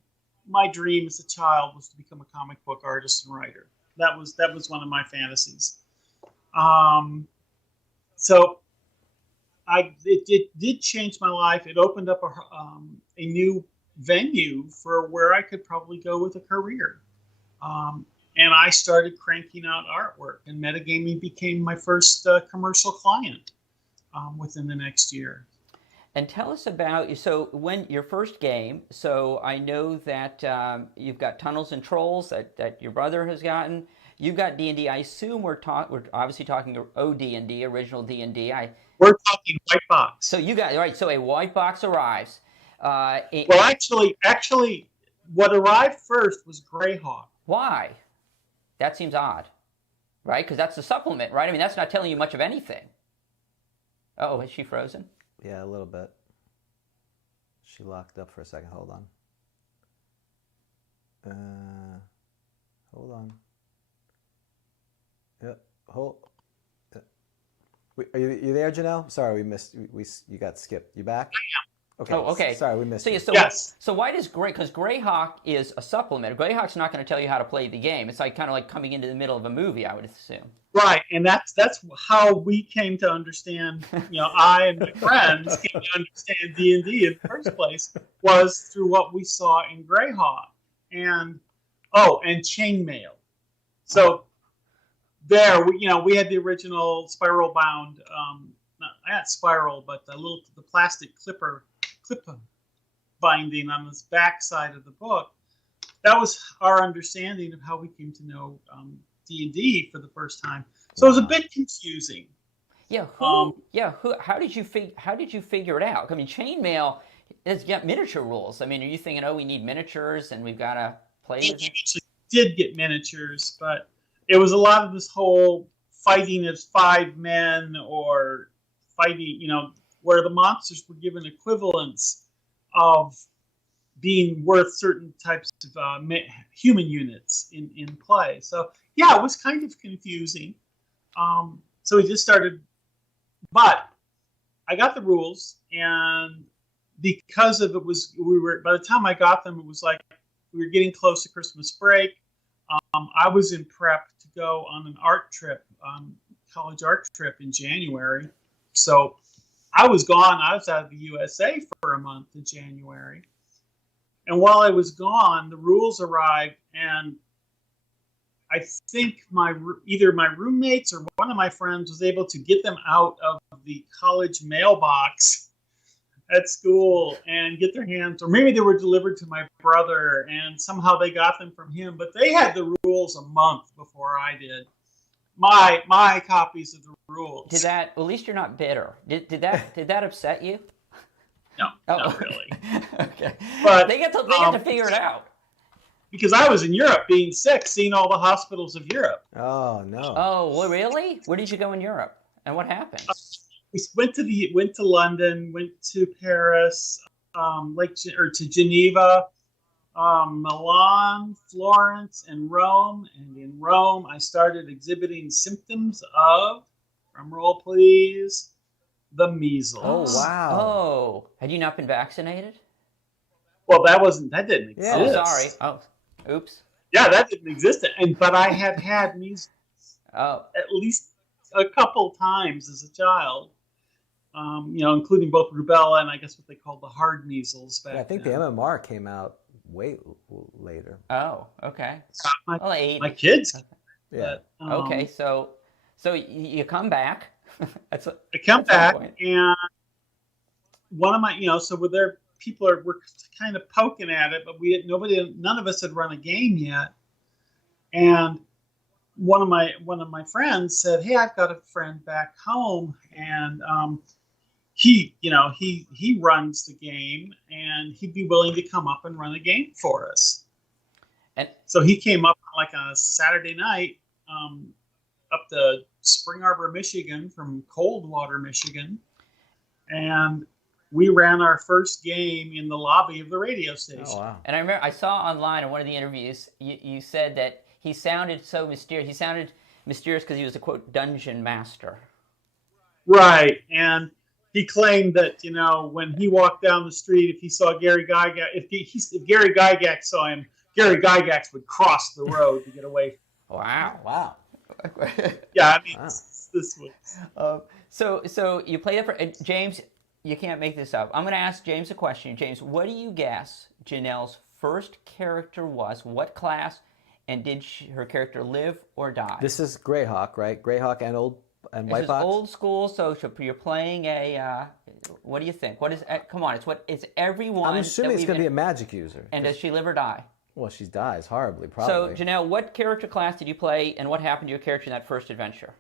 my dream as a child was to become a comic book artist and writer. That was one of my fantasies. So it did change my life. It opened up a new venue for where I could probably go with a career. And I started cranking out artwork, and Metagaming became my first commercial client within the next year. And tell us about, when your first game, so I know that you've got Tunnels and Trolls that your brother has gotten. You've got D&D. I assume we're obviously talking OD&D, original D&D. We're talking white box. So you got, right, so a white box arrives. Well, actually, what arrived first was Greyhawk. Why? That seems odd, right? Because that's the supplement, right? I mean, that's not telling you much of anything. Oh, is she frozen? Yeah, a little bit. She locked up for a second. Hold on. Hold on. Yep. Are you there, Jennell? Sorry, we missed. You got skipped. You back? Okay. Oh, okay. Sorry, we missed you. Yes. So why does because Greyhawk is a supplement. Greyhawk's not going to tell you how to play the game. It's kind of like coming into the middle of a movie, I would assume. Right, and that's how we came to understand. I and my friends came to understand D&D in the first place was through what we saw in Greyhawk, and Chainmail. So there, we had the original spiral bound, not spiral, but the plastic clip binding on the back side of the book. That was our understanding of how we came to know D&D for the first time. So it was a bit confusing. Yeah. How did you figure it out? I mean, Chainmail has got miniature rules. I mean, are you thinking, we need miniatures and we've got to play with it? We did get miniatures, but it was a lot of this whole fighting as 5 men or fighting, where the monsters were given equivalents of being worth certain types of human units in play. So yeah, it was kind of confusing. So we just started, but I got the rules, and because of it by the time I got them, it was like we were getting close to Christmas break. I was in prep to go on an art trip, college art trip in January. So I was gone. I was out of the USA for a month in January. And while I was gone, the rules arrived, and I think either my roommates or one of my friends was able to get them out of the college mailbox at school and get their hands, or maybe they were delivered to my brother and somehow they got them from him, but they had the rules a month before I did. My copies of the rules. Did that? Well, at least you're not bitter. Did that upset you? No, not really. Okay, but they get to figure it out. Because I was in Europe, being sick, seeing all the hospitals of Europe. Oh no! Oh, well, really? Where did you go in Europe, and what happened? We went to London, went to Paris, to Geneva, Milan, Florence, and Rome. And in Rome, I started exhibiting symptoms of, drum roll please, the measles. Oh, wow. Oh, had you not been vaccinated? Well, that didn't exist. Oh, sorry. Oh, oops. Yeah, that didn't exist. But I had measles at least a couple times as a child. Including both rubella and I guess what they called the hard measles back I think then. the MMR came out way later. Oh, okay. My kids. Yeah. Okay, so you come back. I come back, and one of my, so with their people were kind of poking at it, but none of us had run a game yet, and one of my friends said, "Hey, I've got a friend back home, and he runs the game, and he'd be willing to come up and run a game for us." And so he came up like on a Saturday night, up to Spring Arbor, Michigan, from Coldwater, Michigan, and we ran our first game in the lobby of the radio station. Oh, wow. And I remember I saw online in one of the interviews you said that he sounded so mysterious. He sounded mysterious because he was a, quote, dungeon master. Right, and he claimed that, when he walked down the street, if he saw Gary Gygax, if Gary Gygax saw him, Gary Gygax would cross the road to get away. Wow. Yeah, I mean, this was... So you play it for... James, you can't make this up. I'm going to ask James a question. James, what do you guess Jennell's first character was? What class? And did her character live or die? This is Greyhawk, right? Greyhawk and White This is Box? old school, so you're playing a... what do you think? What is? Come on, it's everyone... I'm assuming it's going to be a magic user. And does she live or die? Well, she dies horribly, probably. So, Jennell, what character class did you play, and what happened to your character in that first adventure?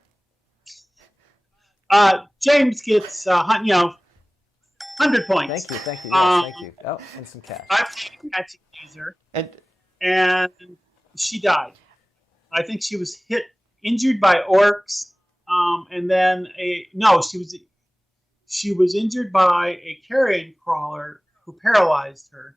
James gets, 100 points. Thank you. Yes, thank you. Oh, and some cash. I played a magic user, and she died. I think she was injured by orcs, and then she was injured by a carrion crawler who paralyzed her.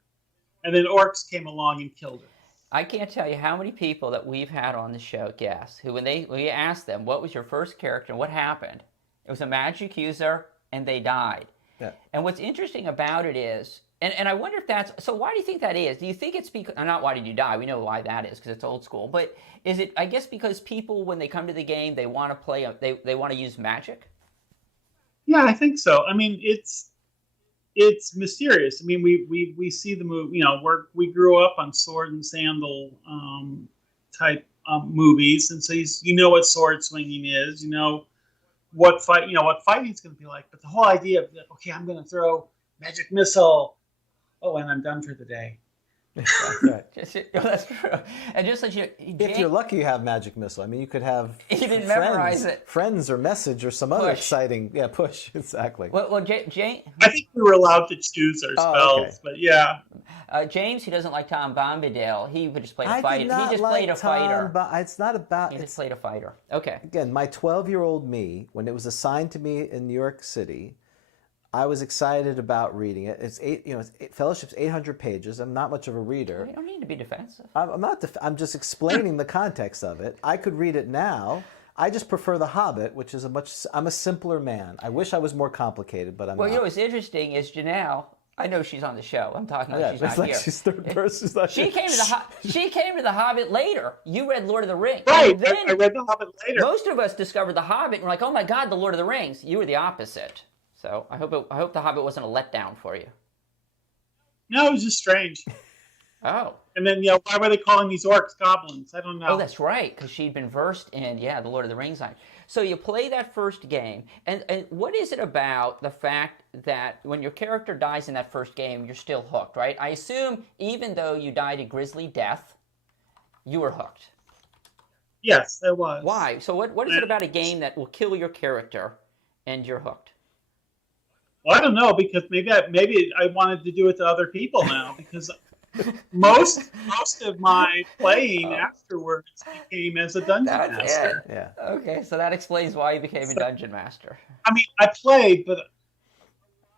And then orcs came along and killed her. I can't tell you how many people that we've had on the show, guests, who when we asked them, what was your first character and what happened, it was a magic user and they died. Yeah. And what's interesting about it is, and I wonder if that's, so why do you think that is? Do you think it's because, not why did you die, we know why that is because it's old school, but is it, I guess because people, when they come to the game, they want to play, they want to use magic? Yeah, I think so. I mean, it's mysterious. I mean, we see the movie. We grew up on sword and sandal type movies, and so you know what sword swinging is. You know what fighting's going to be like. But the whole idea of okay, I'm going to throw magic missile. Oh, and I'm done for the day. Right. That's true. And just like if you're lucky, you have magic missile. I mean, you could have memorize it. Friends or message or some other exciting. Yeah, push exactly. Well, Jane. I think we were allowed to choose our spells, but yeah. James, who doesn't like Tom Bombadil, he would just play a I fighter. Did not he just like played a fighter. But it's not about. He just played a fighter. Okay. Again, my 12-year-old me, when it was assigned to me in New York City, I was excited about reading it. Fellowship's 800 pages. I'm not much of a reader. You don't need to be defensive. I'm not. I'm just explaining the context of it. I could read it now. I just prefer The Hobbit, which is I'm a simpler man. I wish I was more complicated, but I'm not. Well, what's interesting is Jennell. I know she's on the show. I'm talking about she's not like here. She's third person. She came to the Hobbit later. You read Lord of the Rings. Right. I read The Hobbit later. Most of us discovered the Hobbit and we're like, oh my God, the Lord of the Rings. You were the opposite. So I hope the Hobbit wasn't a letdown for you. No, it was just strange. Oh. And then, why were they calling these orcs goblins? I don't know. Oh, that's right, because she'd been versed in, the Lord of the Rings. So you play that first game, and what is it about the fact that when your character dies in that first game, you're still hooked, right? I assume even though you died a grisly death, you were hooked. Yes, I was. Why? So what is it about a game that will kill your character and you're hooked? Well, I don't know, because maybe I wanted to do it to other people now, because most of my playing afterwards became as a dungeon master. Yeah. Okay, so that explains why you became a dungeon master. I mean, I played, but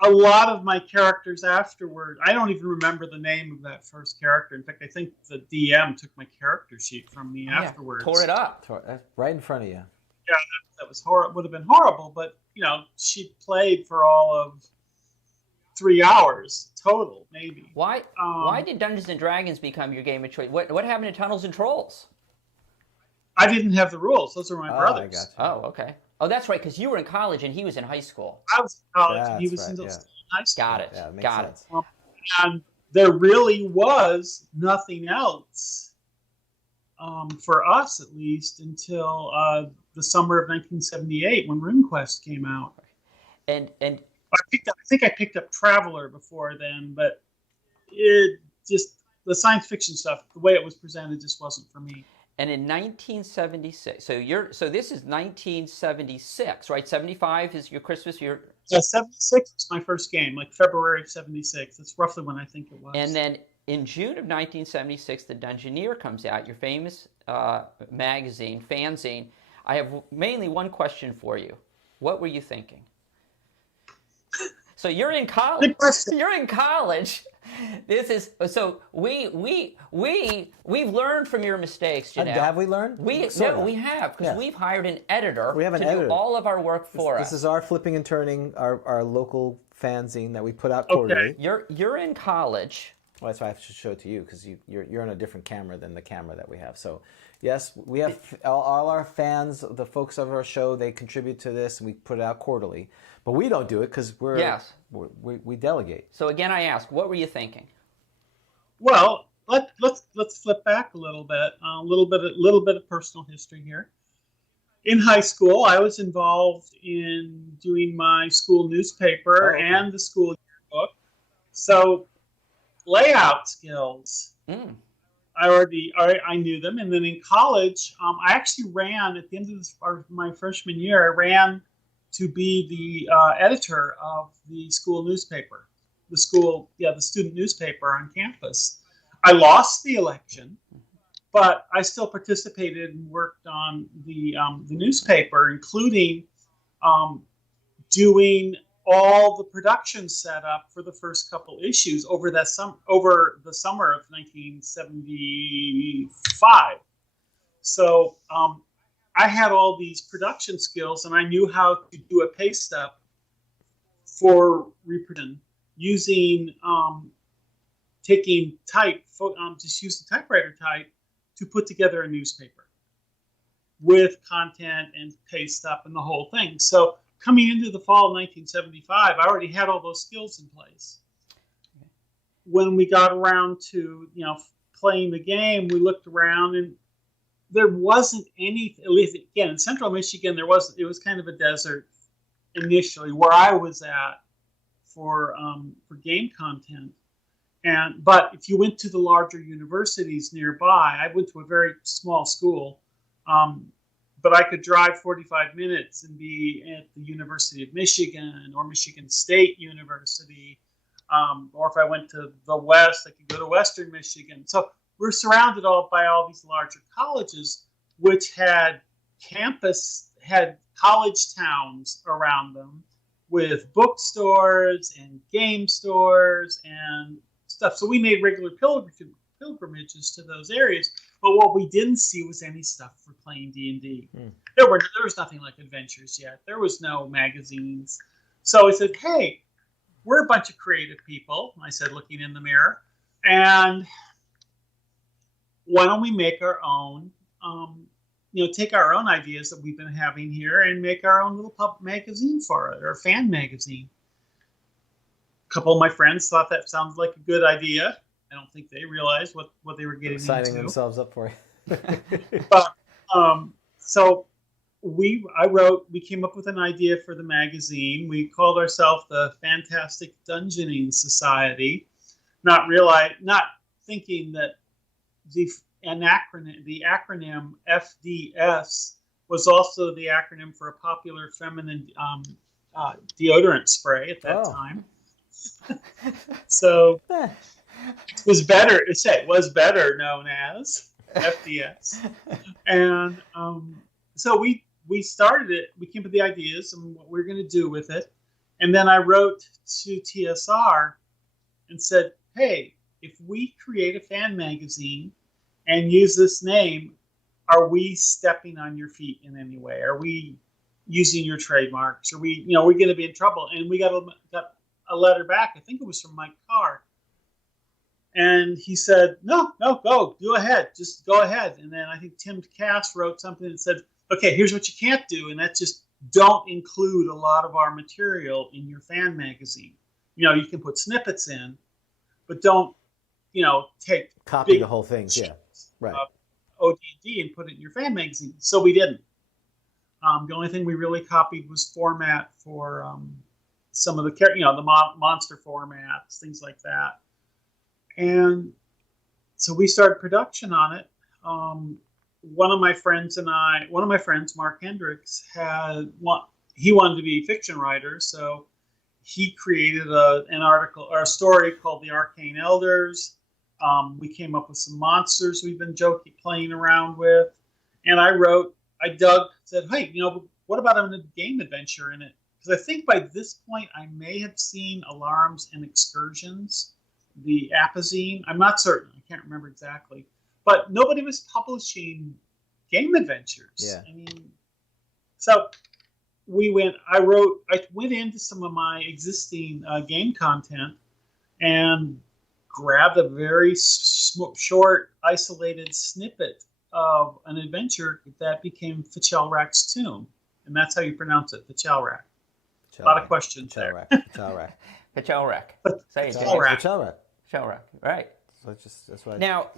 a lot of my characters afterward, I don't even remember the name of that first character. In fact, I think the DM took my character sheet from me afterwards. Tore it up. Right in front of you. Yeah, that was would have been horrible, but she played for all of 3 hours total, maybe. Why did Dungeons and Dragons become your game of choice? What happened to Tunnels and Trolls? I didn't have the rules. Those are my brothers. I got you. Oh, okay. Oh, that's right, because you were in college and he was in high school. I was in college and he was in high school. Got it. Yeah, Got it. And there really was nothing else for us, at least, until the summer of 1978 when RuneQuest came out. And I think I picked up Traveler before then, but it just the science fiction stuff, the way it was presented, just wasn't for me. And in 1976, so this is 1976, right? 75 is your Christmas year. Yeah, 76 was my first game, like February of 76. That's roughly when I think it was. And then in June of 1976, The Dungeoneer comes out, your famous magazine, fanzine. I have mainly one question for you. What were you thinking? So you're in college. You're in college. This is so we've learned from your mistakes, Jennell. Have we learned? We have, because we've hired an editor to do all of our work for us. This is our flipping and turning, our local fanzine that we put out quarterly. You're in college. Well, that's why I should show it to you, because you're on a different camera than the camera that we have. So, yes, we have all our fans, the folks of our show, they contribute to this, and we put it out quarterly. But we don't do it because we delegate. So again, I ask, what were you thinking? Well, let's flip back a little bit. A little bit of personal history here. In high school, I was involved in doing my school newspaper and the school yearbook. So layout skills, I knew them. And then in college, I actually ran at the end of my freshman year. I ran to be the editor of the school newspaper, the student newspaper on campus. I lost the election, but I still participated and worked on the newspaper, including doing all the production setup for the first couple issues over the summer of 1975. So I had all these production skills, and I knew how to do a paste up for reproduction using taking type, just use the typewriter type to put together a newspaper with content and paste up and the whole thing. So coming into the fall of 1975, I already had all those skills in place. When we got around to playing the game, we looked around and there wasn't any, at least again in central Michigan, it was kind of a desert initially where I was at for game content. But if you went to the larger universities nearby, I went to a very small school, but I could drive 45 minutes and be at the University of Michigan or Michigan State University, or if I went to the West, I could go to Western Michigan. So we're surrounded by all these larger colleges, which had college towns around them with bookstores and game stores and stuff. So we made regular pilgrimages to those areas. But what we didn't see was any stuff for playing D&D. There was nothing like Adventures yet. There was no magazines. So I said, hey, we're a bunch of creative people, I said, looking in the mirror. And why don't we make our own, take our own ideas that we've been having here and make our own little pub magazine for it, or fan magazine. A couple of my friends thought that sounded like a good idea. I don't think they realized what they were getting signing into. themselves up for it. But, so we came up with an idea for the magazine. We called ourselves the Fantastic Dungeoning Society, not thinking that the acronym FDS was also the acronym for a popular feminine deodorant spray at that time. So it was better known as FDS. And so we started it. We came up with the ideas and what we were going to do with it. And then I wrote to TSR and said, hey, if we create a fan magazine and use this name, are we stepping on your feet in any way? Are we using your trademarks? Are we, we're going to be in trouble? And we got a letter back. I think it was from Mike Carr. And he said, no, go ahead. Just go ahead. And then I think Tim Cass wrote something that said, okay, here's what you can't do. And that's just don't include a lot of our material in your fan magazine. You can put snippets in, but don't, copy the whole thing. Yeah, right. OD&D and put it in your fan magazine. So we didn't. The only thing we really copied was format for some of the monster formats, things like that. And so we started production on it. One of my friends, Mark Hendricks, he wanted to be a fiction writer, so he created an article or a story called The Arcane Elders. We came up with some monsters we've been playing around with, and said, hey, what about a game adventure in it? Because I think by this point I may have seen Alarms and Excursions, the Apazine. I'm not certain. I can't remember exactly. But nobody was publishing game adventures. Yeah. So I went into some of my existing game content and grabbed a very short, isolated snippet of an adventure that became Fichelrak's Tomb. And that's how you pronounce it, Fichelrak. A lot of questions there. Fichelrak. Fichelrak. Say it. Fichelrak. Right. So that's why. Now,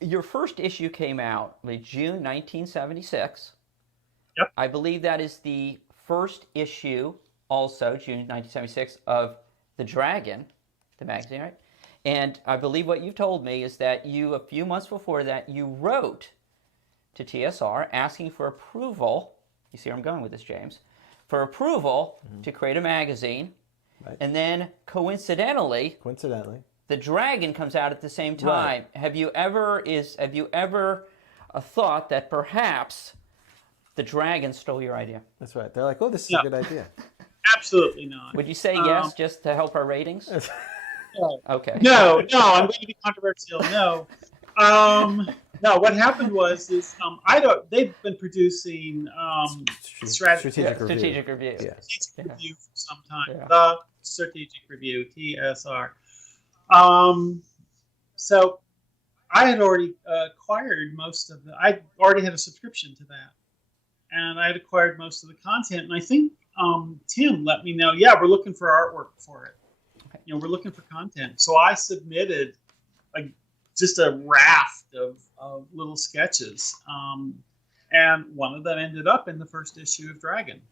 your first issue came out in June 1976. Yep. I believe that is the first issue, also June 1976, of The Dragon, the magazine, right? And I believe what you've told me is that a few months before that, you wrote to TSR asking for approval. You see where I'm going with this, James? For approval to create a magazine. Right. And then coincidentally, The Dragon comes out at the same time. Right. Have you ever thought that perhaps The Dragon stole your idea? That's right. They're like, oh, this is a good idea. Absolutely not. Would you say yes just to help our ratings? Okay. No, I'm going to be controversial. No. No, what happened was they've been producing Strategic Review. Strategic Review. Yeah. Strategic Review for some time. Yeah. The Strategic Review, TSR. So I had already acquired I already had a subscription to that. And I had acquired most of the content. And I think Tim let me know, we're looking for artwork for it. Okay. We're looking for content. So I submitted just a raft of little sketches. And one of them ended up in the first issue of Dragon.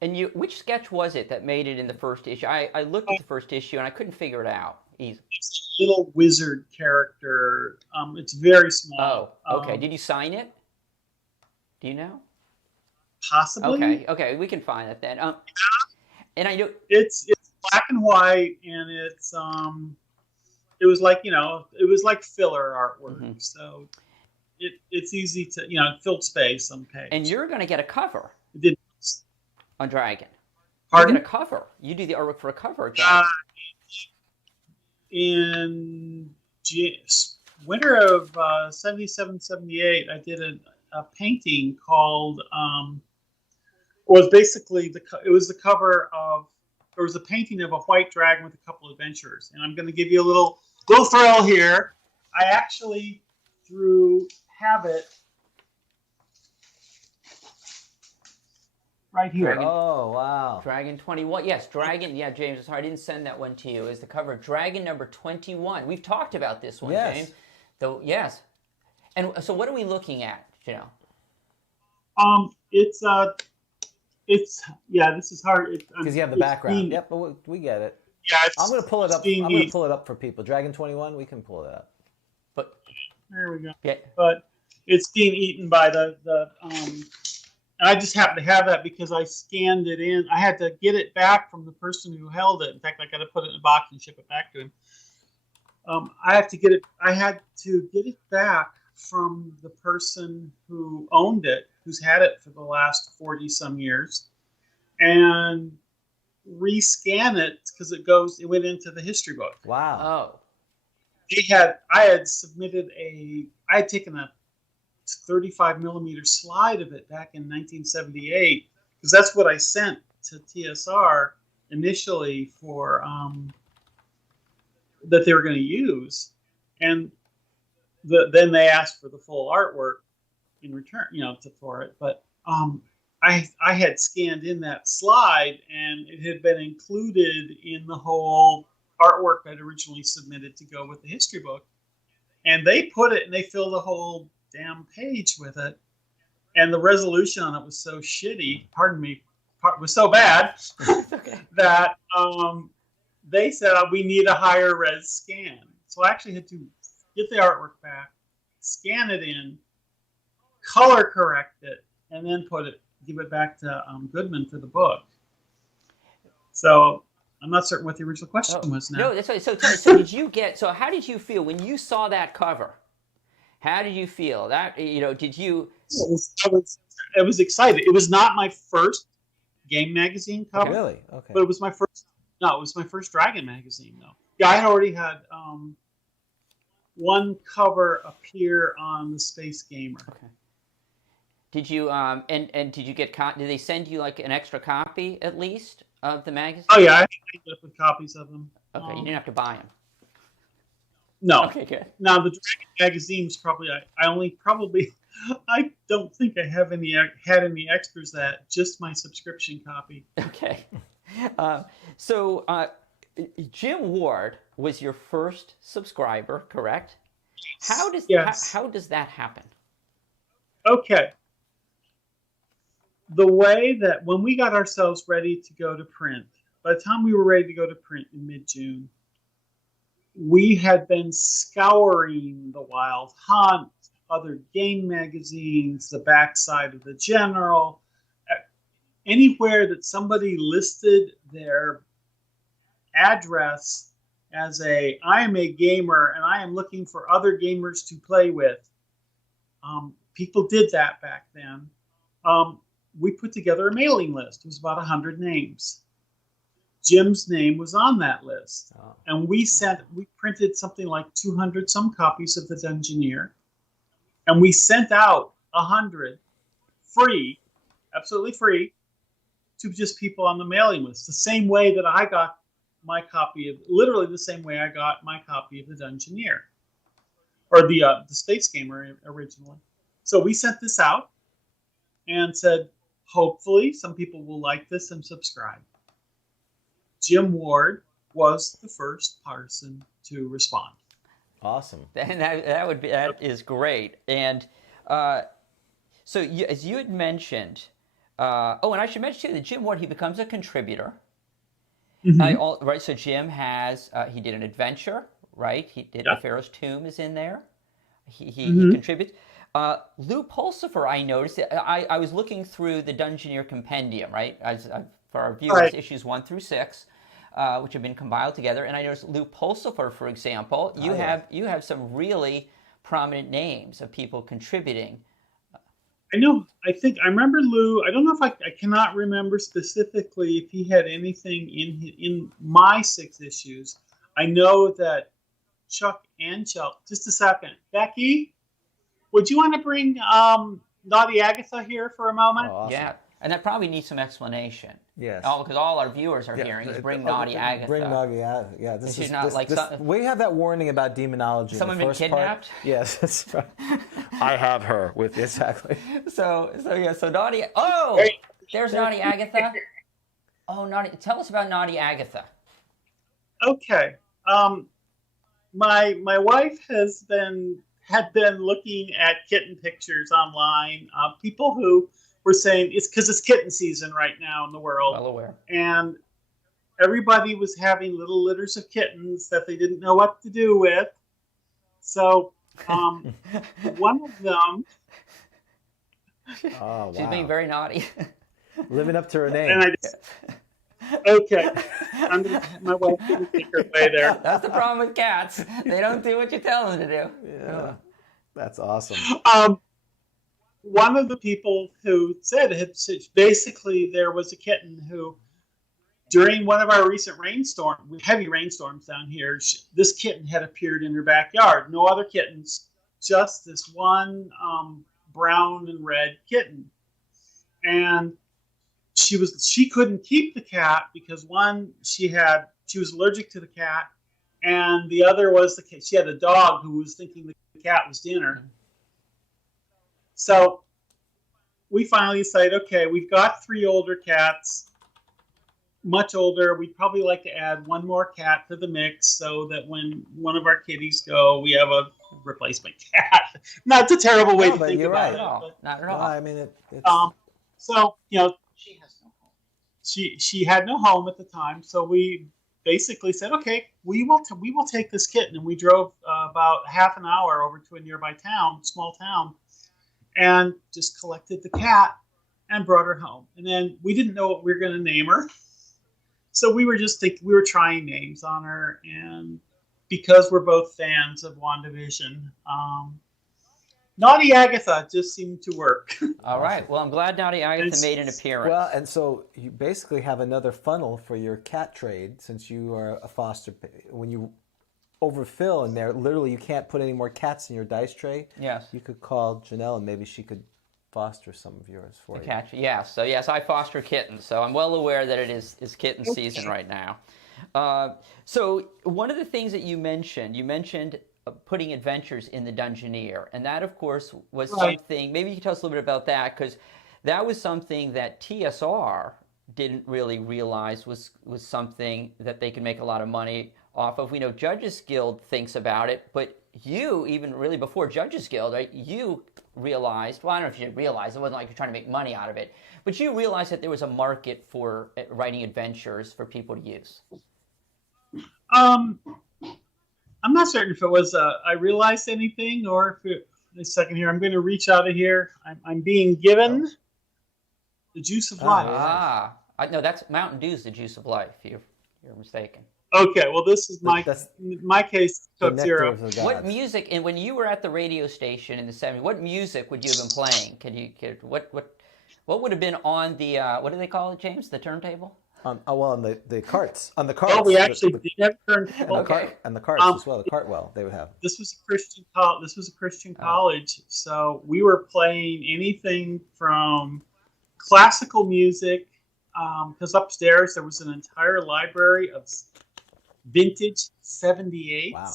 And which sketch was it that made it in the first issue? I looked at the first issue and I couldn't figure it out easily. It's a little wizard character. It's very small. Oh, okay. Did you sign it? Do you know? Possibly. Okay. We can find it then. And I know it's black and white, and it's it was like filler artwork. Mm-hmm. So it's easy to filled space on page. And you're going to get a cover. On Dragon. Pardon? You get a cover. You do the artwork for a cover. Dragon. In winter of 77, 78, I did a painting called. Was basically it was the cover of. There was a painting of a white dragon with a couple of adventures, and I'm going to give you a little thrill here. I actually, through habit, right here. Dragon, oh, wow. Dragon 21. Yes, Dragon. Yeah, James, sorry, I didn't send that one to you. Is the cover Dragon number 21. We've talked about this one, yes. James. So, yes. And so what are we looking at, Jennell? This is hard. Because you have the background. Yep, but we get it. Yeah, I'm going to pull it up. I'm going to pull it up for people. Dragon 21, we can pull it up. But there we go. Yeah. But it's being eaten by and I just happened to have that because I scanned it in. I had to get it back from the person who held it. In fact, I got to put it in a box and ship it back to him. I had to get it back from the person who owned it, who's had it for the last 40 some years. And rescan it because it went into the history book. Wow. Oh. I had taken a 35 millimeter slide of it back in 1978 because that's what I sent to TSR initially for that they were going to use, and then they asked for the full artwork in return, for it. But I had scanned in that slide, and it had been included in the whole artwork I'd originally submitted to go with the history book, and they filled the whole damn page with it, and the resolution on it was so shitty. Pardon me, was so bad that they said we need a higher res scan. So I actually had to get the artwork back, scan it in, color correct it, and then give it back to Goodman for the book. So I'm not certain what the original question was now. No, that's right. So did you get? So how did you feel when you saw that cover? How did you feel? Did you? I was excited. It was not my first game magazine cover. Really? Okay. But it was my first. No, it was my first Dragon magazine, though. Yeah, I had already had one cover appear on the Space Gamer. Okay. Did you and did you get? Did they send you like an extra copy at least of the magazine? Oh yeah, I ended up with copies of them. Okay, you didn't have to buy them. No. Okay, good. Now the Dragon magazine was probably I don't think I had any extras that just my subscription copy. Okay. So Jim Ward was your first subscriber, correct? How does that happen? Okay. The way that when we got ourselves ready to go to print, by the time we were ready to go to print in mid-June, we had been scouring the Wild Hunt, other game magazines, the backside of the General, anywhere that somebody listed their address as I am a gamer and I am looking for other gamers to play with. People did that back then. We put together a mailing list. It was about 100 names. Jim's name was on that list. Oh. And we printed something like 200 some copies of the Dungeoneer. And we sent out 100 free, absolutely free, to just people on the mailing list. The same way that I got my copy literally the same way I got my copy of the Dungeoneer. Or the Space Gamer originally. So we sent this out and said, hopefully some people will like this and subscribe. Jim Ward was the first person to respond. Awesome. And that is great. And so as you had mentioned, and I should mention too that Jim Ward, he becomes a contributor. Mm-hmm. Right. So Jim has he did an adventure, right? He did The Pharaoh's Tomb is in there. He contributes. Lou Pulsifer, I noticed. I was looking through the Dungeoneer Compendium, right, for our viewers, issues 1 through 6, which have been compiled together. And I noticed Lou Pulsifer, for example. You have some really prominent names of people contributing. I know. I remember Lou. I don't know if I cannot remember specifically if he had anything in my 6 issues. I know that Chuck and Chuck. Just a second, Becky. Would you want to bring Naughty Agatha here for a moment? Oh, awesome. Yeah, and that probably needs some explanation. Yes. Because all our viewers are hearing is bring Naughty Agatha. Bring Naughty Agatha. Yeah, this is not we have that warning about demonology. Someone been kidnapped? Part. Yes, that's right. I have her with exactly. So Naughty. Oh, there's Naughty Agatha. Oh, Naughty. Tell us about Naughty Agatha. Okay. My wife had been looking at kitten pictures online. People who were saying it's because it's kitten season right now in the world. Well aware. And everybody was having little litters of kittens that they didn't know what to do with. So one of them. Oh, wow. She's being very naughty. Living up to her name. Okay. My wife didn't take her way there. That's the problem with cats. They don't do what you tell them to do. Yeah. That's awesome. One of the people who said it, basically there was a kitten who during one of our recent heavy rainstorms down here, this kitten had appeared in her backyard. No other kittens, just this one brown and red kitten. And she couldn't keep the cat because one, she was allergic to the cat, and the other was she had a dog who was thinking the cat was dinner. So we finally decided, okay, we've got 3 older cats, much older. We'd probably like to add one more cat to the mix so that when one of our kitties go, we have a replacement cat. Not a terrible way to think about it. Not at all. I mean, it's... So, she had no home at the time, so we basically said, okay, we will take this kitten, and we drove about half an hour over to a nearby small town, and just collected the cat and brought her home. And then we didn't know what we were going to name her, so we were trying names on her, and because we're both fans of WandaVision, Naughty Agatha just seemed to work. All right. Well, I'm glad Naughty Agatha made an appearance. Well, and so you basically have another funnel for your cat trade, since you are a foster. When you overfill in there, literally you can't put any more cats in your dice tray. Yes. You could call Jennell, and maybe she could foster some of yours for you. Catch. Yes. So yes, I foster kittens, so I'm well aware that it is kitten season right now. So one of the things that you mentioned putting adventures in the Dungeoneer, and that of course was something, maybe you can tell us a little bit about that, because that was something that TSR didn't really realize was something that they could make a lot of money off of. We know Judges Guild thinks about it, but you, even really before Judges Guild, right, you realized, well, I don't know if you realized, it wasn't like you're trying to make money out of it, but you realized that there was a market for writing adventures for people to use. I'm not certain if it was I realized anything, or if a second here, I'm going to reach out of here. I'm being given the juice of life. No, that's Mountain Dew's the juice of life. You're mistaken. Okay, well, this is my case. Coke Zero. What music? And when you were at the radio station in the '70s, what music would you have been playing? What would have been on the what do they call it, James? The turntable? On the carts. On the carts. Oh, we actually did have turntable. And the carts as well. The cartwell they would have. This was a Christian college, so we were playing anything from classical music, because upstairs there was an entire library of vintage 78s. Wow.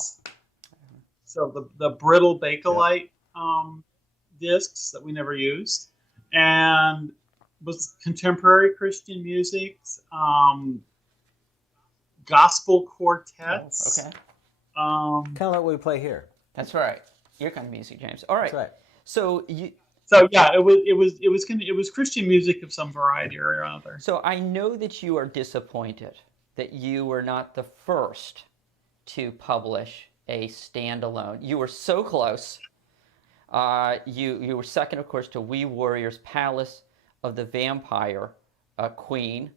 So the brittle Bakelite discs that we never used, and was contemporary Christian music, gospel quartets. Okay. Kind of like what we play here. That's right. Your kind of music, James. All right. That's right. So yeah, it was Christian music of some variety or other. So I know that you are disappointed that you were not the first to publish a standalone. You were so close. You were second, of course, to We Warriors Palace of the Vampire Queen.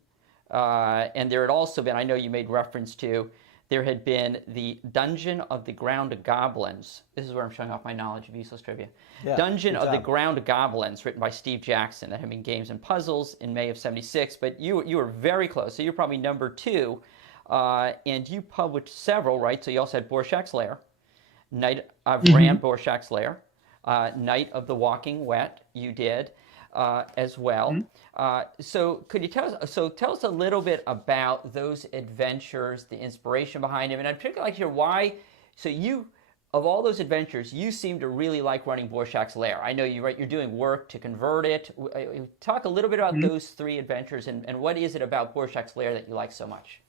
And there had also been, I know you made reference to, there had been the Dungeon of the Ground Goblins. This is where I'm showing off my knowledge of useless trivia. Yeah, Dungeon of the Ground Goblins, written by Steve Jackson, that had been Games and Puzzles in May of '76. But you were very close, so you're probably number 2. And you published several, right? So you also had Borshak's Lair, Night of Bran Borshak's Lair, Night of the Walking Wet, you did. As well. So could you tell us a little bit about those adventures, the inspiration behind them, and I'd particularly like to hear why. So you, of all those adventures, you seem to really like running Borshak's Lair. I know you're doing work to convert it. Talk a little bit about those 3 adventures, and what is it about Borshak's Lair that you like so much?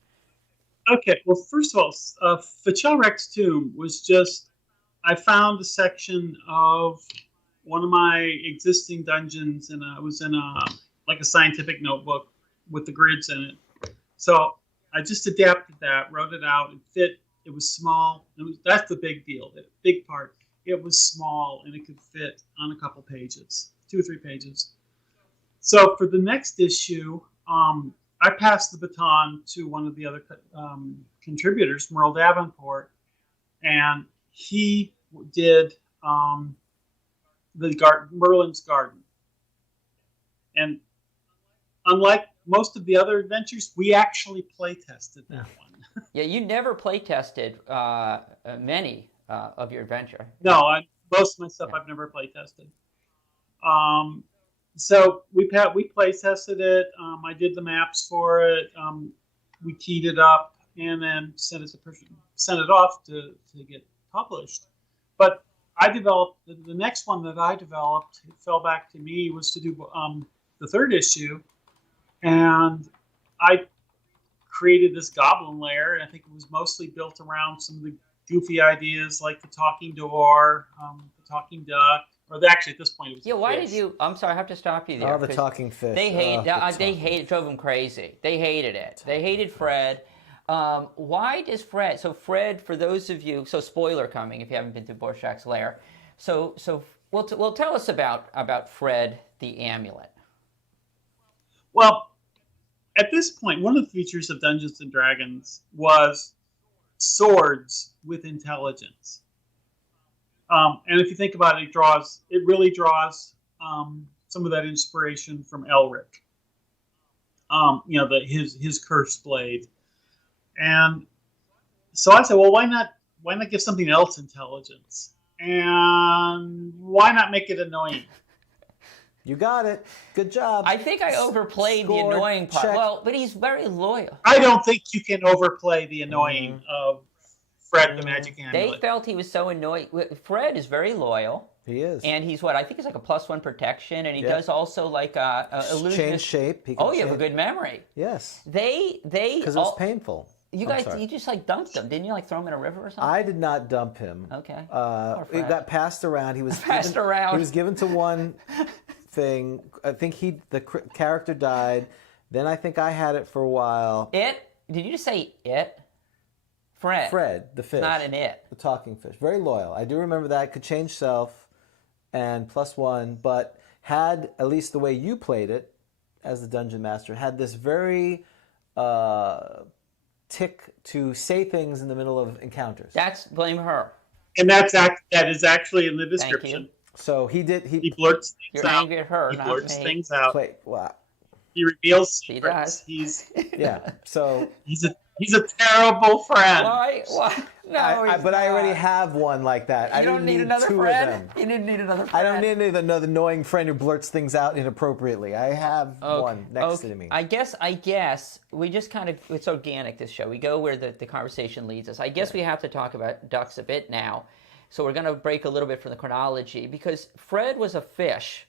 Okay, well, first of all, Fachelrek's Tomb was just, I found a section of one of my existing dungeons, and I was in a scientific notebook with the grids in it. So I just adapted that, wrote it out. It fit. It was small. That's the big deal. The big part. It was small, and it could fit on a couple pages, 2 or 3 pages. So for the next issue, I passed the baton to one of the other contributors, Merle Davenport, and he did Merlin's Garden. And unlike most of the other adventures, we actually play tested that one. Yeah, you never play tested many of your adventure. No, most of my stuff I've never play tested. So we play tested it. I did the maps for it. We keyed it up and then sent it off to get published. But I developed the next one that I developed. It fell back to me was to do the third issue, and I created this goblin lair, and I think it was mostly built around some of the goofy ideas like the talking door, the talking duck, or actually at this point it was. Yeah, why did you? I'm sorry, I have to stop you there. Oh, the talking fish. They it drove them crazy. They hated it. They hated Fred. Why does Fred? So Fred, for those of you, so spoiler coming if you haven't been through Borshak's lair. So well, tell us about Fred the amulet. Well, at this point, one of the features of Dungeons and Dragons was swords with intelligence. And if you think about it, it really draws some of that inspiration from Elric. His cursed blade. And so I said, well, why not give something else intelligence? And why not make it annoying? You got it. Good job. I think I overplayed the annoying part. Check. Well, but he's very loyal. I don't think you can overplay the annoying of Fred the Magic Amulet. They felt he was so annoying. Fred is very loyal. He is. And he's I think he's like a +1 protection, and he does also like a illusionist. Change shape. You have a good memory. Yes. They because it was painful. You guys, you just like dumped him, didn't you? Like throw him in a river or something? I did not dump him. Okay. It got passed around. He was around. He was given to one thing. I think the character died. Then I think I had it for a while. Did you just say it? Fred, the fish. Not an it. The talking fish. Very loyal. I do remember that. Could change self and +1, but had, at least the way you played it as the dungeon master, had this very tick to say things in the middle of encounters. Blame her. And that is actually in the description. Thank you. So he blurts things You're out. angry at her, he not blurts me. things out. Wait, what? He reveals He secrets. does. Yeah. So he's a terrible friend. Why? No, but I already have one like that. I don't didn't need need another two friend. of them. You didn't need another friend. I don't need another annoying friend who blurts things out inappropriately. I have one next to me. I guess we just kind of, it's organic, this show. We go where the conversation leads us. I guess we have to talk about ducks a bit now. So we're going to break a little bit from the chronology because Fred was a fish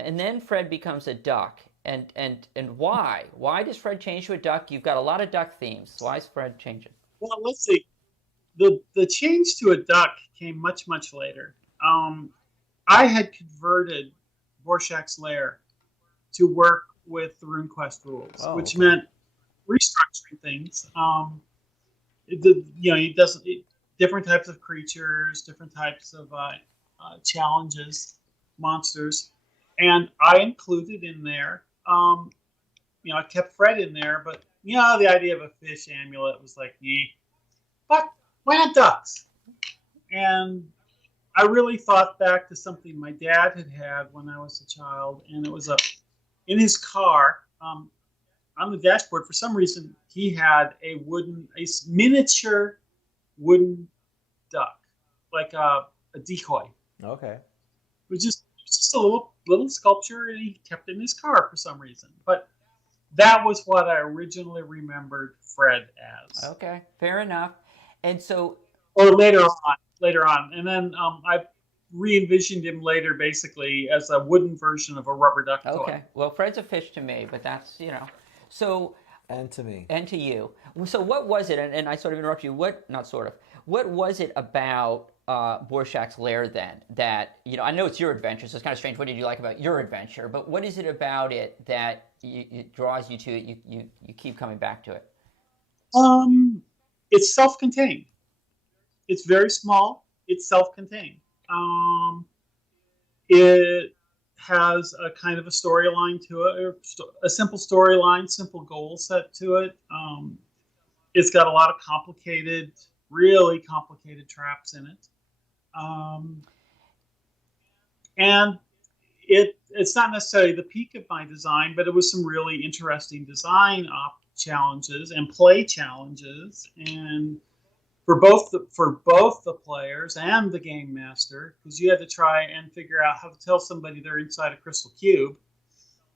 and then Fred becomes a duck. And why? Why does Fred change to a duck? You've got a lot of duck themes. Why is Fred changing? Well, let's see. The change to a duck came much, much later. I had converted Borshak's lair to work with the RuneQuest rules, which meant restructuring things. Different types of creatures, different types of challenges, monsters, and I included in there. I kept Fred in there, but the idea of a fish amulet was like, but why not ducks? And I really thought back to something my dad had when I was a child, and it was in his car on the dashboard. For some reason, he had a miniature wooden duck, like a decoy. Okay. It was just a little sculpture, and he kept it in his car for some reason. But that was what I originally remembered Fred as. Okay, fair enough. And so, or later on, and then I re-envisioned him later, basically as a wooden version of a rubber duck toy. Okay, well, Fred's a fish to me, but that's so. And to me. And to you. So what was it? And I sort of interrupt you. What was it about Borshak's lair then that I know it's your adventure, so it's kind of strange. What did you like about your adventure? But what is it about it that it draws you to it? You keep coming back to it. It's self-contained. It's very small. It's self-contained. It has a kind of a storyline to it, or a simple storyline, simple goal set to it. It's got a lot of really complicated traps in it. And it's not necessarily the peak of my design, but it was some really interesting design challenges and play challenges, and for both the players and the game master, because you had to try and figure out how to tell somebody they're inside a crystal cube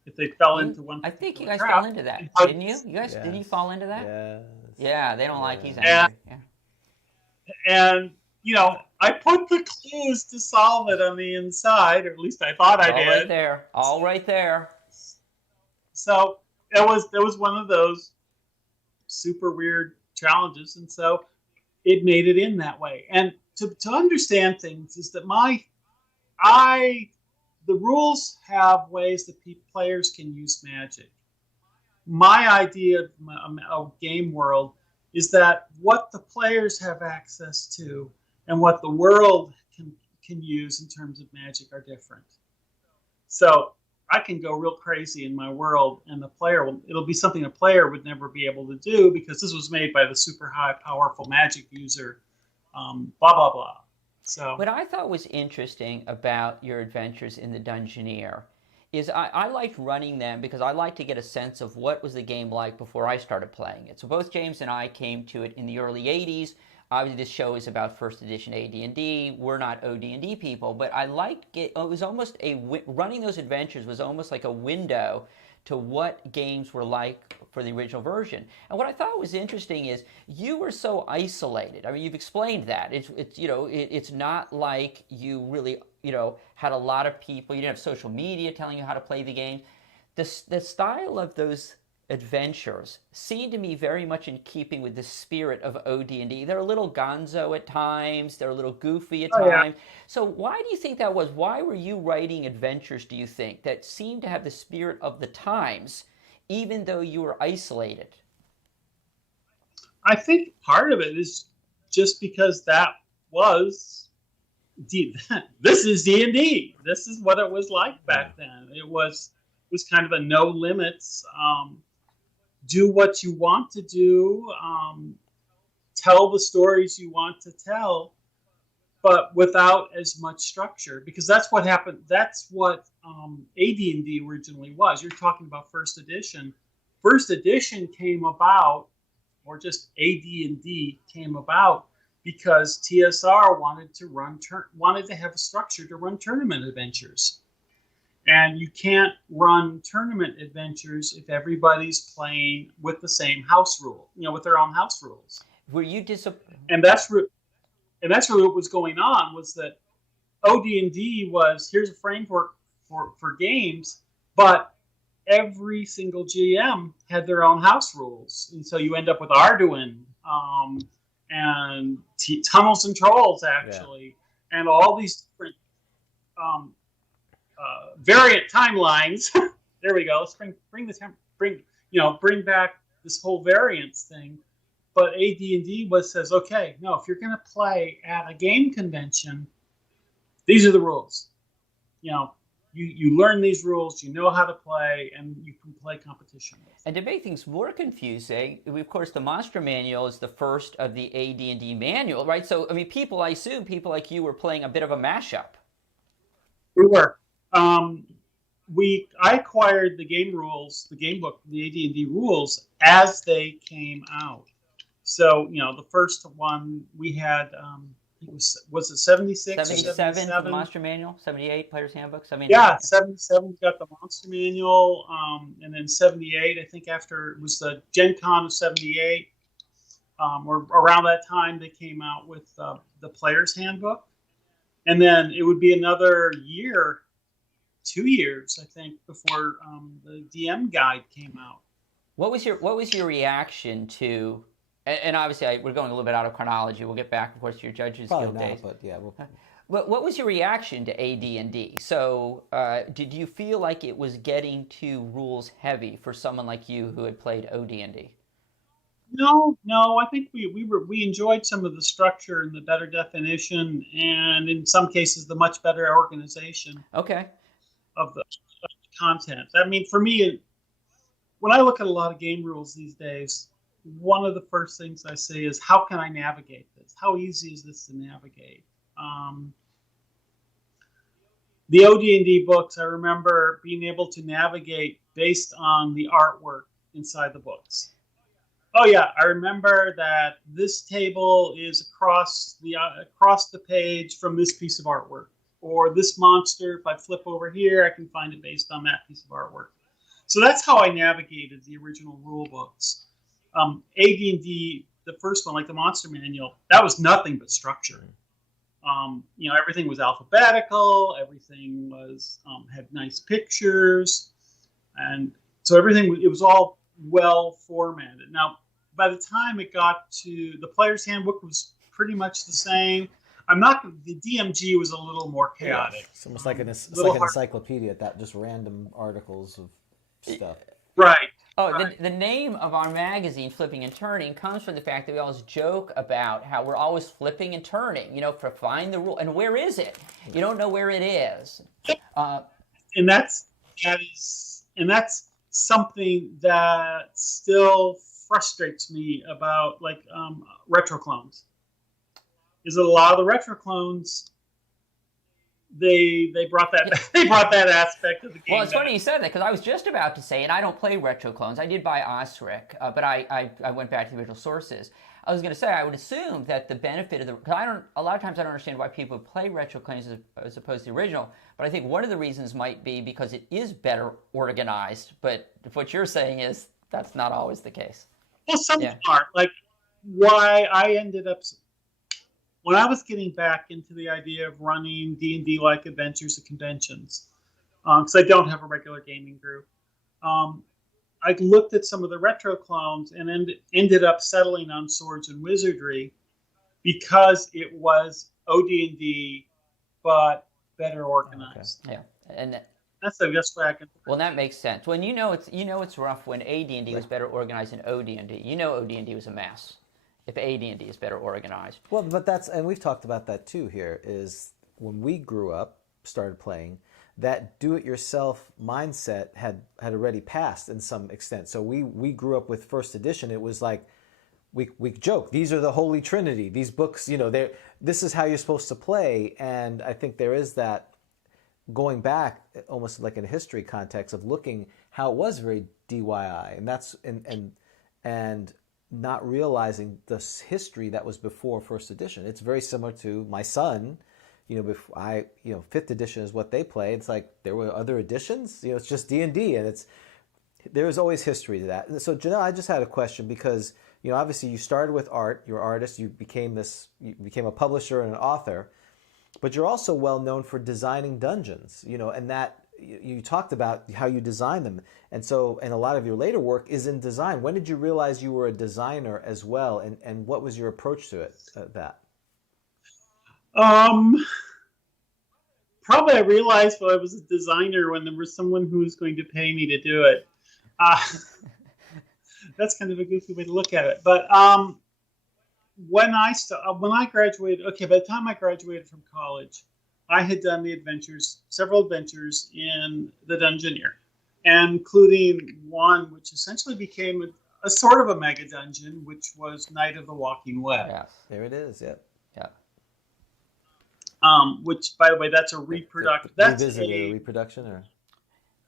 if they fell into one. I think you guys trap. fell into that, didn't you? You guys, did you fall into that? Yes. Yeah, they don't like he's angry. And I put the clues to solve it on the inside, or at least I thought I did. All right there. So it was one of those super weird challenges, and so it made it in that way. And to understand things is that the rules have ways that players can use magic. My idea of game world is that what the players have access to and what the world can use in terms of magic are different. So I can go real crazy in my world, and it'll be something a player would never be able to do because this was made by the super high powerful magic user, blah, blah, blah. So what I thought was interesting about your adventures in the Dungeoneer is I liked running them because I like to get a sense of what was the game like before I started playing it. So both James and I came to it in the early 80s. Obviously, this show is about first edition AD&D. We're not OD&D people, but I liked it. It was almost running those adventures was almost like a window to what games were like for the original version. And what I thought was interesting is you were so isolated. I mean, you've explained that. It's not like you really had a lot of people. You didn't have social media telling you how to play the game. The style of those adventures seem to me very much in keeping with the spirit of OD&D. They're a little gonzo at times. They're a little goofy at times. Yeah. So why do you think that was? Why were you writing adventures, do you think, that seemed to have the spirit of the times, even though you were isolated? I think part of it is just because that was this is D&D. This is what it was like back then. It was kind of a no limits. Do what you want to do, tell the stories you want to tell, but without as much structure, because that's what happened. That's what AD&D originally was. You're talking about first edition. First edition came about, or just AD&D came about, because TSR wanted to have a structure to run tournament adventures. And you can't run tournament adventures if everybody's playing with the same house rule, with their own house rules. Were you disappointed? And that's really what was going on, was that OD&D was, here's a framework for games, but every single GM had their own house rules. And so you end up with Arduin and Tunnels and Trolls, actually, and all these different variant timelines. There we go. Let's bring back this whole variance thing. But AD&D says, okay, no, if you're going to play at a game convention, these are the rules. You learn these rules, you know how to play, and you can play competition. And to make things more confusing, of course, the Monster Manual is the first of the AD&D manual, right? So, I mean, I assume people like you were playing a bit of a mashup. We were. I acquired the game rules, the game book, the AD&D rules, as they came out. So, the first one we had, was it 76? 77 for the Monster Manual, 78 Player's Handbook, 78. Yeah, 77 got the Monster Manual, and then 78, I think after it was the Gen Con of 78, or around that time they came out with the Player's Handbook. And then it would be another 2 years, I think, before the DM guide came out. What was your reaction to? And obviously, we're going a little bit out of chronology. We'll get back, of course, to your Judges Guild days. But yeah. What was your reaction to AD&D? So, did you feel like it was getting too rules heavy for someone like you who had played OD&D? No. I think we enjoyed some of the structure and the better definition, and in some cases, the much better organization. Okay. Of the content. I mean, for me, when I look at a lot of game rules these days, one of the first things I say is, how can I navigate this? How easy is this to navigate? the OD&D books, I remember being able to navigate based on the artwork inside the books. Oh yeah, I remember that this table is across the page from this piece of artwork, or this monster. If I flip over here, I can find it based on that piece of artwork. So that's how I navigated the original rule books. AD&D, the first one, like the Monster Manual, that was nothing but structure. Everything was alphabetical. Everything was had nice pictures, and so it was all well formatted. Now, by the time it got to the Player's Handbook, was pretty much the same. The DMG was a little more chaotic. Yeah, it's almost like an encyclopedia, that just random articles of stuff. Right. Oh, the name of our magazine, Flipping and Turning, comes from the fact that we always joke about how we're always flipping and turning, for find the rule. And where is it? You don't know where it is. And that's something that still frustrates me about retro clones. Is that a lot of the retro clones, they brought that aspect of the game. Well, it's funny you said that, because I was just about to say, and I don't play retro clones. I did buy Osric, but I went back to the original sources. I was going to say, I would assume that the benefit of because a lot of times I don't understand why people play retro clones as opposed to the original, but I think one of the reasons might be because it is better organized, but what you're saying is that's not always the case. Well, some are. Like, why I ended up... When I was getting back into the idea of running D&D-like adventures at conventions, because I don't have a regular gaming group, I looked at some of the retro clones and ended up settling on Swords and Wizardry because it was OD&D, but better organized. Okay. Yeah, and that's the best way I can. Well, that makes sense. When it's rough when AD&D was better organized than OD&D. OD&D was a mess. If AD&D is better organized. Well, but and we've talked about that too here, is when we grew up, started playing, that do-it-yourself mindset had already passed in some extent. So we grew up with first edition. It was like, we joke, these are the Holy Trinity. These books, this is how you're supposed to play. And I think there is that going back, almost like in a history context, of looking how it was very DIY. And that's, and not realizing the history that was before first edition. It's very similar to my son. Fifth edition is what they play. It's like there were other editions. It's just D&D, and there is always history to that. And so, Jennell, I just had a question because obviously you started with art. You're an artist. You became a publisher and an author, but you're also well known for designing dungeons. And that. You talked about how you design them, and a lot of your later work is in design. When did you realize you were a designer as well, and what was your approach to it? Probably I realized I was a designer when there was someone who was going to pay me to do it. That's kind of a goofy way to look at it, but when I graduated, by the time I graduated from college, I had done several adventures in the Dungeoneer, including one which essentially became a sort of a mega dungeon, which was Night of the Walking Web. Yeah, there it is. Yep. Yeah. Which, by the way, that's a reproduction. That's a reproduction, or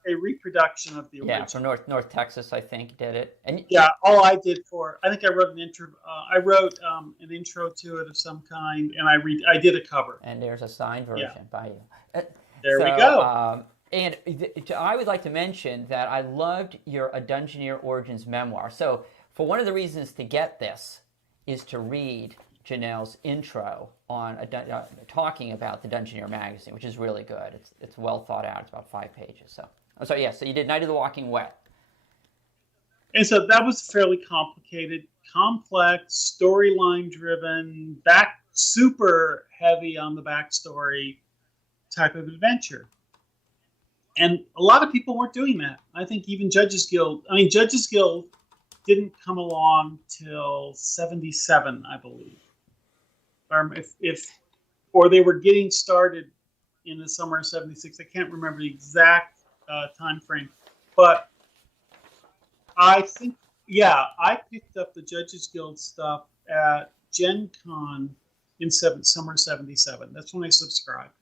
a reproduction of the original. Yeah, from North Texas, I think, did it. And all I did I think I wrote an intro. I wrote an intro to it of some kind, and I did a cover. And there's a signed version by you. There we go. And I would like to mention that I loved your A Dungeoneer Origins memoir. So, for one of the reasons to get this is to read Jennell's intro on talking about the Dungeoneer magazine, which is really good. It's well thought out. It's about 5 pages. So you did Night of the Walking Wet. And so that was fairly complicated, complex, storyline driven, super heavy on the backstory type of adventure. And a lot of people weren't doing that. I think even Judges Guild didn't come along till 77, I believe. Or they were getting started in the summer of 76. I can't remember the exact time frame, but I think, I picked up the Judges Guild stuff at Gen Con in summer 77. That's when I subscribed.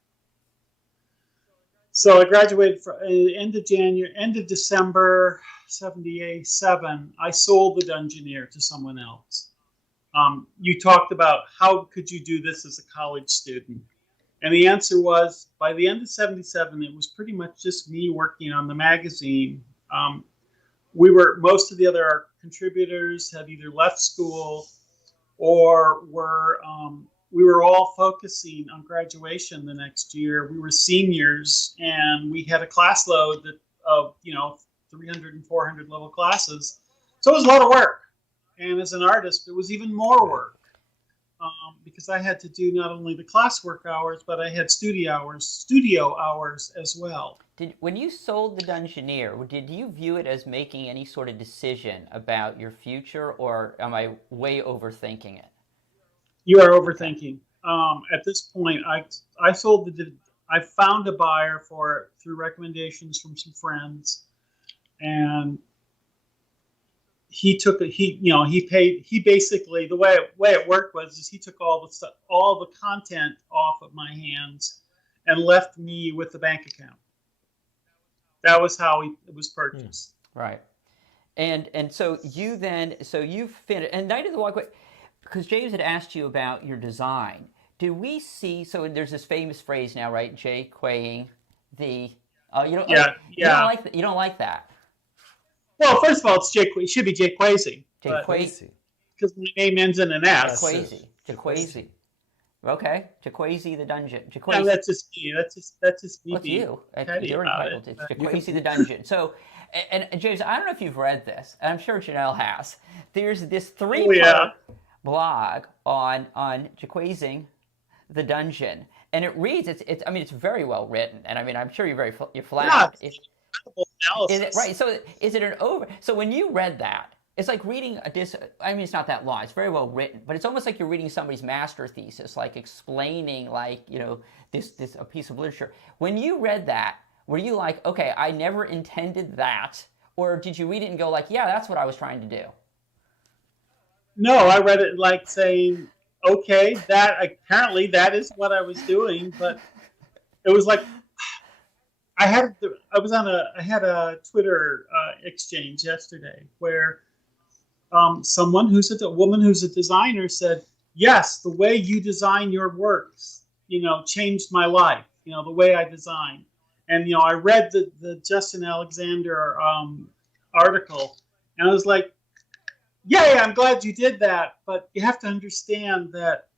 So I graduated for end of December '77. I sold the Dungeoneer to someone else. You talked about how could you do this as a college student, and the answer was by the end of '77, it was pretty much just me working on the magazine. Most of the other contributors had either left school or we were all focusing on graduation the next year. We were seniors, and we had a class load of 300 and 400 level classes. So it was a lot of work. And as an artist, it was even more work because I had to do not only the classwork hours, but I had studio hours as well. When you sold the Dungeoneer, did you view it as making any sort of decision about your future, or am I way overthinking it? You are overthinking. At this point, I sold I found a buyer for it through recommendations from some friends, and he basically the way it worked was he took all the content off of my hands and left me with the bank account. That was how it was purchased. Right. And so you finished, and Night of the Walkway, because James had asked you about your design. Do we see, so there's this famous phrase now, right? Jaquaying the, you don't like that. Well, first of all, it should be Jaquays. Jaquays. Because my name ends in an S. Jaquays. Okay, Jaquays the Dungeon. Jaquays. No, that's just me. That's just me. What's you? You're entitled. It's Jaquays the Dungeon. So, and James, I don't know if you've read this, and I'm sure Jennell has. There's this 3-part blog on Jaquaysing the Dungeon, and it reads. It's very well written, and I'm sure you're flattered. Right. So is it So when you read that, it's like reading it's not that long. It's very well written, but it's almost like you're reading somebody's master thesis, like explaining, this a piece of literature. When you read that, were you like, okay, I never intended that, or did you read it and go like, yeah, that's what I was trying to do? No, I read it like saying, okay, apparently that is what I was doing, but it was like I had a Twitter exchange yesterday where a woman who's a designer said, yes, the way you design your works, changed my life, the way I design. And, I read the Justin Alexander article, and I was like, yeah, I'm glad you did that. But you have to understand that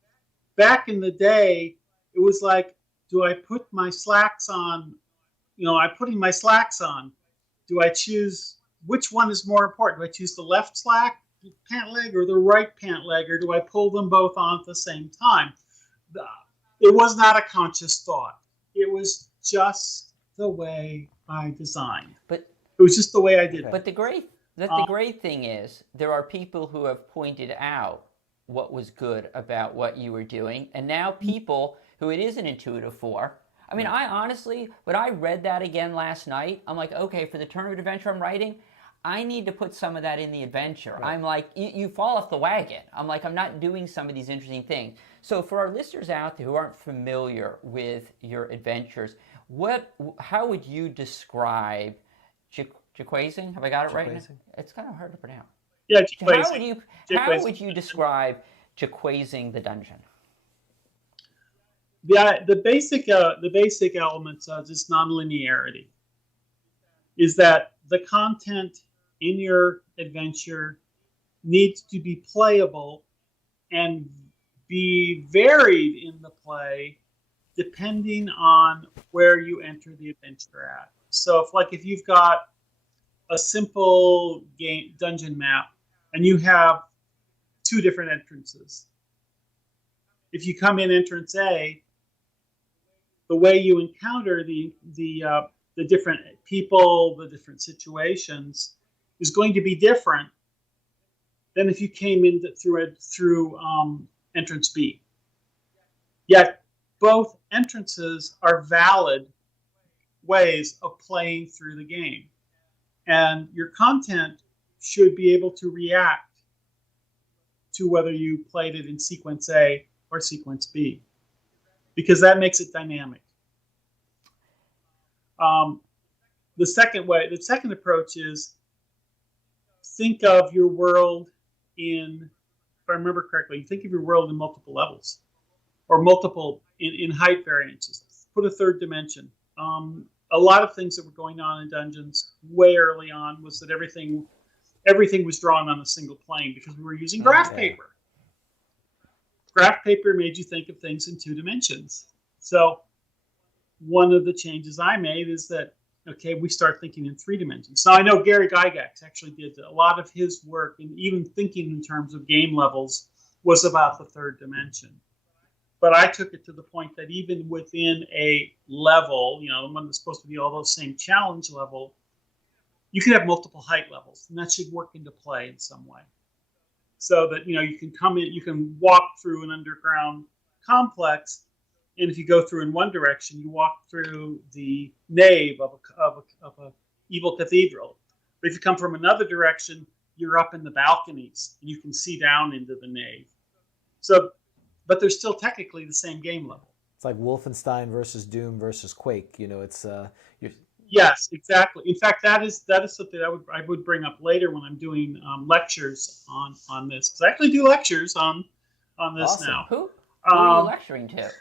back in the day, it was like, do I put my slacks on? I'm putting my slacks on. Do I choose which one is more important? Do I choose the left slack pant leg or the right pant leg, or do I pull them both on at the same time? It was not a conscious thought. It was just the way I designed. But it was just the way I did it. But the great thing is there are people who have pointed out what was good about what you were doing, and now people who it isn't intuitive for. I honestly, when I read that again last night, I'm like, okay, for the tournament adventure I'm writing, I need to put some of that in the adventure. Right. I'm like, you fall off the wagon. I'm like, I'm not doing some of these interesting things. So for our listeners out there who aren't familiar with your adventures, how would you describe Jaquaysing? Have I got it right? It's kind of hard to pronounce. Yeah, Jaquaysing. How would you describe Jaquaysing the Dungeon? The basic elements of this nonlinearity is that the content in your adventure needs to be playable and be varied in the play depending on where you enter the adventure at. So if you've got a simple dungeon map and you have 2 different entrances, if you come in entrance A, the way you encounter the different people, the different situations, is going to be different than if you came in through entrance B. Yet both entrances are valid ways of playing through the game, and your content should be able to react to whether you played it in sequence A or sequence B, because that makes it dynamic. The second approach is think of your world in, if I remember correctly, think of your world in multiple levels or multiple in height variances. Put a third dimension. A lot of things that were going on in Dungeons way early on was that everything was drawn on a single plane because we were using graph paper. Graph paper made you think of things in 2 dimensions. So one of the changes I made is that, okay, we start thinking in 3 dimensions. Now, I know Gary Gygax actually did a lot of his work, and even thinking in terms of game levels was about the 3rd dimension. But I took it to the point that even within a level, the one that's supposed to be all those same challenge level, you can have multiple height levels, and that should work into play in some way. So that, you can come in, you can walk through an underground complex, and if you go through in one direction, you walk through the nave of a evil cathedral. But if you come from another direction, you're up in the balconies, and you can see down into the nave. So, but they're still technically the same game level. It's like Wolfenstein versus Doom versus Quake. Yes, exactly. In fact, that is something I would bring up later when I'm doing lectures on this. Because I actually do lectures on this awesome. now. Who are you lecturing to?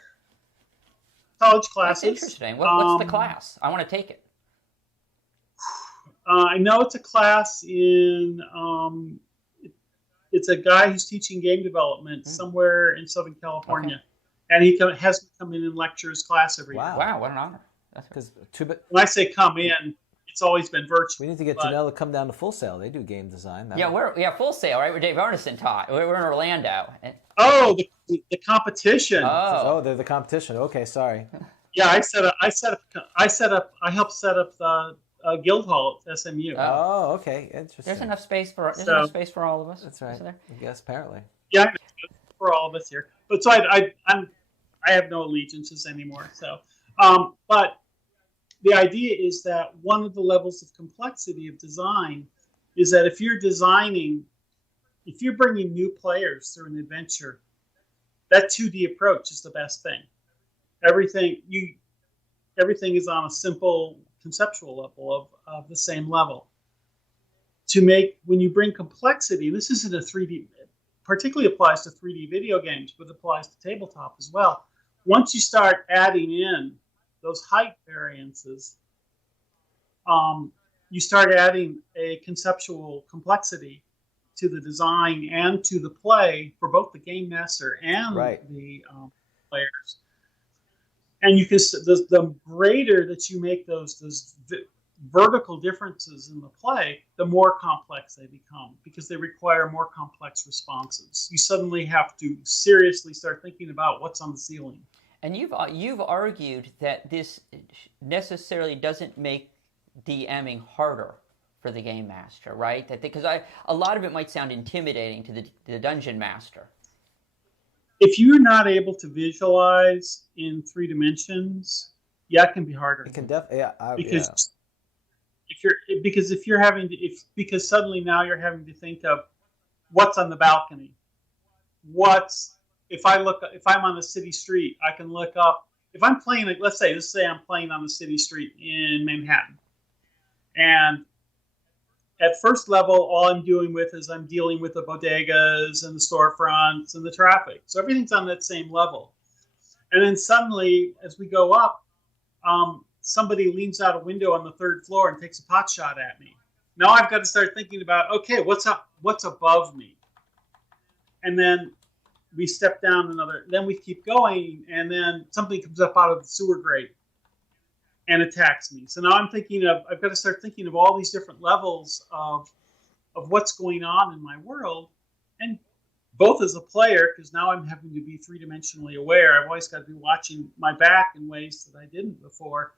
College classes. That's interesting. What's the class? I want to take it. I know it's a class in. It's a guy who's teaching game development somewhere in Southern California, and he has come in and lecture his class every year. Wow, what an honor! When I say come in, it's always been virtual. We need to get Jennell to come down to Full Sail. They do game design. Full Sail, right? Where Dave Arneson taught. We're in Orlando. Oh, the competition. Oh, they're the competition. Okay, sorry. Yeah, I helped set up the guild hall at SMU. Oh, okay, interesting. There's enough space for all of us. That's right. I guess apparently. Yeah, for all of us here. But so I have no allegiances anymore. So, but the idea is that one of the levels of complexity of design is that if you're bringing new players through an adventure, that 2D approach is the best thing. Everything is on a simple conceptual level of the same level. When you bring complexity, this isn't a 3D, particularly applies to 3D video games, but applies to tabletop as well. Once you start adding in those height variances, you start adding a conceptual complexity to the design and to the play for both the game master and the players. And you can the greater that you make those vertical differences in the play, the more complex they become because they require more complex responses. You suddenly have to seriously start thinking about what's on the ceiling. And you've argued that this necessarily doesn't make DMing harder for the game master, right? Because a lot of it might sound intimidating to the dungeon master. If you're not able to visualize in 3 dimensions, it can be harder. It can definitely, because suddenly now you're having to think of what's on the balcony, if I'm on the city street, I can look up. If I'm playing, let's say I'm playing on the city street in Manhattan, and at first level, all I'm dealing with is I'm dealing with the bodegas and the storefronts and the traffic. So everything's on that same level. And then suddenly, as we go up, somebody leans out a window on the 3rd floor and takes a pot shot at me. Now I've got to start thinking about, okay, what's above me? And then we step down then we keep going, and then something comes up out of the sewer grate and attacks me. So now I've got to start thinking of all these different levels of what's going on in my world, and both as a player, because now I'm having to be 3-dimensionally aware. I've always got to be watching my back in ways that I didn't before.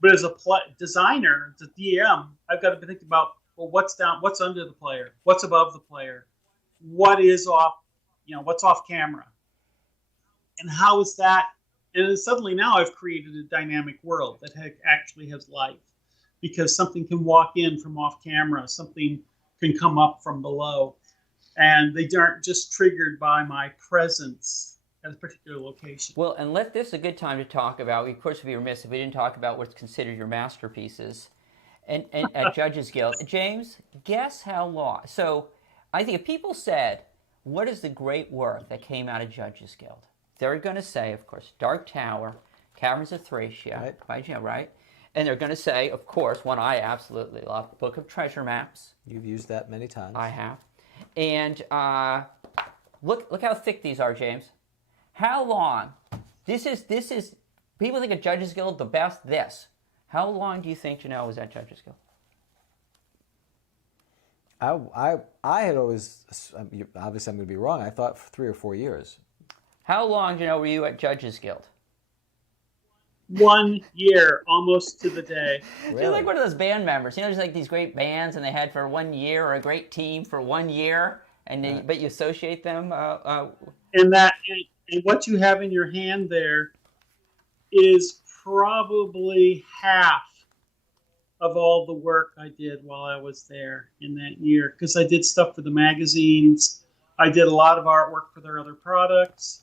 But as a designer, as a DM, I've got to be thinking about, well, what's under the player, what's above the player, what is off, what's off camera, and how is that? And suddenly now I've created a dynamic world that actually has life, because something can walk in from off camera, something can come up from below, and they aren't just triggered by my presence at a particular location. Well, and this is a good time to talk about, of course, we'd be remiss if we didn't talk about what's considered your masterpieces and at Judges Guild. James, guess how long? So I think if people said, what is the great work that came out of Judges Guild? They're going to say, of course, Dark Tower, Caverns of Thracia, by Jennell, right? And they're going to say, of course, one I absolutely love, Book of Treasure Maps. You've used that many times. I have. And look how thick these are, James. How long? This is. People think of Judges Guild the best. This. How long do you think Jennell was at Judges Guild? I had always, obviously I'm going to be wrong, I thought 3 or 4 years. How long, Jennell, were you at Judges Guild? 1 year, almost to the day. Really? You're like one of those band members. You know, there's like these great bands, and they had for 1 year, or a great team for 1 year, and then, but you associate them. And what you have in your hand there is probably half of all the work I did while I was there in that year, because I did stuff for the magazines. I did a lot of artwork for their other products.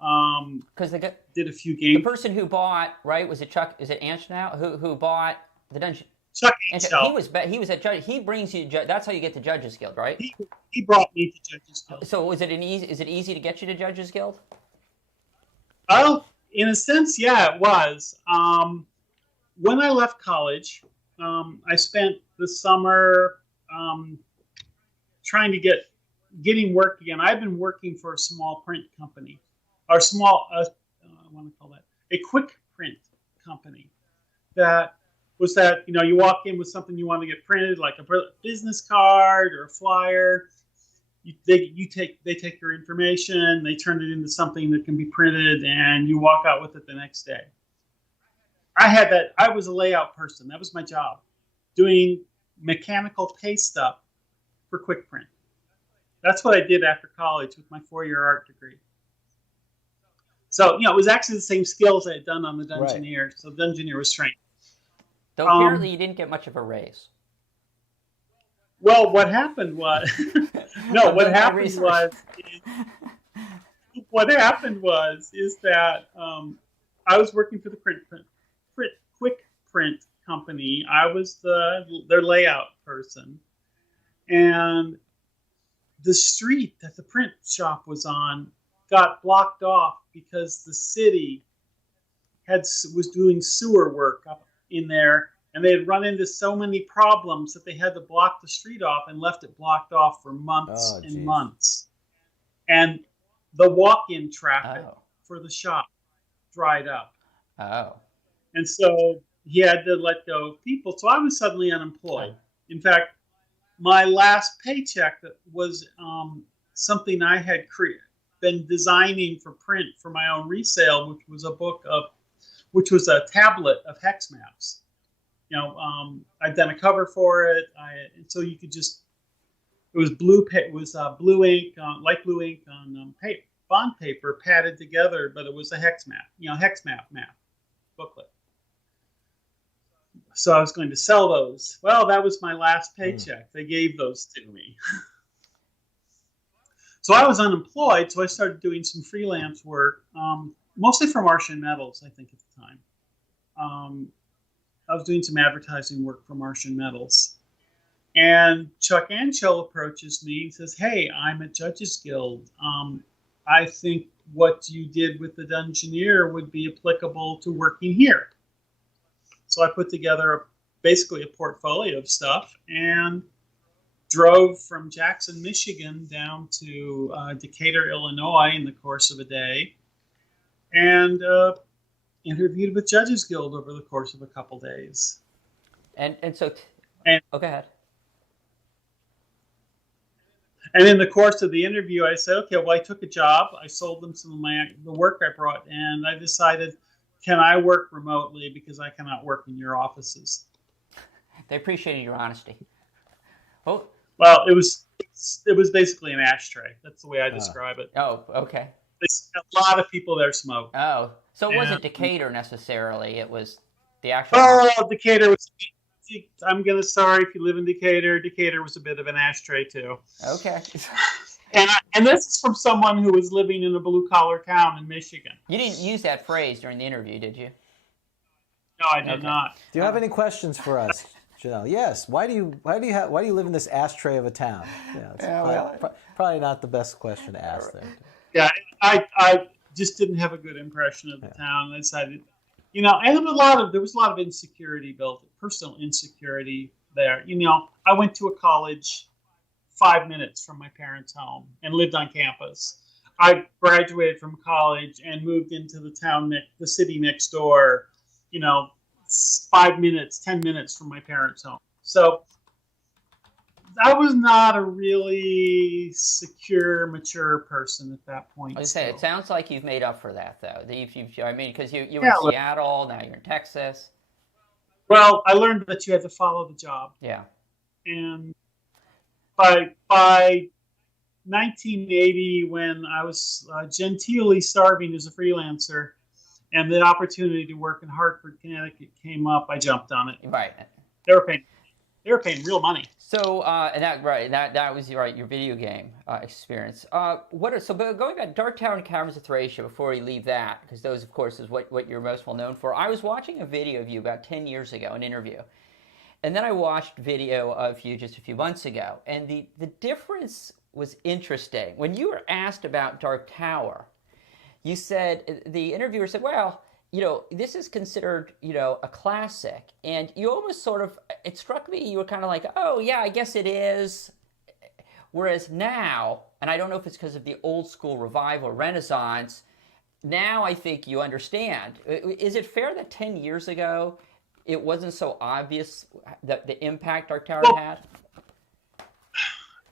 Because they did a few games. The person who bought, right, was it Chuck? Is it Anshnow who bought the dungeon? Chuck Anshnow. He was at Judge. He brings you. That's how you get to Judges Guild, right? He brought me to Judges Guild. So is it easy to get you to Judges Guild? Oh, in a sense, yeah, it was. When I left college, I spent the summer trying to getting work again. I've been working for a small print company, or small, I want to call that a quick print company. That was that, you walk in with something you want to get printed, like a business card or a flyer. They take your information, they turn it into something that can be printed, and you walk out with it the next day. I had that. I was a layout person. That was my job, doing mechanical paste stuff for quick print. That's what I did after college with my 4-year art degree. So, it was actually the same skills I had done on the Dungeoneer. Right. So Dungeoneer was trained. Though apparently you didn't get much of a raise. Well, what happened was, what happened is that I was working for the quick print company. I was their layout person, and the street that the print shop was on got blocked off because the city was doing sewer work up in there, and they had run into so many problems that they had to block the street off and left it blocked off for months and months. And the walk-in traffic for the shop dried up. Oh. And so he had to let go of people. So I was suddenly unemployed. In fact, my last paycheck was something I had been designing for print for my own resale, which was a tablet of hex maps. I'd done a cover for it. So you could it was blue ink, light blue ink on bond paper padded together, but it was a hex map, hex map booklet. So I was going to sell those. Well, that was my last paycheck. They gave those to me. So I was unemployed, so I started doing some freelance work, mostly for Martian Metals, I think, at the time. I was doing some advertising work for Martian Metals. And Chuck Anshnow approaches me and says, "Hey, I'm at Judges Guild. I think what you did with the Dungeoneer would be applicable to working here." So I put together basically a portfolio of stuff and drove from Jackson, Michigan down to Decatur, Illinois in the course of a day, and interviewed with Judges Guild over the course of a couple days. And so, go ahead. And in the course of the interview, I said, okay, well, I took a job. I sold them some of the work I brought, and I decided, can I work remotely because I cannot work in your offices? They appreciated your honesty. Well, it was basically an ashtray. That's the way I describe it. Oh, okay. A lot of people there smoke. Oh, so it wasn't Decatur necessarily. It was the actual. Oh, Decatur was. Sorry if you live in Decatur. Decatur was a bit of an ashtray too. Okay. And this is from someone who was living in a blue-collar town in Michigan. You didn't use that phrase during the interview, did you? No, I did not. Do you have any questions for us, Jennell? Yes. Why do you live in this ashtray of a town? Yeah, it's probably not the best question to ask there. Yeah, I just didn't have a good impression of the town. I decided, and there was a lot of insecurity built, personal insecurity there. I went to a college 5 minutes from my parents' home and lived on campus. I graduated from college and moved into the city next door, 5 minutes, 10 minutes from my parents' home. So I was not a really secure, mature person at that point. I was saying, it sounds like you've made up for that, though. Because you were in Seattle, now you're in Texas. Well, I learned that you had to follow the job. Yeah. And by 1980, when I was genteelly starving as a freelancer, and the opportunity to work in Hartford, Connecticut came up, I jumped on it. Right. They were paying real money. So, that was your video game experience. But going back, Dark Tower and Caverns of Thracia, before we leave that, because those, of course, is what you're most well known for. I was watching a video of you about 10 years ago, an interview. And then I watched video of you just a few months ago. And the difference was interesting. When you were asked about Dark Tower, you said, the interviewer said, well, this is considered, a classic. And you almost sort of, it struck me, you were kind of like, oh, yeah, I guess it is. Whereas now, and I don't know if it's because of the old school revival, Renaissance, now I think you understand. Is it fair that 10 years ago, it wasn't so obvious that the impact Dark Tower had?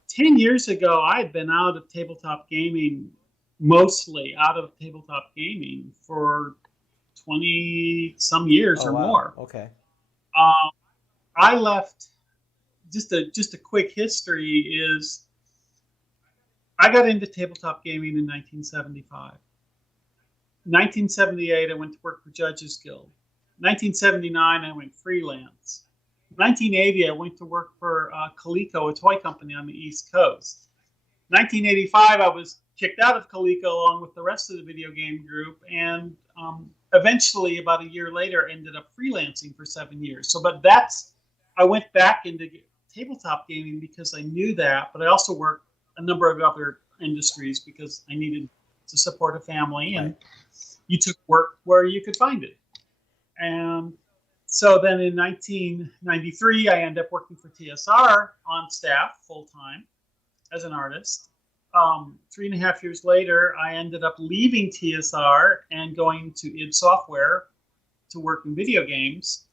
10 years ago, I had been out of tabletop gaming, mostly out of tabletop gaming for 20-some years or more. Okay. I left, just a quick history is, I got into tabletop gaming in 1975. 1978, I went to work for Judges Guild. 1979, I went freelance. 1980, I went to work for Coleco, a toy company on the East Coast. 1985, I was kicked out of Coleco along with the rest of the video game group, and eventually, about a year later, ended up freelancing for 7 years. I went back into tabletop gaming because I knew that, but I also worked a number of other industries because I needed to support a family, and you took work where you could find it. And so then in 1993, I ended up working for TSR on staff full-time as an artist. 3.5 years later, I ended up leaving TSR and going to id Software to work in video games.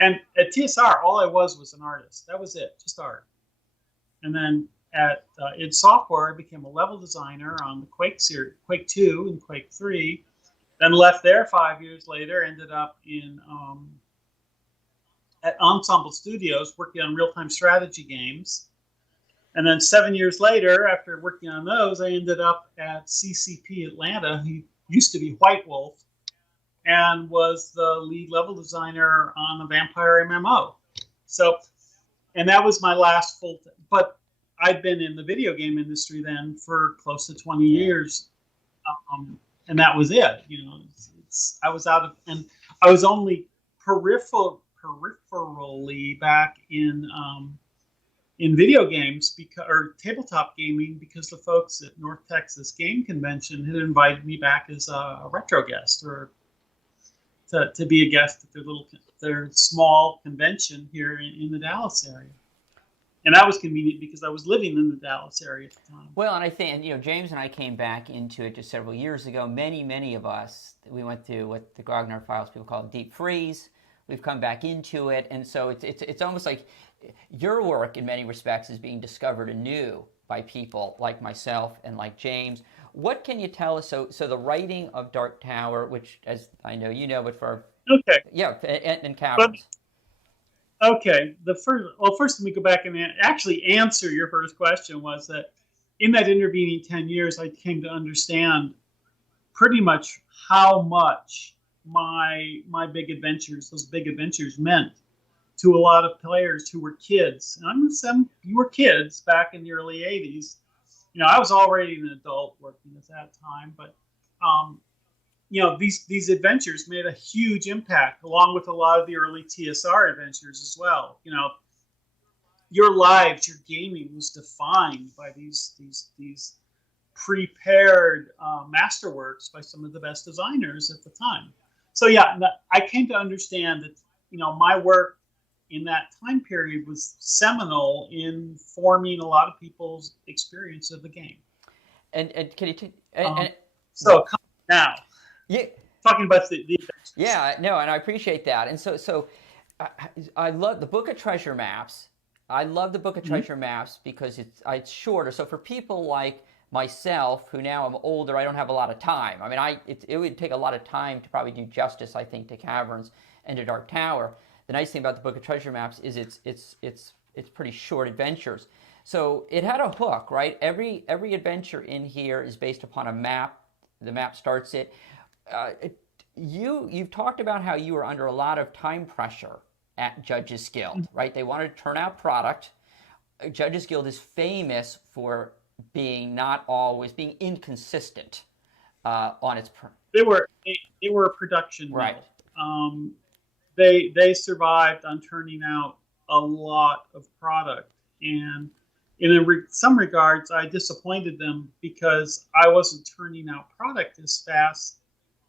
And at TSR, all I was an artist. That was it, just art. And then at id Software, I became a level designer on the Quake series, Quake 2 and Quake 3. Then left there 5 years later, ended up at Ensemble Studios working on real-time strategy games. And then 7 years later, after working on those, I ended up at CCP Atlanta, who used to be White Wolf, and was the lead level designer on a Vampire MMO. So, and that was my last full, but I'd been in the video game industry then for close to 20 years. And that was it. I was out of, and I was only peripherally back in video games or tabletop gaming because the folks at North Texas Game Convention had invited me back as a retro guest or to be a guest at their small convention here in the Dallas area. And that was convenient because I was living in the Dallas area at the time. Well, and I think, James and I came back into it just several years ago. Many of us, we went through what the Grognard Files people call deep freeze. We've come back into it, and so it's almost like your work in many respects is being discovered anew by people like myself and like James. What can you tell us? So the writing of Dark Tower, which, as I know you know, but for and Caverns. Okay. First, let me go back and actually answer your first question. Was that in that intervening 10 years, I came to understand pretty much how much my big adventures, those big adventures, meant to a lot of players who were kids. And you were kids back in the early 80s. I was already an adult working at that time, but these adventures made a huge impact, along with a lot of the early TSR adventures as well. Your lives, your gaming was defined by these prepared masterworks by some of the best designers at the time. So yeah, I came to understand that my work in that time period was seminal in forming a lot of people's experience of the game. And can you so now, yeah, talking about the adventures. Yeah, no, and I appreciate that. And so I love the Book of Treasure Maps. I love the Book of Treasure Maps because it's shorter. So for people like myself, who now I'm older, I don't have a lot of time. I mean, it would take a lot of time to probably do justice, I think, to Caverns and to Dark Tower. The nice thing about the Book of Treasure Maps is it's pretty short adventures. So it had a hook, right? Every adventure in here is based upon a map. The map starts it. You've talked about how you were under a lot of time pressure at Judges Guild, right? They wanted to turn out product. Judges Guild is famous for being inconsistent on its. They were a production right. Mill. They survived on turning out a lot of product, and in some regards, I disappointed them because I wasn't turning out product as fast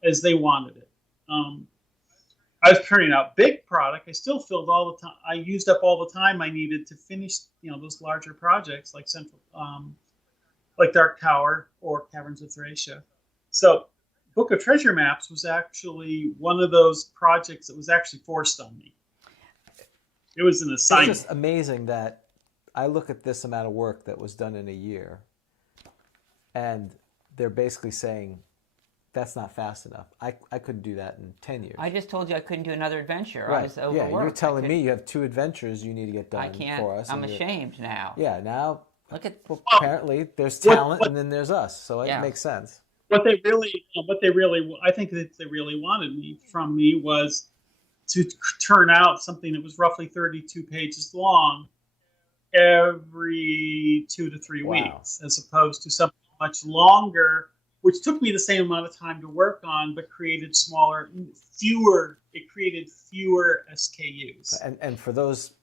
as they wanted it. I was turning out big product. I still filled all the time. I used up all the time I needed to finish, those larger projects like like Dark Tower or Caverns of Thracia. So, Book of Treasure Maps was actually one of those projects that was actually forced on me. It was an assignment. It's just amazing that I look at this amount of work that was done in a year, and they're basically saying, that's not fast enough. I couldn't do that in 10 years. I just told you I couldn't do another adventure. Right. I was overworked. Yeah, you're telling me you have 2 adventures you need to get done for us. I'm ashamed now. Yeah, now look at. Well, apparently there's talent, and then there's us, so it makes sense. I think that they really wanted from me was to turn out something that was roughly 32 pages long every 2 to 3 weeks, as opposed to something much longer, which took me the same amount of time to work on, but created fewer SKUs. And for those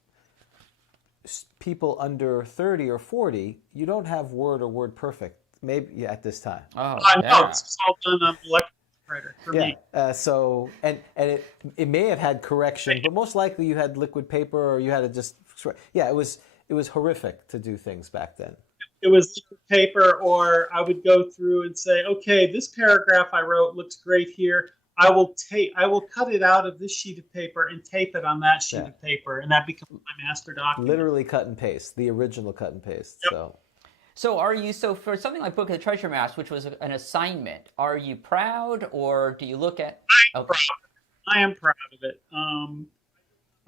people under 30 or 40, you don't have Word or Word Perfect, maybe at this time. Oh, no, it's all done on Electric for me. So it may have had correction, but most likely you had liquid paper, or you had to just it was horrific to do things back then. It was paper, or I would go through and say, okay, this paragraph I wrote looks great here. I will cut it out of this sheet of paper and tape it on that sheet of paper, and that becomes my master document. Literally cut and paste, the original cut and paste. Yep. So for something like Book of the Treasure Maps, which was an assignment, are you proud, or do you look at? I am proud of it.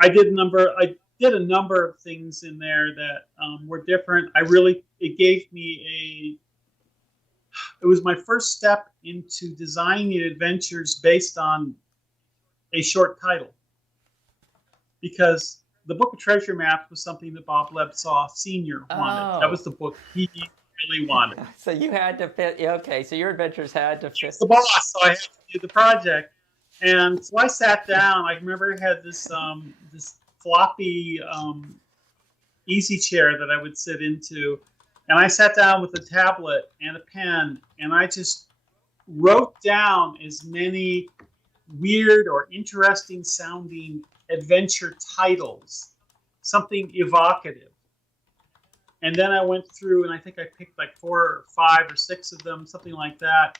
I did a number of things in there that were different. It was my first step into designing adventures based on a short title, because the Book of Treasure Maps was something that Bob Lebsaw Sr. wanted. That was the book he really wanted. So you had to fit. Okay, so your adventures had to fit. The boss, so I had to do the project, and so I sat down. I remember I had this floppy easy chair that I would sit into, and I sat down with a tablet and a pen, and I just wrote down as many weird or interesting sounding adventure titles, something evocative. And then I went through, and I think I picked like 4 or 5 or 6 of them, something like that,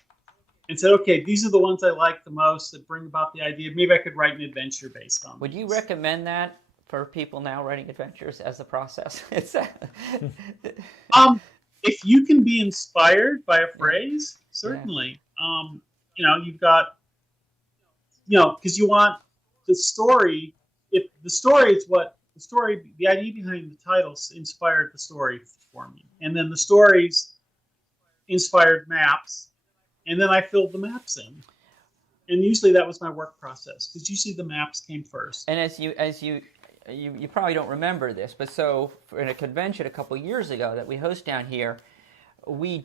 and said, okay, these are the ones I like the most that bring about the idea. Maybe I could write an adventure based on Would you recommend that for people now writing adventures as a process? If you can be inspired by a phrase, certainly. You've got, because you want the story. If the story is the idea behind the titles inspired the story for me, and then the stories inspired maps, and then I filled the maps in. And usually that was my work process, because usually the maps came first. And as you probably don't remember this, but so in a convention a couple years ago that we host down here, we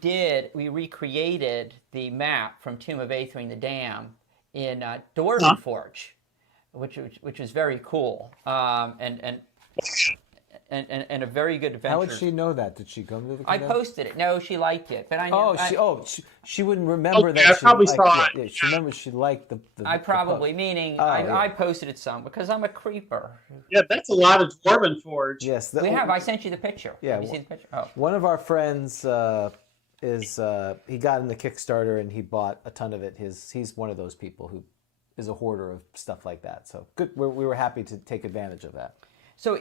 recreated the map from Tomb of Aethering the Dam in Dwarven Forge, which was very cool, and a very good adventure. How would she know that? Did she come to the I convention? posted it. No, she liked it, but I know. She wouldn't remember that. I She probably liked, saw it. Yeah, she remembers she liked the I probably, post. meaning yeah. I posted it some because I'm a creeper. Yeah, that's a lot of Dwarven Forge. Yes, I sent you the picture. Yeah, Have you seen the picture? Oh. One of our friends he got in the Kickstarter and he bought a ton of it. He's one of those people who is a hoarder of stuff like that. So good. We were happy to take advantage of that. So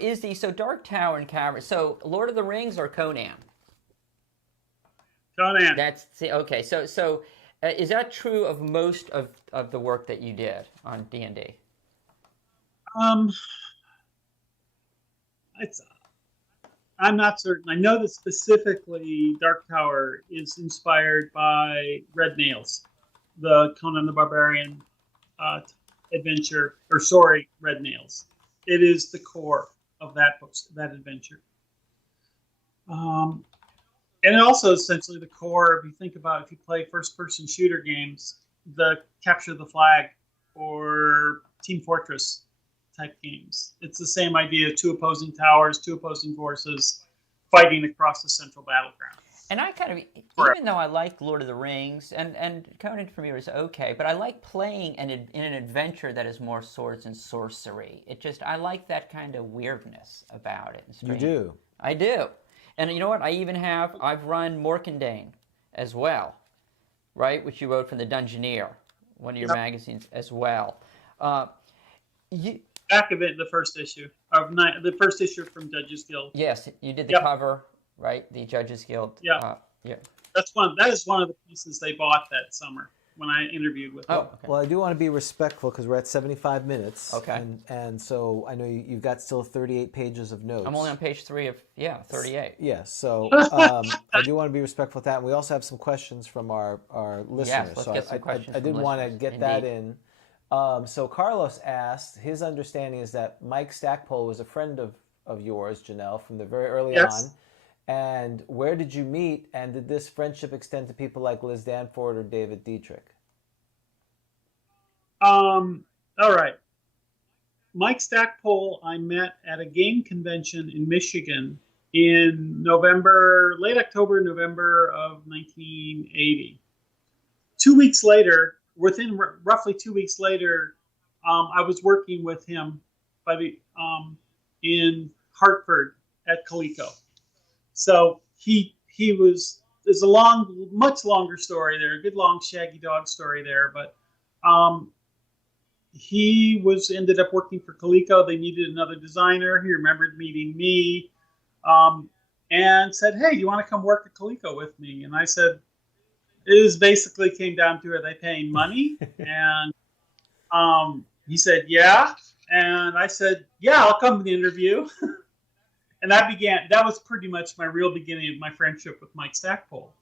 Dark Tower and Caverns. So Lord of the Rings or Conan? Conan. Okay. So is that true of most of the work that you did on D&D? I'm not certain. I know that specifically Dark Tower is inspired by Red Nails, the Conan the Barbarian adventure, or sorry, Red Nails. It is the core of that book, that adventure. And also essentially the core, if you think about if you play first-person shooter games, the Capture the Flag or Team Fortress type games. It's the same idea, two opposing towers, two opposing forces fighting across the central battleground. And I kind of, even though I like Lord of the Rings, and Conan for me was okay, but I like playing in an adventure that is more swords and sorcery. I like that kind of weirdness about it. You do? I do. And you know what? I've run Morkindane as well, right? Which you wrote from the Dungeoneer, one of your magazines as well. Back of it, the first issue from Judges Guild. Yes, you did the cover, right? The Judges Guild. Yeah. Yeah. That is one of the pieces they bought that summer when I interviewed with them. Okay. Well, I do want to be respectful because we're at 75 minutes. Okay. And so I know you've got still 38 pages of notes. I'm only on page 3 of 38. Yeah. So I do want to be respectful of that. And we also have some questions from our listeners. Yes, let's get some questions I did from want to listeners. get that in. So Carlos asked, his understanding is that Mike Stackpole was a friend of yours, Jennell, from the very early on. And where did you meet? And did this friendship extend to people like Liz Danford or David Dietrich? All right. Mike Stackpole I met at a game convention in Michigan in late October, November of 1980. 2 weeks later, within roughly 2 weeks later, I was working with him in Hartford at Coleco. So there's a much longer story there, a good long shaggy dog story there, but he ended up working for Coleco. They needed another designer. He remembered meeting me and said, "Hey, you want to come work at Coleco with me?" And I said, it basically came down to, are they paying money? And he said, yeah. And I said, yeah, I'll come to the interview. And that was pretty much my real beginning of my friendship with Mike Stackpole.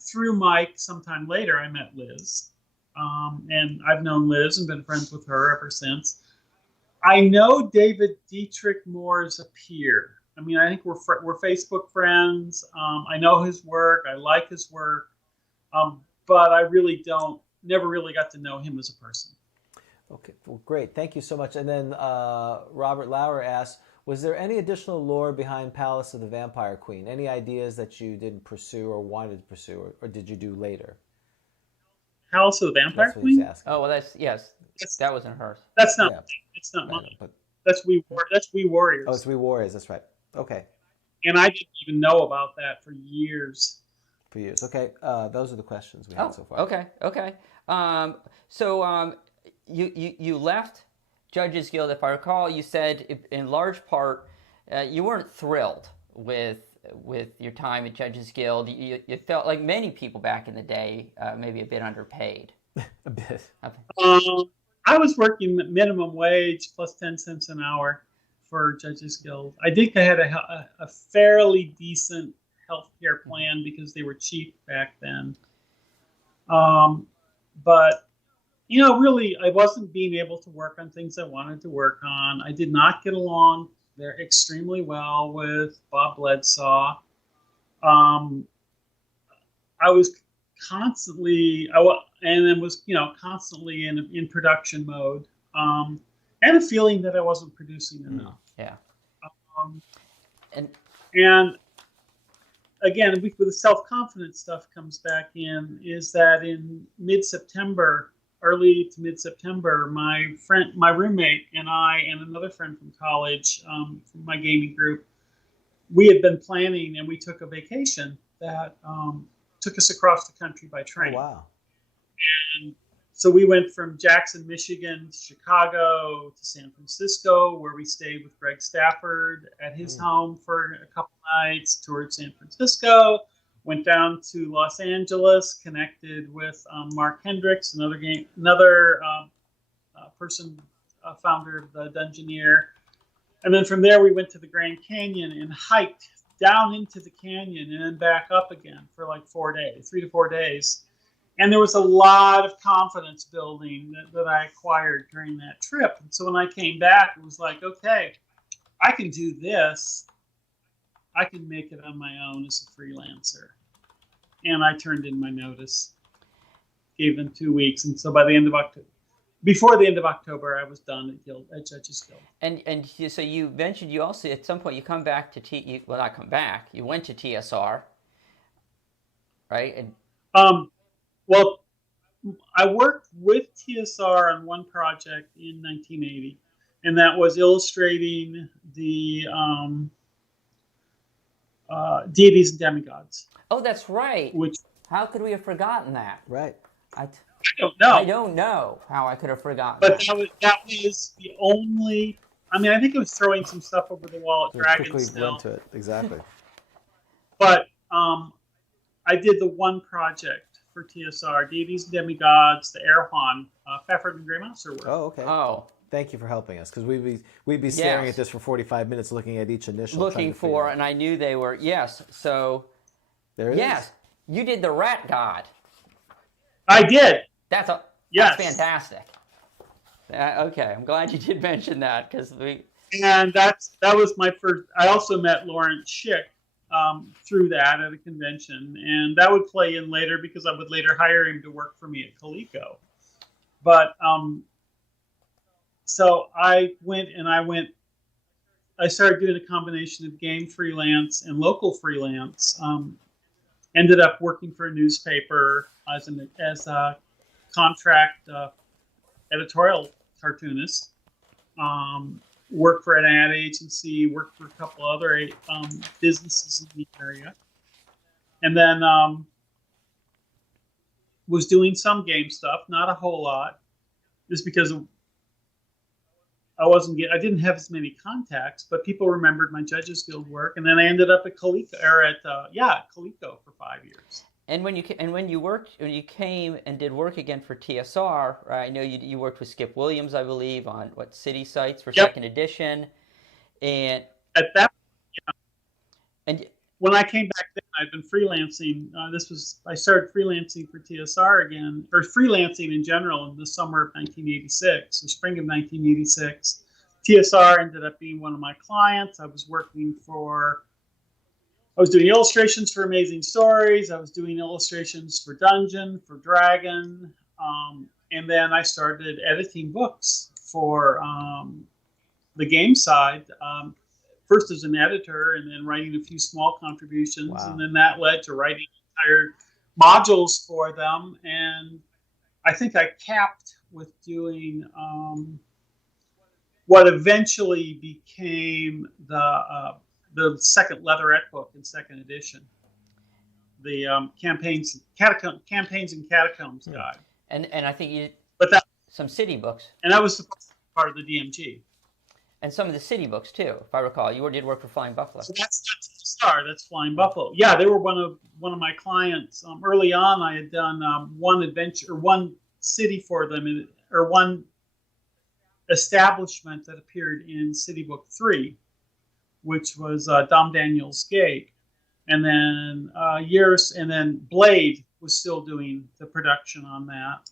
Through Mike, sometime later, I met Liz. And I've known Liz and been friends with her ever since. I know David Dietrich more as a peer. I mean, I think we're Facebook friends. I know his work. I like his work. But I never really got to know him as a person. Okay, well, great. Thank you so much. And then Robert Lauer asked, was there any additional lore behind Palace of the Vampire Queen? Any ideas that you didn't pursue or wanted to pursue, or did you do later? Palace of the Vampire Queen? Oh, well, that wasn't hers. That's not. Yeah. It's not mine. That's We Warriors. Oh, it's We Warriors. That's right. Okay. And I didn't even know about that for years. Okay. Those are the questions we had so far. Okay. So you left Judges Guild, if I recall. You said in large part you weren't thrilled with your time at Judges Guild. You felt like many people back in the day, maybe a bit underpaid. A bit. I was working minimum wage plus 10 cents an hour for Judges Guild. I think they had a fairly decent healthcare plan because they were cheap back then. But, really, I wasn't being able to work on things I wanted to work on. I did not get along there extremely well with Bob Bledsaw. I was constantly, and then was, constantly in production mode, and a feeling that I wasn't producing enough. Yeah. And again, with the self-confidence stuff comes back in, is that in mid-September, early to mid-September, my roommate and I and another friend from college, from my gaming group, we had been planning, and we took a vacation that took us across the country by train. Oh, wow. And so we went from Jackson, Michigan, to Chicago, to San Francisco, where we stayed with Greg Stafford at his home for a couple nights, toured San Francisco, went down to Los Angeles, connected with Mark Hendricks, another person, founder of the Dungeoneer. And then from there, we went to the Grand Canyon and hiked down into the canyon and then back up again for like 3 to 4 days. And there was a lot of confidence building that I acquired during that trip. And so when I came back, it was like, okay, I can do this. I can make it on my own as a freelancer. And I turned in my notice, gave them 2 weeks. And so by the end of October, before the end of October, I was done at Judges Guild. And so you mentioned you also, at some point, you come back to well, not come back. You went to TSR, right? And well, I worked with TSR on one project in 1980, and that was illustrating the deities and demigods. Oh, that's right. Which, how could we have forgotten that? Right. I don't know. I don't know how I could have forgotten but that. That was the only. I mean, I think it was throwing some stuff over the wall at Dragon quickly still. went to it. Exactly. But I did the one project for TSR, Deities and Demigods, the Erewhon, Pfeffer and Grey Monster work. Oh, okay. Oh. Thank you for helping us, because we'd be staring at this for 45 minutes, looking at each initial. Looking for, and I knew they were, yes. So, there it is. Yes, you did the Rat God. I did. That's fantastic. Okay, I'm glad you did mention that, because And that was my first. I also met Lawrence Schick through that at a convention, and that would play in later because I would later hire him to work for me at Coleco. But so I started doing a combination of game freelance and local freelance. Ended up working for a newspaper as a contract editorial cartoonist. Worked for an ad agency, worked for a couple other businesses in the area. And then was doing some game stuff, not a whole lot, just because I didn't have as many contacts, but people remembered my Judges Guild work. And then I ended up at Coleco, Coleco for 5 years. And when you came and did work again for TSR, right? I know you worked with Skip Williams, I believe, on City Sites for second edition, and at that, and when I came back then, I'd been freelancing. I started freelancing for TSR again, or freelancing in general, in the summer of 1986, or spring of 1986. TSR ended up being one of my clients. I was doing illustrations for Amazing Stories. I was doing illustrations for Dungeon, for Dragon. And then I started editing books for the game side. First as an editor, and then writing a few small contributions. Wow. And then that led to writing entire modules for them. And I think I capped with doing what eventually became the second Leatherette book in second edition, the campaigns and catacombs guide. And I think you did some city books. And that was supposed to be part of the DMG. And some of the city books too, if I recall. You did work for Flying Buffalo. So that's Star. That's Flying Buffalo. Yeah, they were one of my clients. Early on, I had done one city for them, or one establishment that appeared in City Book 3. Which was Dom Daniels' Gate, and then Blade was still doing the production on that.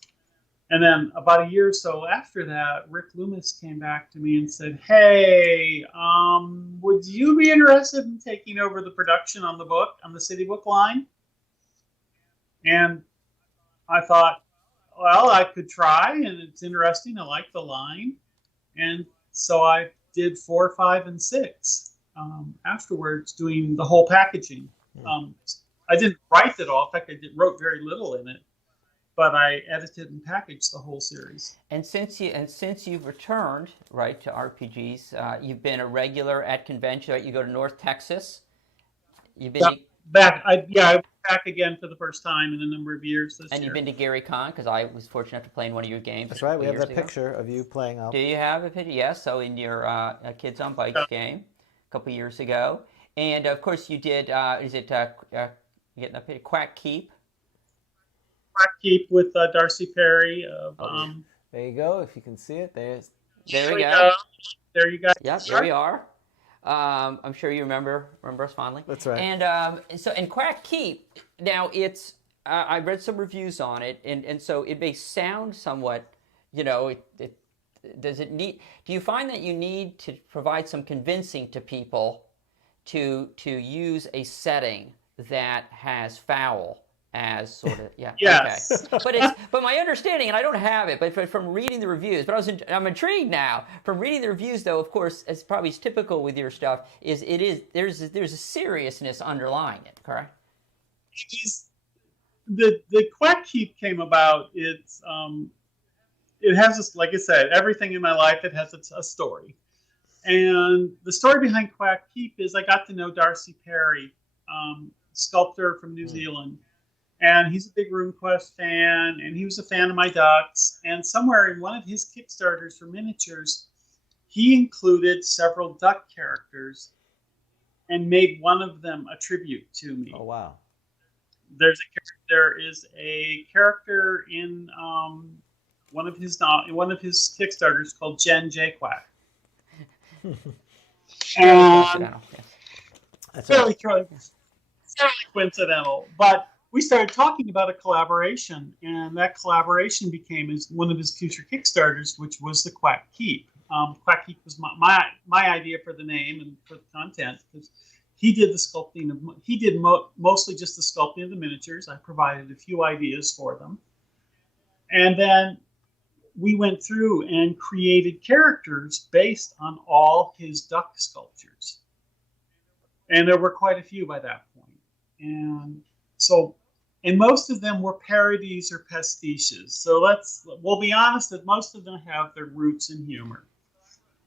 And then about a year or so after that, Rick Loomis came back to me and said, "Hey, would you be interested in taking over the production on the book, on the City Book line?" And I thought, well, I could try, and it's interesting. I like the line. And so I did 4, 5, and 6 afterwards, doing the whole packaging. I didn't write it all. In fact, wrote very little in it, but I edited and packaged the whole series. And since you've returned, right, to RPGs, you've been a regular at convention. Right? You go to North Texas. You've been back. I went back again for the first time in a number of years this year. And you've been to Gary Con, because I was fortunate enough to play in one of your games. That's right. We have that picture of you playing out. Do you have a picture? Yes. So in your Kids on Bikes game a couple years ago, and of course you did. Is it getting a picture? Quack Keep? Quack Keep with Darcy Perry. There you go. If you can see it, there we go. There you go. Yeah, there we are. I'm sure you remember us fondly. That's right. And so in Quack Keep, now it's I read some reviews on it, and so it may sound somewhat, does it need? Do you find that you need to provide some convincing to people to use a setting that has foul as sort of Yes. Okay. But my understanding, and I don't have it, but from reading the reviews, but I'm intrigued now from reading the reviews, though. Of course, as probably is typical with your stuff, there's a seriousness underlying it. Correct? The Quack Keep came about. It has this, like I said, everything in my life. It has a story, and the story behind Quack Keep is I got to know Darcy Perry, sculptor from New Zealand. And he's a big RuneQuest fan, and he was a fan of my ducks. And somewhere in one of his Kickstarters for miniatures, he included several duck characters and made one of them a tribute to me. Oh, wow. There is a character in one of his Kickstarters called Jennell Jaquays. And that's fairly coincidental, but we started talking about a collaboration, and that collaboration became one of his future Kickstarters, which was the Quack Keep. Quack Keep was my idea for the name and for the content, because he did the sculpting he did mostly just the sculpting of the miniatures. I provided a few ideas for them, and then we went through and created characters based on all his duck sculptures, and there were quite a few by that point. And most of them were parodies or pastiches. So we'll be honest that most of them have their roots in humor.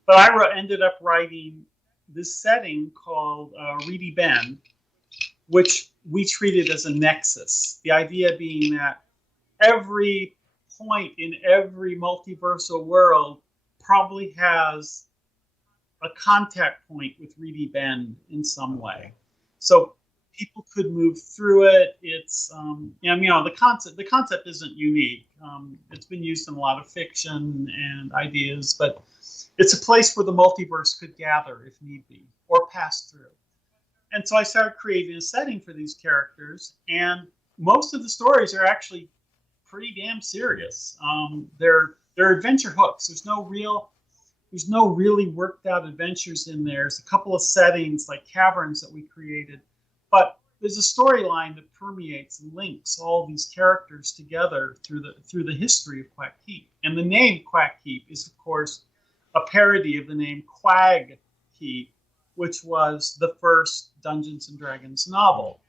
But I ended up writing this setting called Reedy Bend, which we treated as a nexus. The idea being that every point in every multiversal world probably has a contact point with Reedy Bend in some way. So people could move through it. It's the concept isn't unique. It's been used in a lot of fiction and ideas, but it's a place where the multiverse could gather if need be, or pass through. And so I started creating a setting for these characters, and most of the stories are actually pretty damn serious. They're adventure hooks. There's no really worked out adventures in there. There's a couple of settings like Caverns that we created. But there's a storyline that permeates and links all these characters together through the history of Quack Keep. And the name Quack Keep is, of course, a parody of the name Quag Keep, which was the first Dungeons and Dragons novel.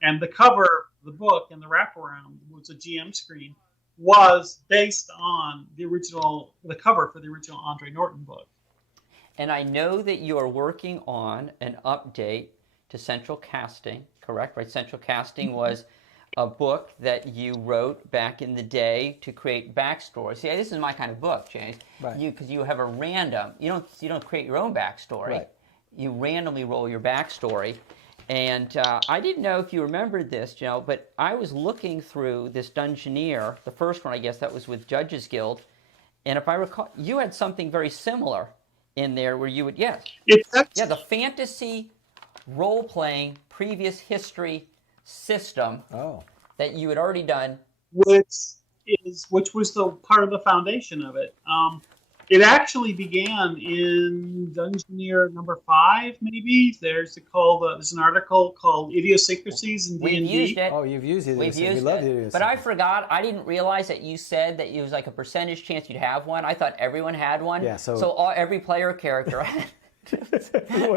And the cover, the book, and the wraparound was a GM screen, was based on the cover for the original Andre Norton book. And I know that you are working on an update to Central Casting, correct? Right? Central Casting was a book that you wrote back in the day to create backstory. See, this is my kind of book, James. Right. Because you have a random. You don't create your own backstory. Right. You randomly roll your backstory. And I didn't know if you remembered this, Jennell, but I was looking through this Dungeoneer, the first one, I guess, that was with Judges Guild, and if I recall, you had something very similar in there where you would, the fantasy role-playing previous history system that you had already done, which was the part of the foundation of it. It actually began in Dungeoneer number 5, maybe. There's an article called Idiosyncrasies in D&D. We've used it. Oh, you've used We've Idiosyncrasies. used We love it. Idiosyncrasies. But I forgot. I didn't realize that you said that it was like a percentage chance you'd have one. I thought everyone had one. Yeah, so every player character had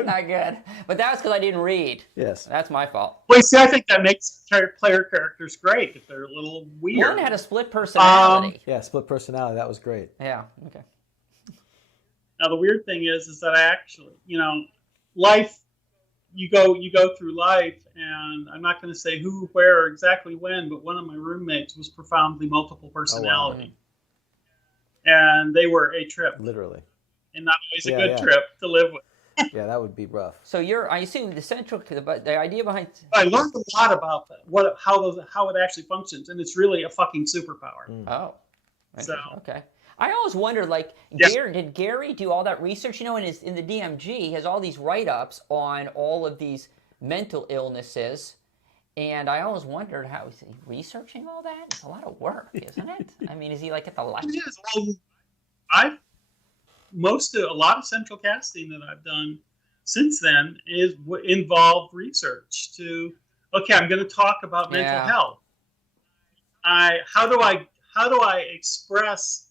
not good. But that was because I didn't read. Yes. That's my fault. Well, see, I think that makes player characters great if they're a little weird. One had a split personality. Yeah, split personality. That was great. Yeah, okay. Now the weird thing is that I actually, life, you go through life, and I'm not going to say who, where, or exactly when, but one of my roommates was profoundly multiple personality. Oh, wow. And they were a trip. Literally. And not always a good trip to live with. Yeah, that would be rough. So I assume the idea behind... I learned a lot about that, how it actually functions, and it's really a fucking superpower. Oh. So, okay. I always wondered, did Gary do all that research? In the DMG, he has all these write-ups on all of these mental illnesses, and I always wondered how is he researching all that? It's a lot of work, isn't it? I mean, is he at the last? It is. Well, a lot of central casting that I've done since then is involved research to. Okay, I'm going to talk about mental health. How do I express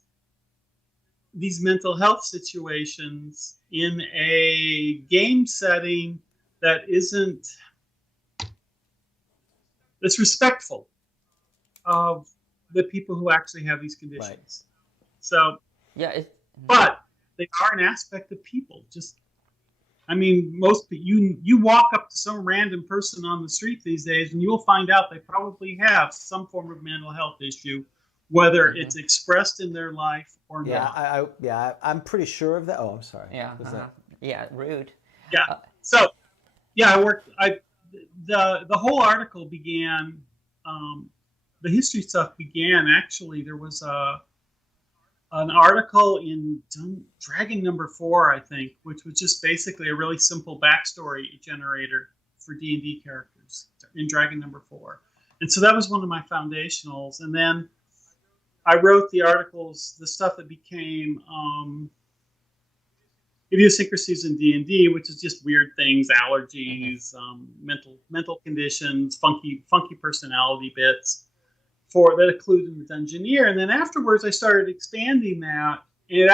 these mental health situations in a game setting that's respectful of the people who actually have these conditions. Right. So, but they are an aspect of people. Most you walk up to some random person on the street these days, and you'll find out they probably have some form of mental health issue, whether it's expressed in their life or not. I'm pretty sure of that. Oh, I'm sorry. Yeah. Yeah, rude. Yeah. So, I worked. The whole article began. The history stuff began. Actually, there was an article in Dragon number 4, I think, which was just basically a really simple backstory generator for D&D characters in Dragon number 4, and so that was one of my foundationals, and then I wrote the articles, the stuff that became Idiosyncrasies in D&D, which is just weird things, allergies, mental conditions, funky personality bits that included in the Dungeoneer. And then afterwards, I started expanding that. And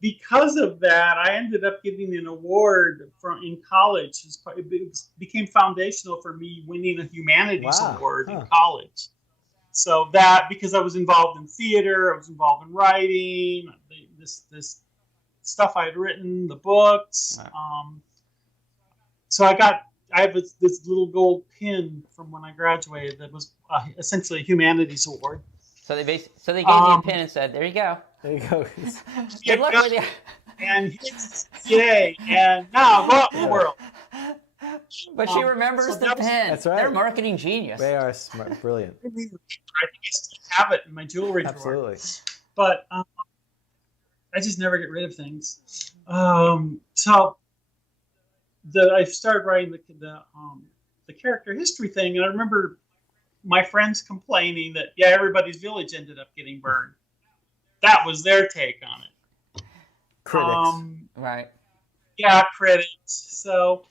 because of that, I ended up getting an award in college. It became foundational for me winning a humanities award in college. So because I was involved in theater, I was involved in writing, this stuff I had written, the books. So I have this little gold pin from when I graduated that was essentially a humanities award. So they gave you a pin and said, "There you go. There you go." Good luck with you. And yay! And now go out in the world. But she remembers the pen. That's right. They're marketing genius. They are smart, brilliant. I think I still have it in my jewelry drawer. Absolutely. But I just never get rid of things. So I started writing the character history thing, and I remember my friends complaining that everybody's village ended up getting burned. That was their take on it. Critics, right? Yeah, critics. So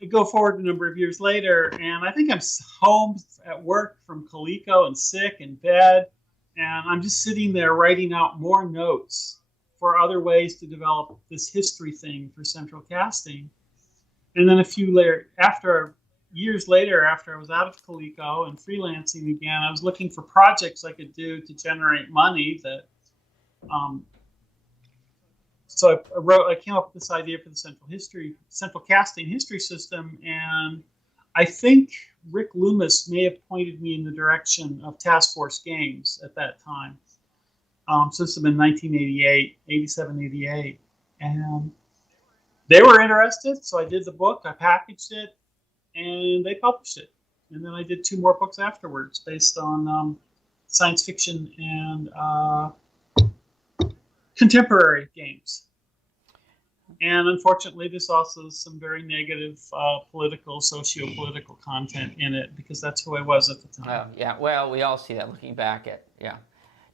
I go forward a number of years later, and I think I'm home at work from Coleco and sick in bed, and I'm just sitting there writing out more notes for other ways to develop this history thing for central casting. And then years later, after I was out of Coleco and freelancing again, I was looking for projects I could do to generate money. So I came up with this idea for the central casting history system, and I think Rick Loomis may have pointed me in the direction of Task Force Games at that time. So this had been 87, 88, and they were interested, so I did the book, I packaged it, and they published it. And then I did 2 more books afterwards based on science fiction and contemporary games. And unfortunately, there's also some very negative socio-political content in it, because that's who I was at the time. Yeah, well, we all see that looking back at,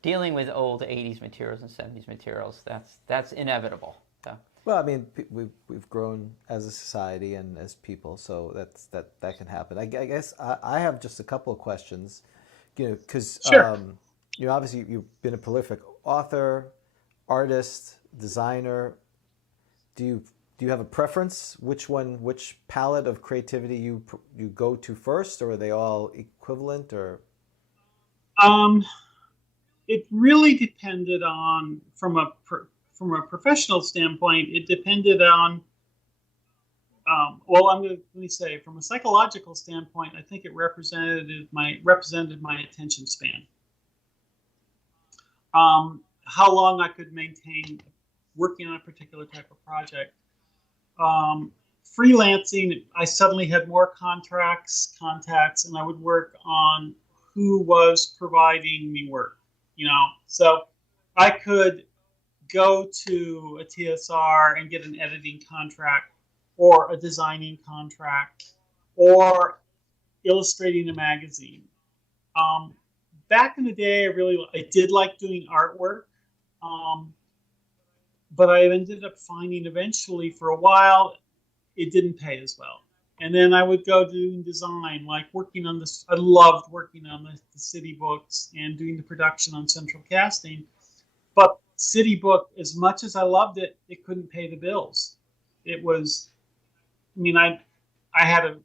dealing with old 80s materials and 70s materials, that's inevitable. So. Well, I mean, we've grown as a society and as people, so that can happen. I guess I have just a couple of questions, because sure. Obviously you've been a prolific author, artist, designer. Do you have a preference? Which palette of creativity you go to first, or are they all equivalent? Or it really depended on from a professional standpoint. It depended on. Let me say, from a psychological standpoint, I think it represented my attention span. How long I could maintain working on a particular type of project. Freelancing, I suddenly had more contacts, and I would work on who was providing me work, So I could go to a TSR and get an editing contract or a designing contract or illustrating a magazine. Back in the day, I did like doing artwork, but I ended up finding eventually for a while it didn't pay as well. And then I would go doing design, like working on this. I loved working on the City books and doing the production on Central Casting. But City book, as much as I loved it, it couldn't pay the bills. It was, I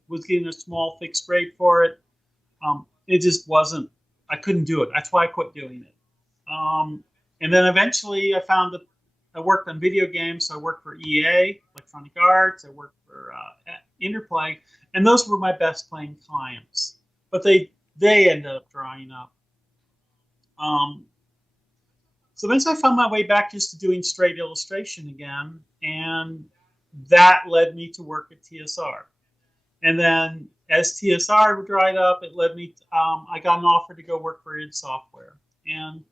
was getting a small fixed rate for it. It just wasn't. I couldn't do it. That's why I quit doing it. And then eventually I found that I worked on video games. So I worked for EA, Electronic Arts. I worked for Interplay, and those were my best playing clients. But they ended up drying up. So eventually I found my way back just to doing straight illustration again, and that led me to work at TSR. And then as TSR dried up, it led me. I got an offer to go work for id Software, and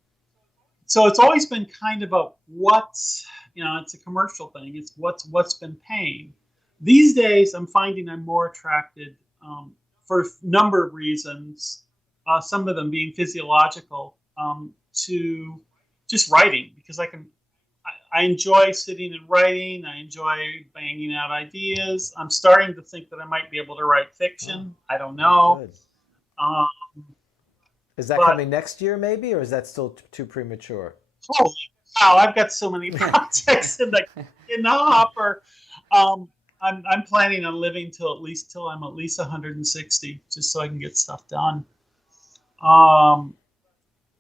so it's always been kind of it's a commercial thing. It's what's been paying. These days, I'm finding I'm more attracted for a number of reasons. Some of them being physiological, to just writing, because I enjoy sitting and writing. I enjoy banging out ideas. I'm starting to think that I might be able to write fiction. I don't know. Is that coming next year, maybe, or is that still too premature? Holy cow! I've got so many projects in the hopper. I'm planning on living till I'm at least 160, just so I can get stuff done.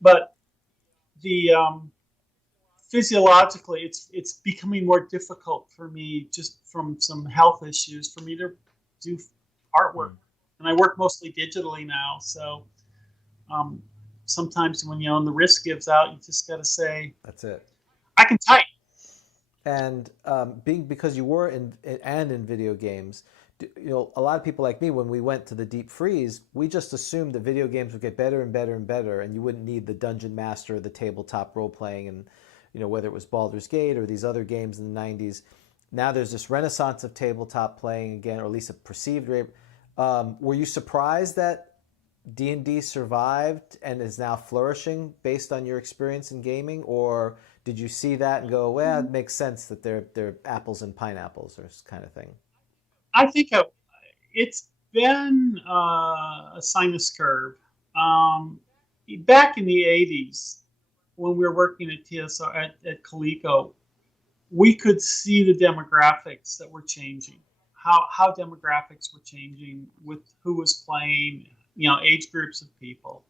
But the physiologically, it's becoming more difficult for me, just from some health issues, for me to do artwork, and I work mostly digitally now. So sometimes when the wrist gives out, you just got to say, "That's it. I can type." And because you were in video games, a lot of people like me, when we went to the deep freeze, we just assumed that video games would get better and better and better, and you wouldn't need the dungeon master or the tabletop role playing, and whether it was Baldur's Gate or these other games in the 90s. Now there's this renaissance of tabletop playing again, or at least a perceived rate. Were you surprised that D&D survived and is now flourishing based on your experience in gaming, or did you see that and go, well, it makes sense that they're apples and pineapples, or this kind of thing? I think it's been a sinus curve. Back in the 80s, when we were working at TSR at Coleco, we could see the demographics that were changing, how demographics were changing with who was playing, age groups of people.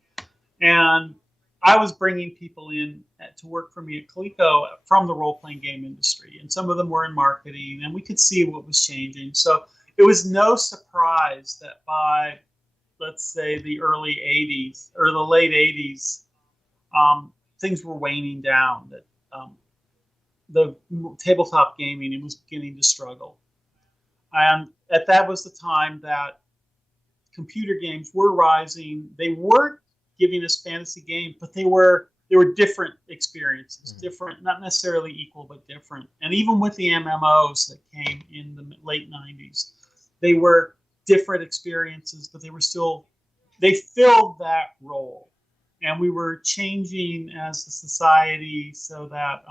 And I was bringing people in to work for me at Coleco from the role-playing game industry, and some of them were in marketing, and we could see what was changing. So it was no surprise that by, let's say, the early 80s or the late 80s, things were waning down, that the tabletop gaming was beginning to struggle. And that was the time that computer games were rising. They weren't giving us fantasy games, but they were different experiences, different, not necessarily equal, but different. And even with the MMOs that came in the late 90s, they were different experiences, but they filled that role. and we were changing as a society so that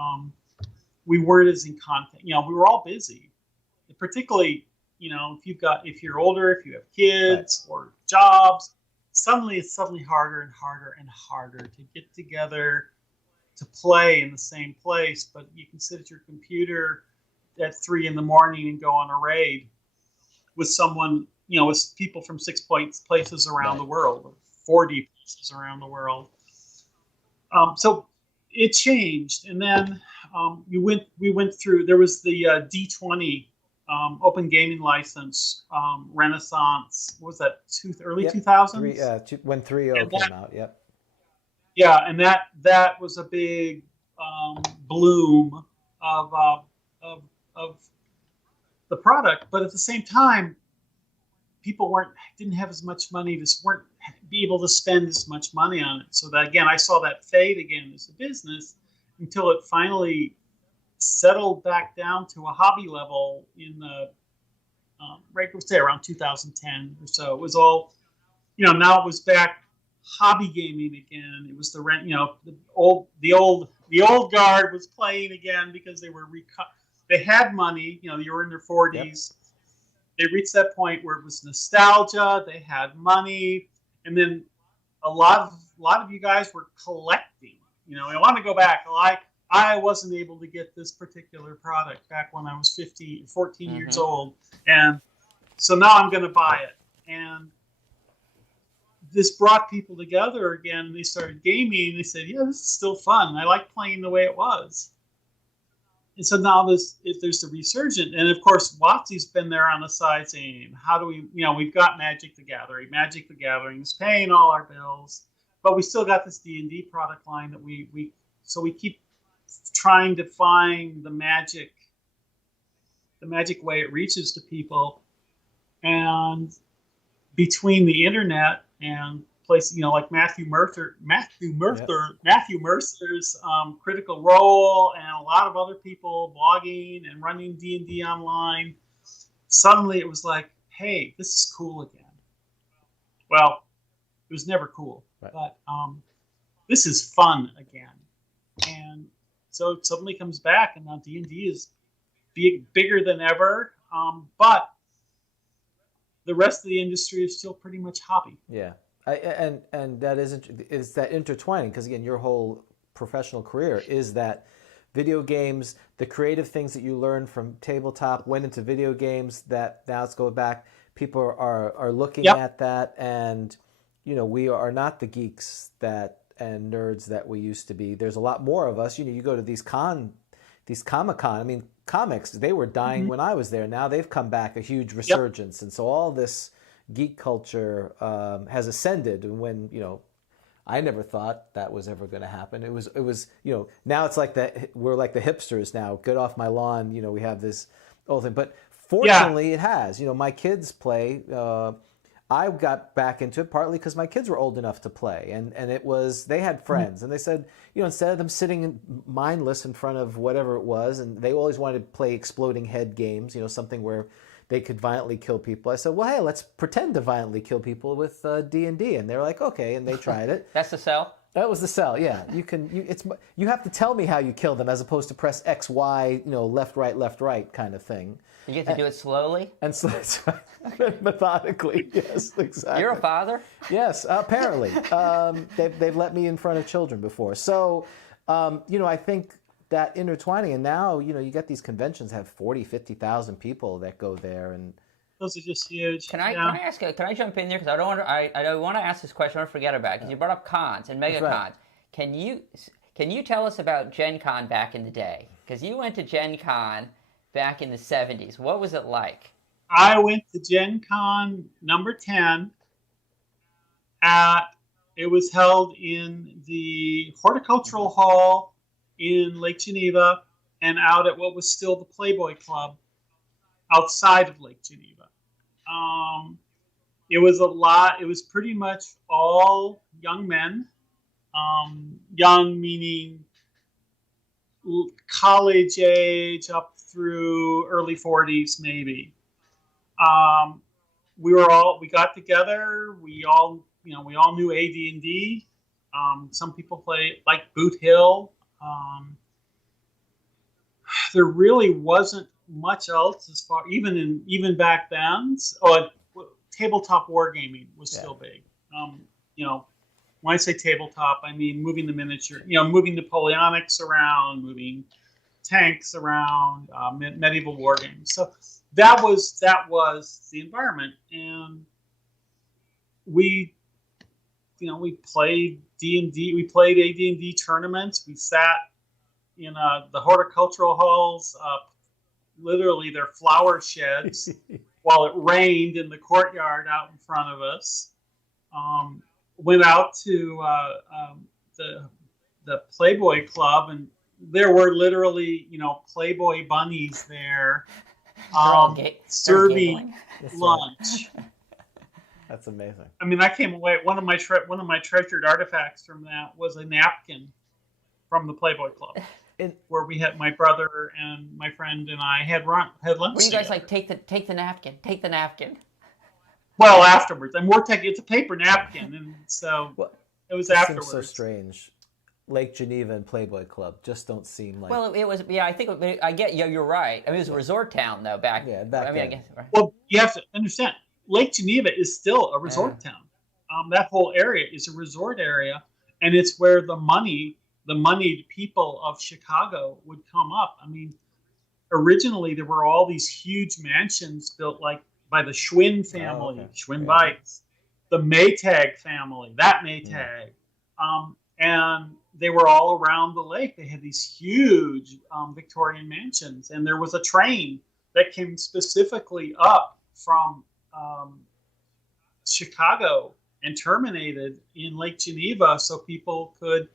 we weren't as in contact. You know, we were all busy, particularly, you know, if you're older, if you have kids or jobs, suddenly it's harder and harder and harder to get together to play in the same place. But you can sit at your computer at 3 a.m. and go on a raid with someone, you know, with people from 6 places around the world, or 40 places around the world. So it changed, and then we went through. There was the D20 Open Gaming License Renaissance. What was that? Early 2000s. When 3.0 came out. Yep. Yeah, and that was a big bloom of the product, but at the same time, people didn't have as much money, weren't be able to spend as much money on it. So that, again, I saw that fade again as a business until it finally settled back down to a hobby level in the right, let's say around 2010 or so. It was all, you know, now it was back hobby gaming again. It was the old guard was playing again because they had money. You know, you were in their 40s. Yep. They reached that point where it was nostalgia. They had money, and then a lot of you guys were collecting. You know, I want to go back. I wasn't able to get this particular product back when I was 14 years old, and so now I'm going to buy it. And this brought people together again. They started gaming. And they said, "Yeah, this is still fun. I like playing the way it was." And so now there's the resurgence. And of course, WotC's been there on the side saying, how do we, you know, we've got Magic the Gathering. Magic the Gathering is paying all our bills, but we still got this D&D product line that we keep trying to find the magic way it reaches to people. And between the internet and places, you know, like Matthew Mercer's Critical Role, and a lot of other people blogging and running D&D online, suddenly it was like, hey, this is cool again. Well, it was never cool, but this is fun again. And so it suddenly comes back, and now D&D is bigger than ever, but the rest of the industry is still pretty much hobby. Yeah. And that is that intertwining, because again, your whole professional career is that video games, the creative things that you learned from tabletop went into video games. That now let's go back. People are looking at that, and you know, we are not the geeks and nerds that we used to be. There's a lot more of us. You know, you go to these Comic-Con. I mean, comics, they were dying when I was there. Now they've come back, a huge resurgence, and so all this geek culture has ascended. And when, you know, I never thought that was ever going to happen. It was, you know, now it's like that. We're like the hipsters now. Get off my lawn. You know, we have this old thing. But fortunately, it has. You know, my kids play. I got back into it partly because my kids were old enough to play, and it was, they had friends, and they said, you know, instead of them sitting mindless in front of whatever it was, and they always wanted to play exploding head games, you know, something where they could violently kill people. I said, well, hey, let's pretend to violently kill people with D&D, and they were like, okay, and they tried it. That's the sell? That was the sell, yeah. You have to tell me how you kill them as opposed to press X, Y, you know, left, right kind of thing. You get to do it slowly? And methodically, yes, exactly. You're a father? Yes, apparently. They've let me in front of children before. So, you know, I think that intertwining, and now, you know, you get these conventions have 40, 50,000 people that go there, and those are just huge. Can I jump in there, because I don't want to ask this question. I don't forget about it, because you brought up cons and mega cons. Can you tell us about Gen Con back in the day? Because you went to Gen Con back in the 70s. What was it like? I went to Gen Con number 10. It was held in the Horticultural Hall in Lake Geneva, and out at what was still the Playboy Club outside of Lake Geneva. It was pretty much all young men. Young meaning college age up through early 40s maybe. We got together. We all knew AD&D. Some people play like Boot Hill. There really wasn't much else as far even back then. Tabletop wargaming was still big. When I say tabletop, I mean moving the miniature, moving Napoleonics around, moving tanks around, medieval war games. So that was the environment, and we played D&D. We played AD&D tournaments. We sat in the horticultural halls, literally their flower sheds, while it rained in the courtyard out in front of us. Went out to the Playboy Club, and there were literally, Playboy bunnies there serving lunch. That's amazing. I mean, I came away. One of my treasured artifacts from that was a napkin from the Playboy Club, where we had my brother and my friend and I had lunch. Were you guys like take the napkin? Take the napkin. Well, afterwards, and it's a paper napkin, and so it was afterwards. Seems so strange. Lake Geneva and Playboy Club just don't seem like. Well, it was. Yeah, I think I get. Yeah, you're right. I mean, it was a resort town though back. Yeah, back then. I guess, right. Well, you have to understand, Lake Geneva is still a resort town. That whole area is a resort area, and it's where the moneyed people of Chicago would come up. I mean, originally there were all these huge mansions built like by the Schwinn family, Schwinn Bikes, the Maytag family, Maytag, and they were all around the lake. They had these huge Victorian mansions, and there was a train that came specifically up from Chicago and terminated in Lake Geneva, so people could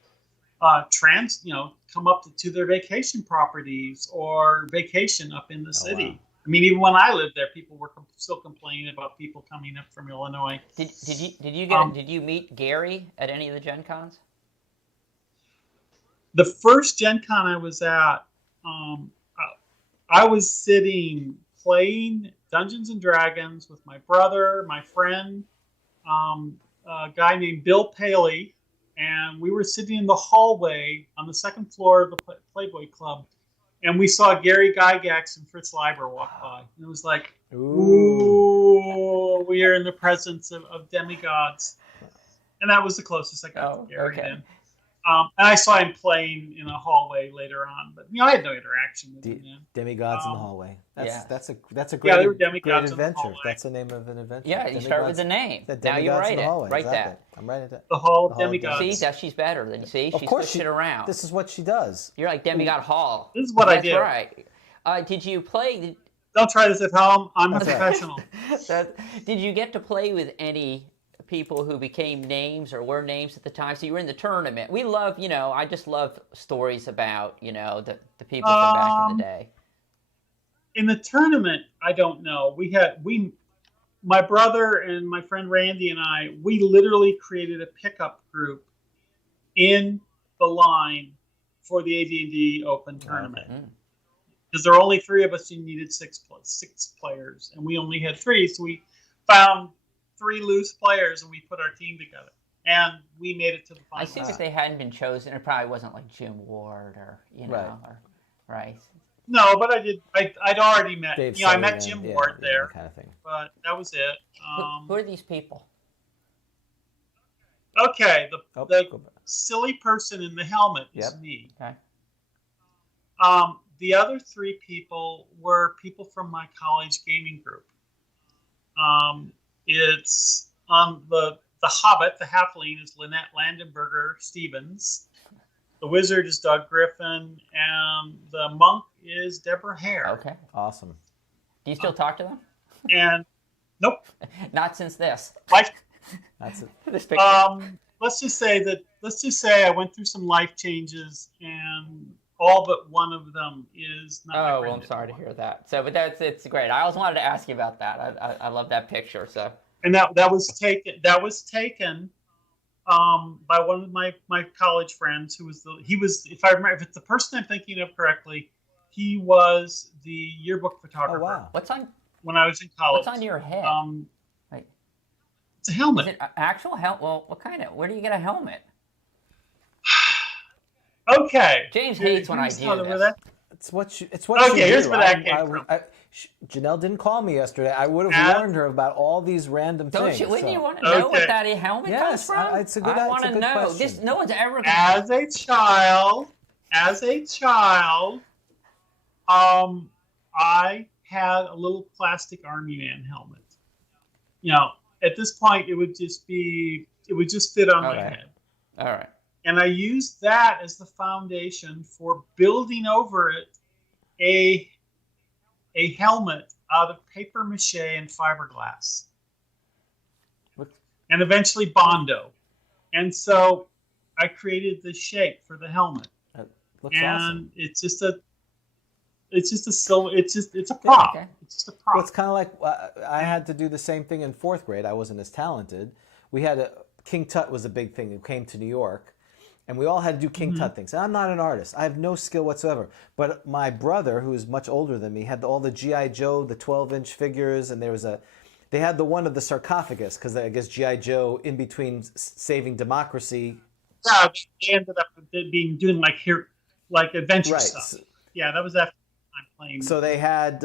come up to their vacation properties or vacation up in the city. Wow. I mean, even when I lived there, people were still complaining about people coming up from Illinois. Did you meet Gary at any of the Gen Cons? The first Gen Con I was at, I was sitting playing Dungeons and Dragons with my brother, my friend, a guy named Bill Paley, and we were sitting in the hallway on the second floor of the Playboy Club, and we saw Gary Gygax and Fritz Leiber walk by. And it was like, ooh, we are in the presence of demigods. And that was the closest I got to Gary then. And I saw him playing in a hallway later on, but I had no interaction with him then. Demigods in the hallway. That's a great, they were demigods great in the adventure. That's the name of an adventure. Yeah, you start with the name. Now you write it. Write that. I'm writing it. The Hall of Demigods. See, that she's better than she's switched it around. This is what she does. You're like Demigod Hall. This is what I did. That's right. Did you play? Don't try this at home. I'm a professional. Did you get to play with any people who became names or were names at the time? So you were in the tournament. We love, I just love stories about, the people from back in the day. In the tournament, I don't know. My brother and my friend Randy and I, we literally created a pickup group in the line for the AD&D Open tournament. Because there were only 3 of us, you needed 6 players, and we only had 3, so we found 3 loose players, and we put our team together, and we made it to the final. I think if they hadn't been chosen, it probably wasn't like Jim Ward or right. No, but I did. I'd already met. Dave I met Jim Ward there, kind of thing. But that was it. Who are these people? Okay, the silly person in the helmet is me. Okay. The other 3 people were people from my college gaming group. It's the Hobbit, the Halfling, is Lynette Landenberger Stevens. The Wizard is Doug Griffin, and the Monk is Deborah Hare. Okay, awesome. Do you still talk to them? And nope, not since this. That's it. This picture. Let's just say I went through some life changes, and all but one of them is not. Oh, well, I'm sorry to hear that. So, but it's great. I always wanted to ask you about that. I love that picture. So, and that was taken by one of my college friends who was if I remember, if it's the person I'm thinking of correctly, he was the yearbook photographer. Oh wow! What's on when I was in college? What's on your head? It's a helmet. Is it an actual helmet? Well, what kind of? Where do you get a helmet? Okay. James hates when I do this. It's what you do. Here's where that came from. Jennell didn't call me yesterday. I would have warned her about all these random things. Wouldn't you want to know what that helmet comes from? It's a good, I want to know. Question. No one's ever gonna... As a child, I had a little plastic Army Man helmet. At this point, it would just fit on my head. All right. And I used that as the foundation for building over it a helmet out of paper mache and fiberglass. And eventually Bondo. And so I created the shape for the helmet. That looks awesome. It's a prop. Okay. It's just a prop. Well, it's kind of like I had to do the same thing in 4th grade. I wasn't as talented. We had King Tut was a big thing. It came to New York, and we all had to do King Tut things. And I'm not an artist. I have no skill whatsoever. But my brother, who is much older than me, had all the G.I. Joe, the 12-inch figures, and they had the one of the sarcophagus, because I guess G.I. Joe, in between saving democracy. Yeah, they ended up doing like adventure stuff. Yeah, that was after I'm playing. So they had,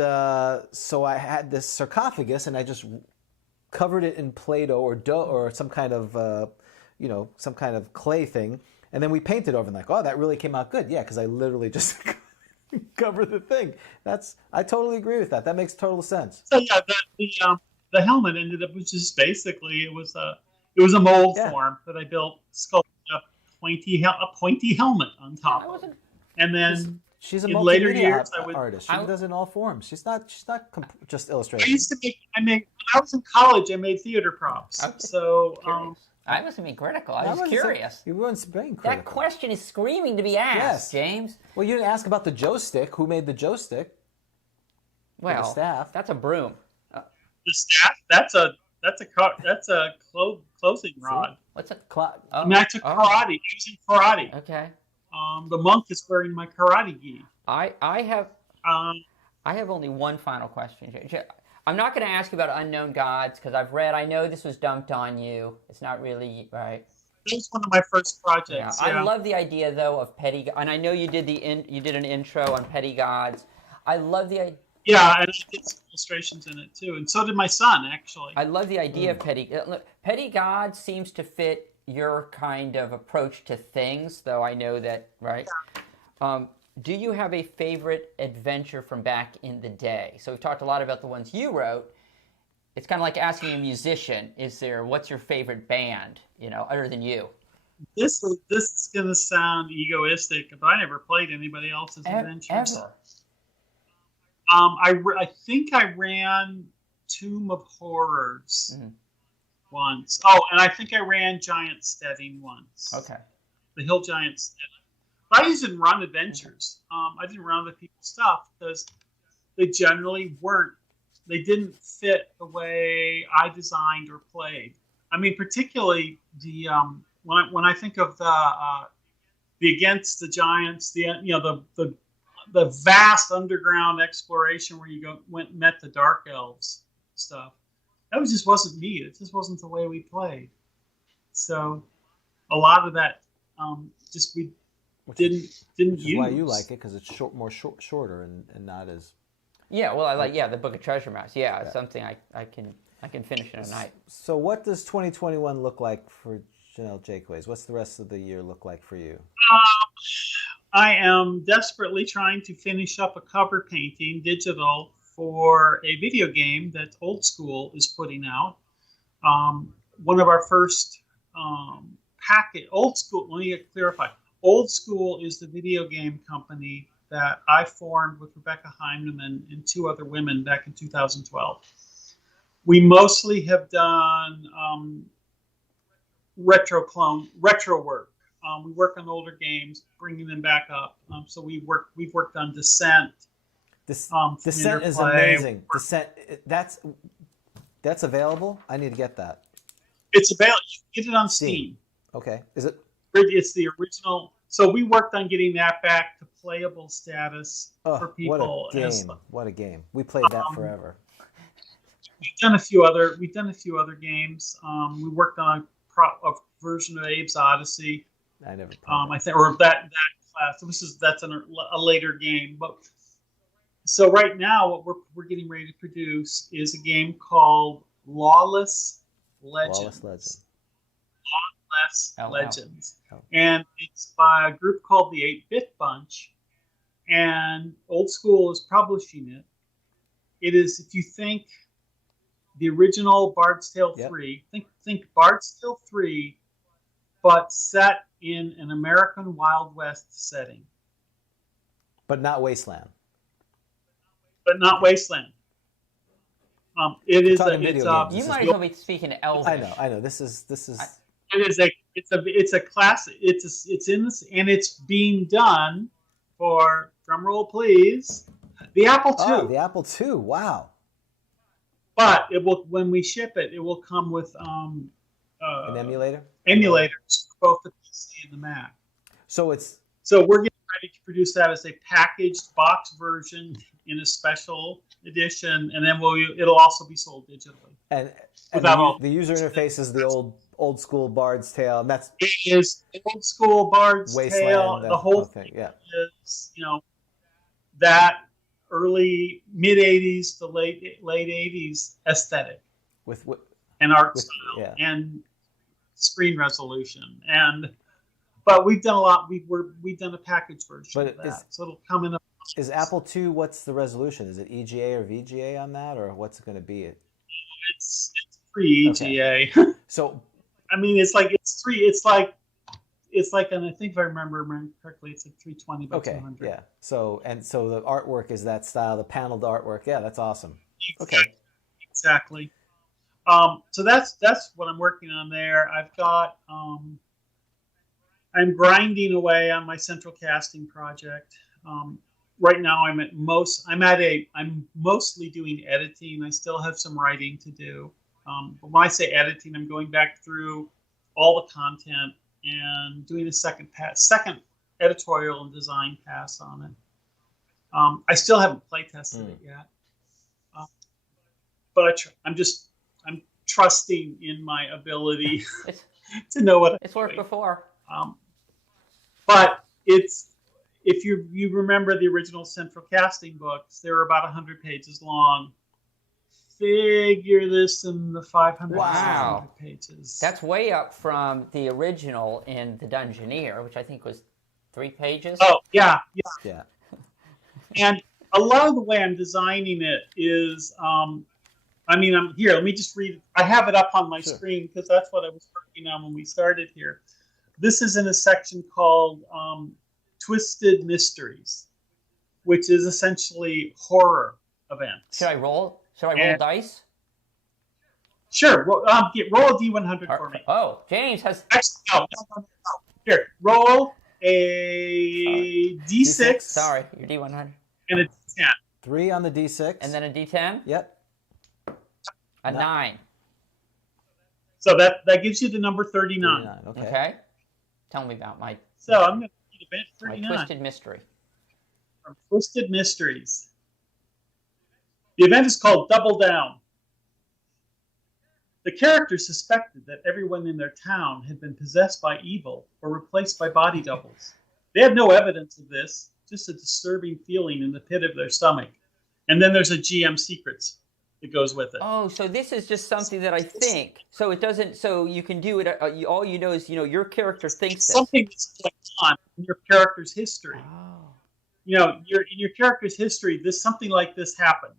so I had this sarcophagus, and I just covered it in Play-Doh or dough or some kind of, some kind of clay thing, and then we painted over. And that really came out good. Yeah, because I literally just covered the thing. I totally agree with that. That makes total sense. So yeah, the helmet ended up was just basically it was a mold form that I built, sculpted a pointy helmet on top of it, and then. She's a later multimedia years, artist. She does it in all forms. She's not just illustration. I used to when I was in college, I made theater props. Okay. So I wasn't being critical. I was curious. You weren't being critical. That question is screaming to be asked, James. Well, you didn't ask about the Joe stick. Who made the Joe stick? Well, the staff. That's a broom. The staff. That's a closing rod. What's a I mean, I took karate. I was in karate. Okay. The monk is wearing my karate gi. I have only one final question. I'm not going to ask you about unknown gods because I know this was dumped on you. It's not really right. It was one of my first projects. I love the idea though of petty, and I know you did an intro on petty gods. I love the idea. Yeah, and I did some illustrations in it too, and so did my son actually. I love the idea of petty. Petty gods seems to fit your kind of approach to things, though I know that, right? Yeah. Do you have a favorite adventure from back in the day? So we've talked a lot about the ones you wrote. It's kind of like asking a musician, what's your favorite band, other than you? This is going to sound egoistic, but I never played anybody else's adventures. Ever? I think I ran Tomb of Horrors. Once. Oh, and I think I ran Giant Steading once. Okay. The Hill Giant Steading. But I didn't run adventures. I didn't run other people's stuff because they generally weren't. They didn't fit the way I designed or played. I mean, particularly the when I think of the Against the Giants, the vast underground exploration where you met the Dark Elves stuff. That just wasn't me. It just wasn't the way we played. So a lot of that we didn't use. Which is why you like it, because it's shorter and not as. Yeah, well, I like the Book of Treasure Maps. Yeah, it's something I can finish in a night. So what does 2021 look like for Jennell Jaquays? What's the rest of the year look like for you? I am desperately trying to finish up a cover painting, digital, for a video game that Old School is putting out. One of our first Old School, let me clarify. Old School is the video game company that I formed with Rebecca Heineman and 2 other women back in 2012. We mostly have done retro work. We work on older games, bringing them back up. So we've worked on Descent. Descent is amazing. Descent, that's available. I need to get that. It's available. You can get it on Steam. Okay. Is it? It's the original. So we worked on getting that back to playable status for people. What a game! What a game! We played that forever. We've done a few other games. We worked on a version of Abe's Odyssey. I never. I think, or that class. That's a later game, but so right now what we're getting ready to produce is a game called Lawless Legends. Lawless Legends. Legends. And it's by a group called the 8-Bit Bunch, and Old School is publishing it. It is, if you think the original Bard's Tale 3, think Bard's Tale 3, but set in an American Wild West setting. But not Wasteland. It is you might as well be speaking Elvish. I know. This is. It's a class. It's in this, and it's being done for, drumroll please, the Apple II. Oh, the Apple II. Wow. But it will, when we ship it, it will come with an emulator. Emulators for both the PC and the Mac. So we're getting ready to produce that as a packaged box version in a special edition, and then it'll also be sold digitally. And the user interface is the old school Bard's Tale, and that's it is old school Bard's Wasteland, Tale. The whole thing, is that early mid '80s to late '80s aesthetic and art style and screen resolution, but we've done a lot. We've done a package version of that, so it'll come in. Is Apple II? What's the resolution? Is it EGA or VGA on that, or what's it going to be? It's pre-EGA. Okay. So, I mean, it's like and I think if I remember correctly, it's like 320 by 200. Yeah. So the artwork is that style, the paneled artwork. Yeah, that's awesome. Exactly. So that's what I'm working on there. I've got I'm grinding away on my central casting project. Right now I'm mostly doing editing. I still have some writing to do. But when I say editing, I'm going back through all the content and doing a second editorial and design pass on it. I still haven't play tested it yet, but I'm trusting in my ability to know what it's worked before. But if you remember the original central casting books, they were about 100 pages long. Figure this in the 500 pages. That's way up from the original in The Dungeoneer, which I think was 3 pages. Oh, yeah. And a lot of the way I'm designing it is, I'm here. Let me just read. I have it up on my screen because that's what I was working on when we started here. This is in a section called Twisted Mysteries, which is essentially horror events. Should I roll dice? Sure. Roll a D100 for me. Oh, James has. No. Here, roll a D6. Sorry, your D100. And a D10. 3 on the D6. And then a D10? Yep. A 9. So that gives you the number 39. Okay. Tell me about my. So I'm going to read event 39. My Twisted Mystery. From Twisted Mysteries. The event is called Double Down. The characters suspected that everyone in their town had been possessed by evil or replaced by body doubles. They had no evidence of this, just a disturbing feeling in the pit of their stomach. And then there's a GM Secrets that goes with it. Oh, so this is just something that I think. So it doesn't. So you can do it. All you know is your character thinks something that's going on in your character's history. Oh. In your character's history, something like this happened.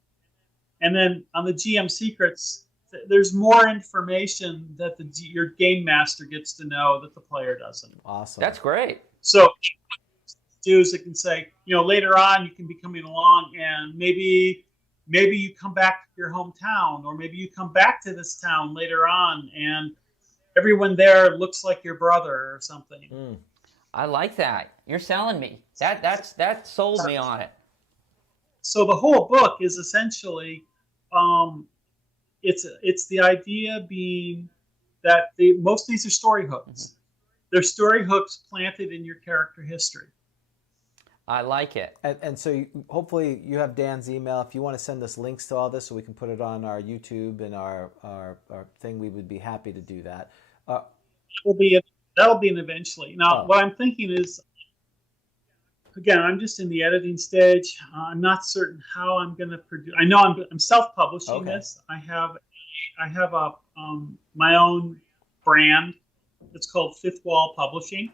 And then on the GM Secrets, there's more information that your game master gets to know that the player doesn't. Awesome. That's great. So what do is it can say, later on you can be coming along and maybe you come back to your hometown, or maybe you come back to this town later on and everyone there looks like your brother or something. I like that. You're selling me. That sold me on it. So the whole book is essentially, it's the idea being that most of these are story hooks. They're story hooks planted in your character history. I like it. And so hopefully you have Dan's email. If you want to send us links to all this so we can put it on our YouTube and our thing, we would be happy to do that. That'll be an eventually. Now, what I'm thinking is, again, I'm just in the editing stage. I'm not certain how I'm going to produce. I know I'm self-publishing this. I have a my own brand. It's called Fifth Wall Publishing,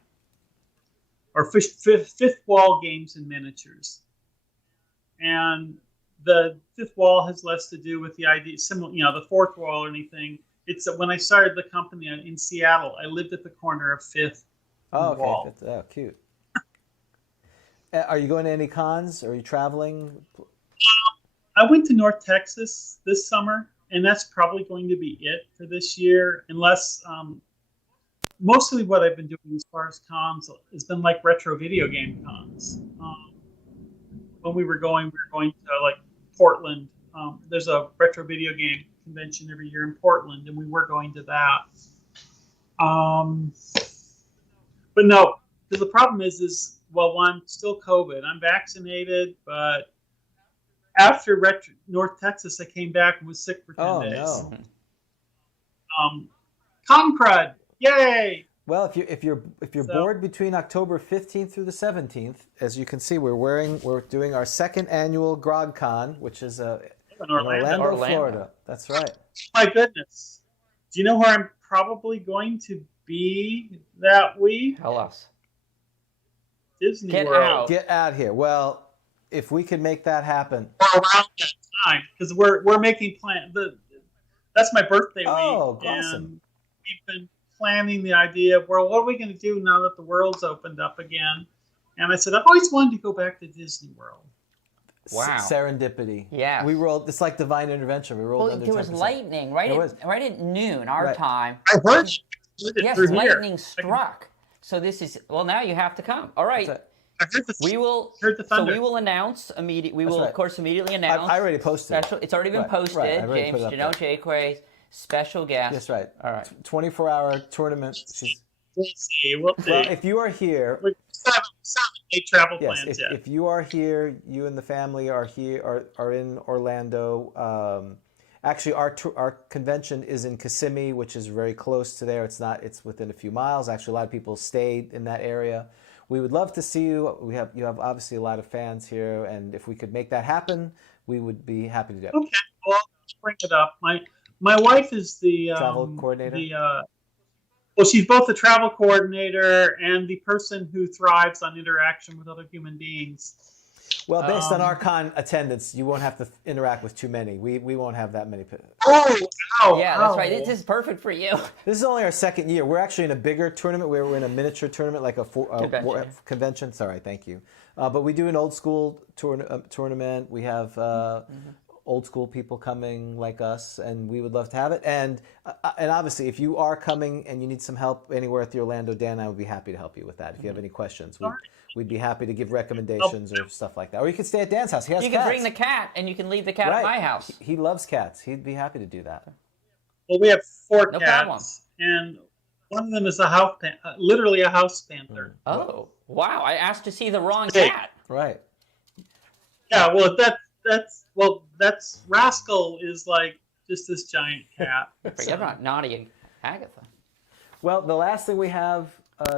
or Fifth Wall Games and Miniatures. And the fifth wall has less to do with the idea, similar, the fourth wall or anything. It's that when I started the company in Seattle, I lived at the corner of Fifth and Wall. Oh, cute. Are you going to any cons? Are you traveling? I went to North Texas this summer, and that's probably going to be it for this year, unless mostly what I've been doing as far as cons has been like retro video game cons. When we were going to like Portland. There's a retro video game convention every year in Portland, and we were going to that. But no, because the problem is one, still COVID. I'm vaccinated, but after North Texas, I came back and was sick for 10 days. No. Con crud, yay! Well, if you're bored between October 15th through the 17th, as you can see, we're doing our second annual GrogCon, which is in Orlando, Florida. That's right. My goodness. Do you know where I'm probably going to be that week? Tell us. Disney World. Get out here. Well, if we can make that happen. Around that time, because we're making plans. That's my birthday week. Oh, awesome. And we've been planning the idea of, well, what are we going to do now that the world's opened up again? And I said, I've always wanted to go back to Disney World. Wow. Serendipity. Yeah. We rolled, it's like divine intervention. We rolled under 10%. There was lightning right at noon, our time. I heard yes, lightning struck. So this is, now you have to come. All right. We will announce immediately. We will, of course, immediately announce. I already posted. It's already been posted. Right. James Jennell Jaquays, special guest. That's right. All right. 24-hour tournament. We'll see. Well, if you are here, travel plans. If you are here, you and the family are here, are in Orlando. Actually, our convention is in Kissimmee, which is very close to there. It's within a few miles. Actually, a lot of people stayed in that area. We would love to see you. You have obviously a lot of fans here, and if we could make that happen, we would be happy to do it. Okay, well, let's bring it up. My wife is the travel coordinator. She's both the travel coordinator and the person who thrives on interaction with other human beings. Well, based on our con attendance, you won't have to interact with too many. We won't have that many. That's right. This is perfect for you. This is only our second year. We're actually in a bigger tournament. We're in a miniature tournament, like a convention. Sorry, thank you. But we do an old school tournament. We have old school people coming like us, and we would love to have it. And obviously, if you are coming and you need some help anywhere at the Orlando, Dan and I would be happy to help you with that. If you have any questions, we'd be happy to give recommendations or stuff like that. Or you could stay at Dan's house. He has cats. You can bring the cat, and you can leave the cat at my house. He loves cats. He'd be happy to do that. Well, we have 4 no cats, problem. And one of them is literally a house panther. Oh, wow! I asked to see the wrong cat. Right. Yeah. Well, that's Rascal is like just this giant cat. Forget about naughty Agatha. Well, the last thing we have,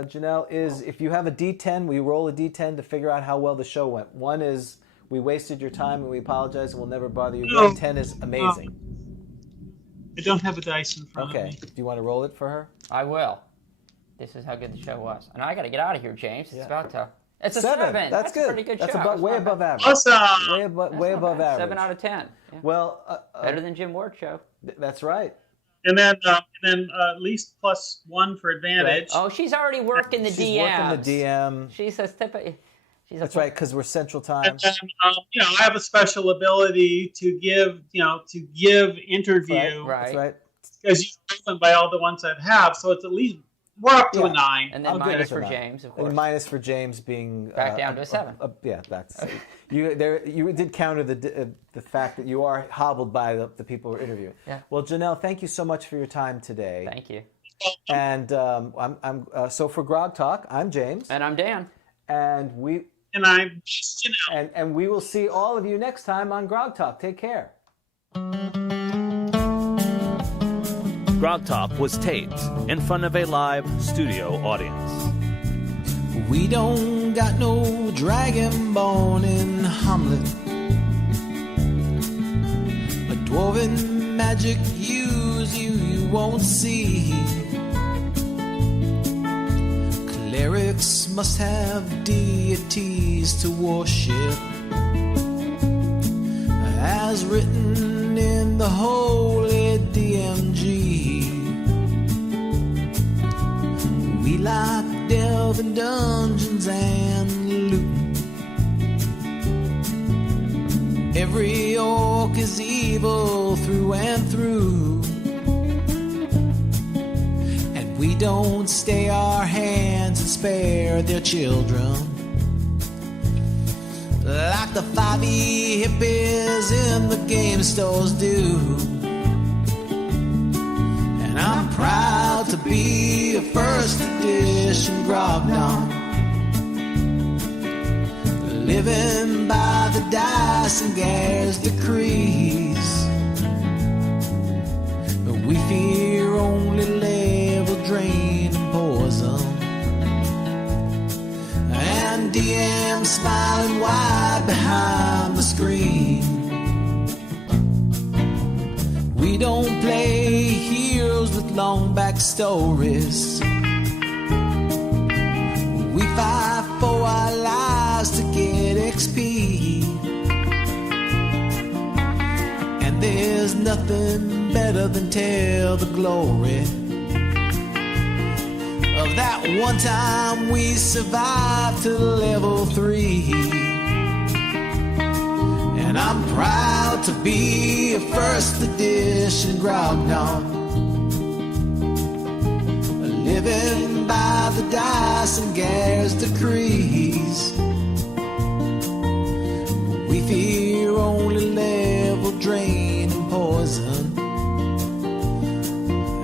Jennell, is if you have a D10, we roll a D10 to figure out how well the show went. 1 is we wasted your time and we apologize and we'll never bother you again. 10 is amazing. I don't have a dice in front of me. Okay. Do you want to roll it for her? I will. This is how good the show was. And I got to get out of here, James. It's about to... It's a 7. 7. That's good. A pretty good That's show. way above average. Awesome. Way above average. 7 out of 10. Yeah. Well, better than Jim Ward's show. That's right. And then at least +1 for advantage. Right. Oh, she's already working the DM. She's working the DM. She's That's right, because we're Central Time. And then, I have a special ability to give interview. Right. That's right. Because you've proven by all the ones I have, so it's at least we're up to a 9. And then minus for James, of course. And minus for James being back down to a 7. That's you did counter the fact that you are hobbled by the people we're interviewing. Yeah. Well, Jennell, thank you so much for your time today. Thank you. And so for Grogtalk, I'm James. And I'm Dan. And I'm Jennell. And we will see all of you next time on Grogtalk. Take care. Grogtalk was taped in front of a live studio audience. We don't got no dragonborn in Hamlet. A dwarven magic use you won't see. Clerics must have deities to worship, as written in the holy DMG. We like delving dungeons and loot. Every orc is evil through and through, and we don't stay our hands and spare their children like the 5e hippies in the game stores do. And I'm proud to be a first edition Grogtalk, living by the dice and Gare's decrees. But we fear only level drain and poison, and DM smiling wide behind the screen. We don't play heroes with long backstories. We fight for our lives to get XP, and there's nothing better than tell the glory of that one time we survived to level 3. And I'm proud to be a first edition Grogtalk, living by the dice and Gare's decrees. We fear only level drain and poison,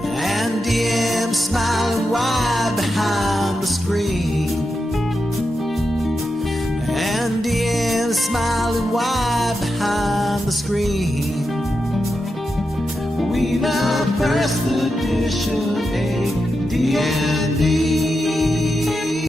and DM smiling wide behind the screen. And DM smiling wide behind the screen. We love first edition AD&D.